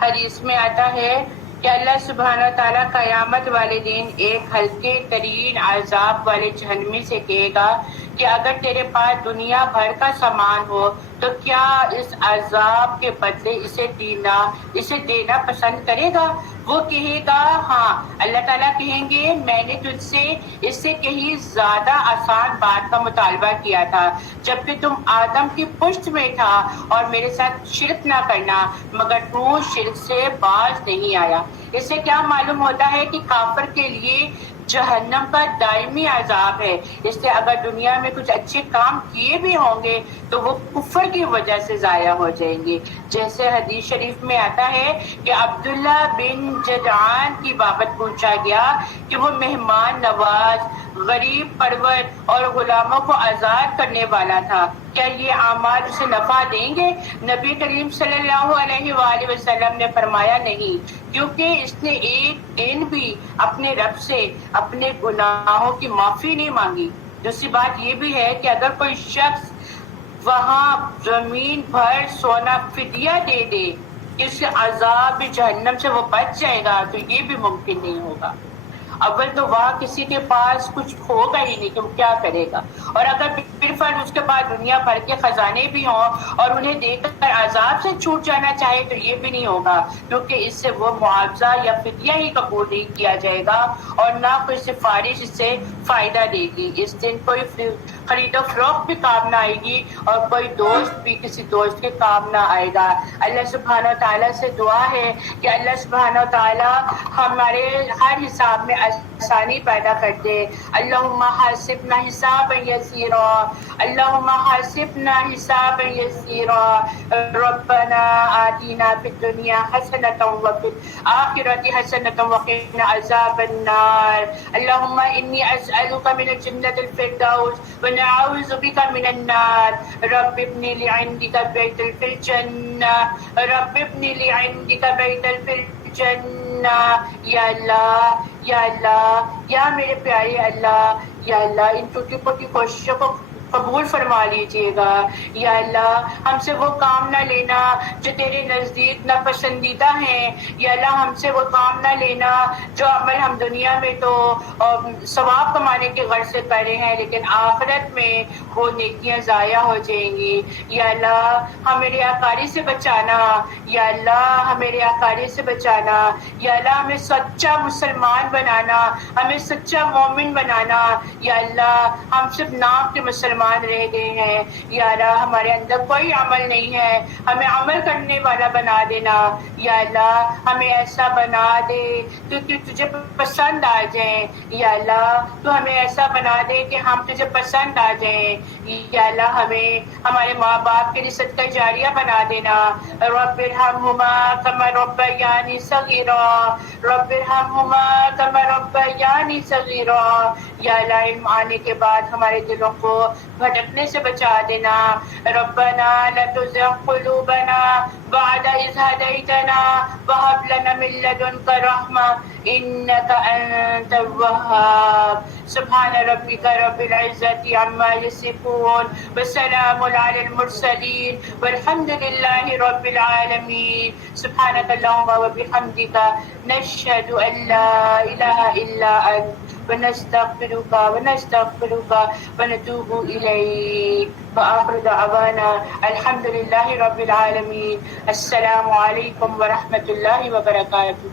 حدیث میں آتا ہے کہ اللہ سبحانہ تعالیٰ قیامت والے دن ایک ہلکے ترین عذاب والے جہنمی سے کہے گا کہ اگر تیرے پاس دنیا بھر کا سامان ہو تو کیا اس عذاب کے بدلے اسے دینا پسند کرے گا؟ وہ کہے گا ہاں۔ اللہ تعالیٰ کہیں گے میں نے تجھ سے اس سے کہیں زیادہ آسان بات کا مطالبہ کیا تھا جبکہ تم آدم کی پشت میں تھا اور میرے ساتھ شرک نہ کرنا، مگر تو شرک سے باز نہیں آیا۔ اس سے کیا معلوم ہوتا ہے کہ کافر کے لیے جہنم کا دائمی عذاب ہے۔ اس سے اگر دنیا میں کچھ اچھے کام کیے بھی ہوں گے تو وہ کفر کی وجہ سے ضائع ہو جائیں گے۔ جیسے حدیث شریف میں آتا ہے کہ عبداللہ بن جدعان کی بابت پوچھا گیا کہ وہ مہمان نواز، غریب پرور اور غلاموں کو آزاد کرنے والا تھا، کیا یہ اعمال اسے نفع دیں گے؟ نبی کریم صلی اللہ علیہ وآلہ وسلم نے فرمایا نہیں، کیونکہ اس نے ایک دن بھی اپنے رب سے اپنے گناہوں کی معافی نہیں مانگی۔ دوسری بات یہ بھی ہے کہ اگر کوئی شخص وہاں زمین بھر سونا فدیہ دے دے کہ اس کے عذاب جہنم سے وہ بچ جائے گا تو یہ بھی ممکن نہیں ہوگا۔ اول تو وہاں کسی کے پاس کچھ ہوگا ہی نہیں کہ وہ کیا کرے گا، اور اگر پھر فرض اس کے بعد دنیا بھر کے خزانے بھی ہوں اور انہیں دیکھ کر عذاب سے چھوٹ جانا چاہے تو یہ بھی نہیں ہوگا، کیونکہ اس سے وہ معاوضہ یا فدیہ ہی قبول نہیں کیا جائے گا اور نہ کوئی سفارش اس سے فائدہ دے گی۔ اس دن کوئی خرید و فروخت بھی کام نہ آئے گی اور کوئی دوست بھی کسی دوست کے کام نہ آئے گا۔ اللہ سبحانہ تعالیٰ سے دعا ہے کہ اللہ سبحانہ تعالیٰ ہمارے ہر حساب میں آسانی پیدا کر دے۔ اللہم حاسبنا حسابا یسیرا، اللہم حاسبنا حسابا یسیرا، ربنا آتنا فی الدنیا حسنۃ وفی الآخرۃ حسنۃ وقنا عذاب النار، اللہم انی اسألک من الجنة الفردوس ونعوذ بک من النار، رب ابن لی عندک بیتا فی الجنہ، رب ابن لی عندک بیتا فی الجنہ۔ یا اللہ، یا اللہ، یا میرے پیارے اللہ، یا اللہ ان ٹوٹی پوٹی کوششوں کو قبول فرما لیجیے گا۔ یا اللہ ہم سے وہ کام نہ لینا جو تیرے نزدیک ناپسندیدہ ہیں، یا اللہ ہم سے وہ کام نہ لینا جو عمل ہم دنیا میں تو ثواب کمانے کے غرض سے کر رہے ہیں لیکن آخرت میں وہ نیکیاں ضائع ہو جائیں گی۔ یا اللہ ہمیں ریاکاری سے بچانا، یا اللہ ہمیں ریاکاری سے بچانا، یا اللہ ہمیں سچا مسلمان بنانا، ہمیں سچا مومن بنانا۔ یا اللہ ہم صرف نام کے مسلمان مسلمان رہ گئے ہیں. یا اللہ ہمارے اندر کوئی عمل نہیں ہے، ہمیں عمل کرنے والا بنا دینا. یا اللہ ہمیں ایسا بنا دے کہ تجھے پسند آ جائیں. یا اللہ تو ہمیں ایسا بنا دے کہ ہم تجھے پسند آ جائیں. یا اللہ ہمیں ہمارے ماں باپ کے لیے صدقہ جاریہ بنا دینا. رب ارحمہما کما ربیانی صغیرا، رب ارحمہما کما ربیانی صغیرا. یا اللہ علم آنے کے بعد ہمارے دلوں کو بھٹکنے سے بچا دینا. ربنا لا تزغ قلوبنا بعد إذ هديتنا وهب لنا من لدنك رحمة إنك أنت الوهاب. سبحان ربك رب العزة عما يصفون وسلام على المرسلين والحمد لله رب العالمين. سبحانك اللهم وبحمدك نشهد أن لا إله إلا أنت ونستغفرك ونتوب إليك. وآخر دعوانا الحمد لله رب العالمين. السلام عليكم ورحمة الله وبركاته.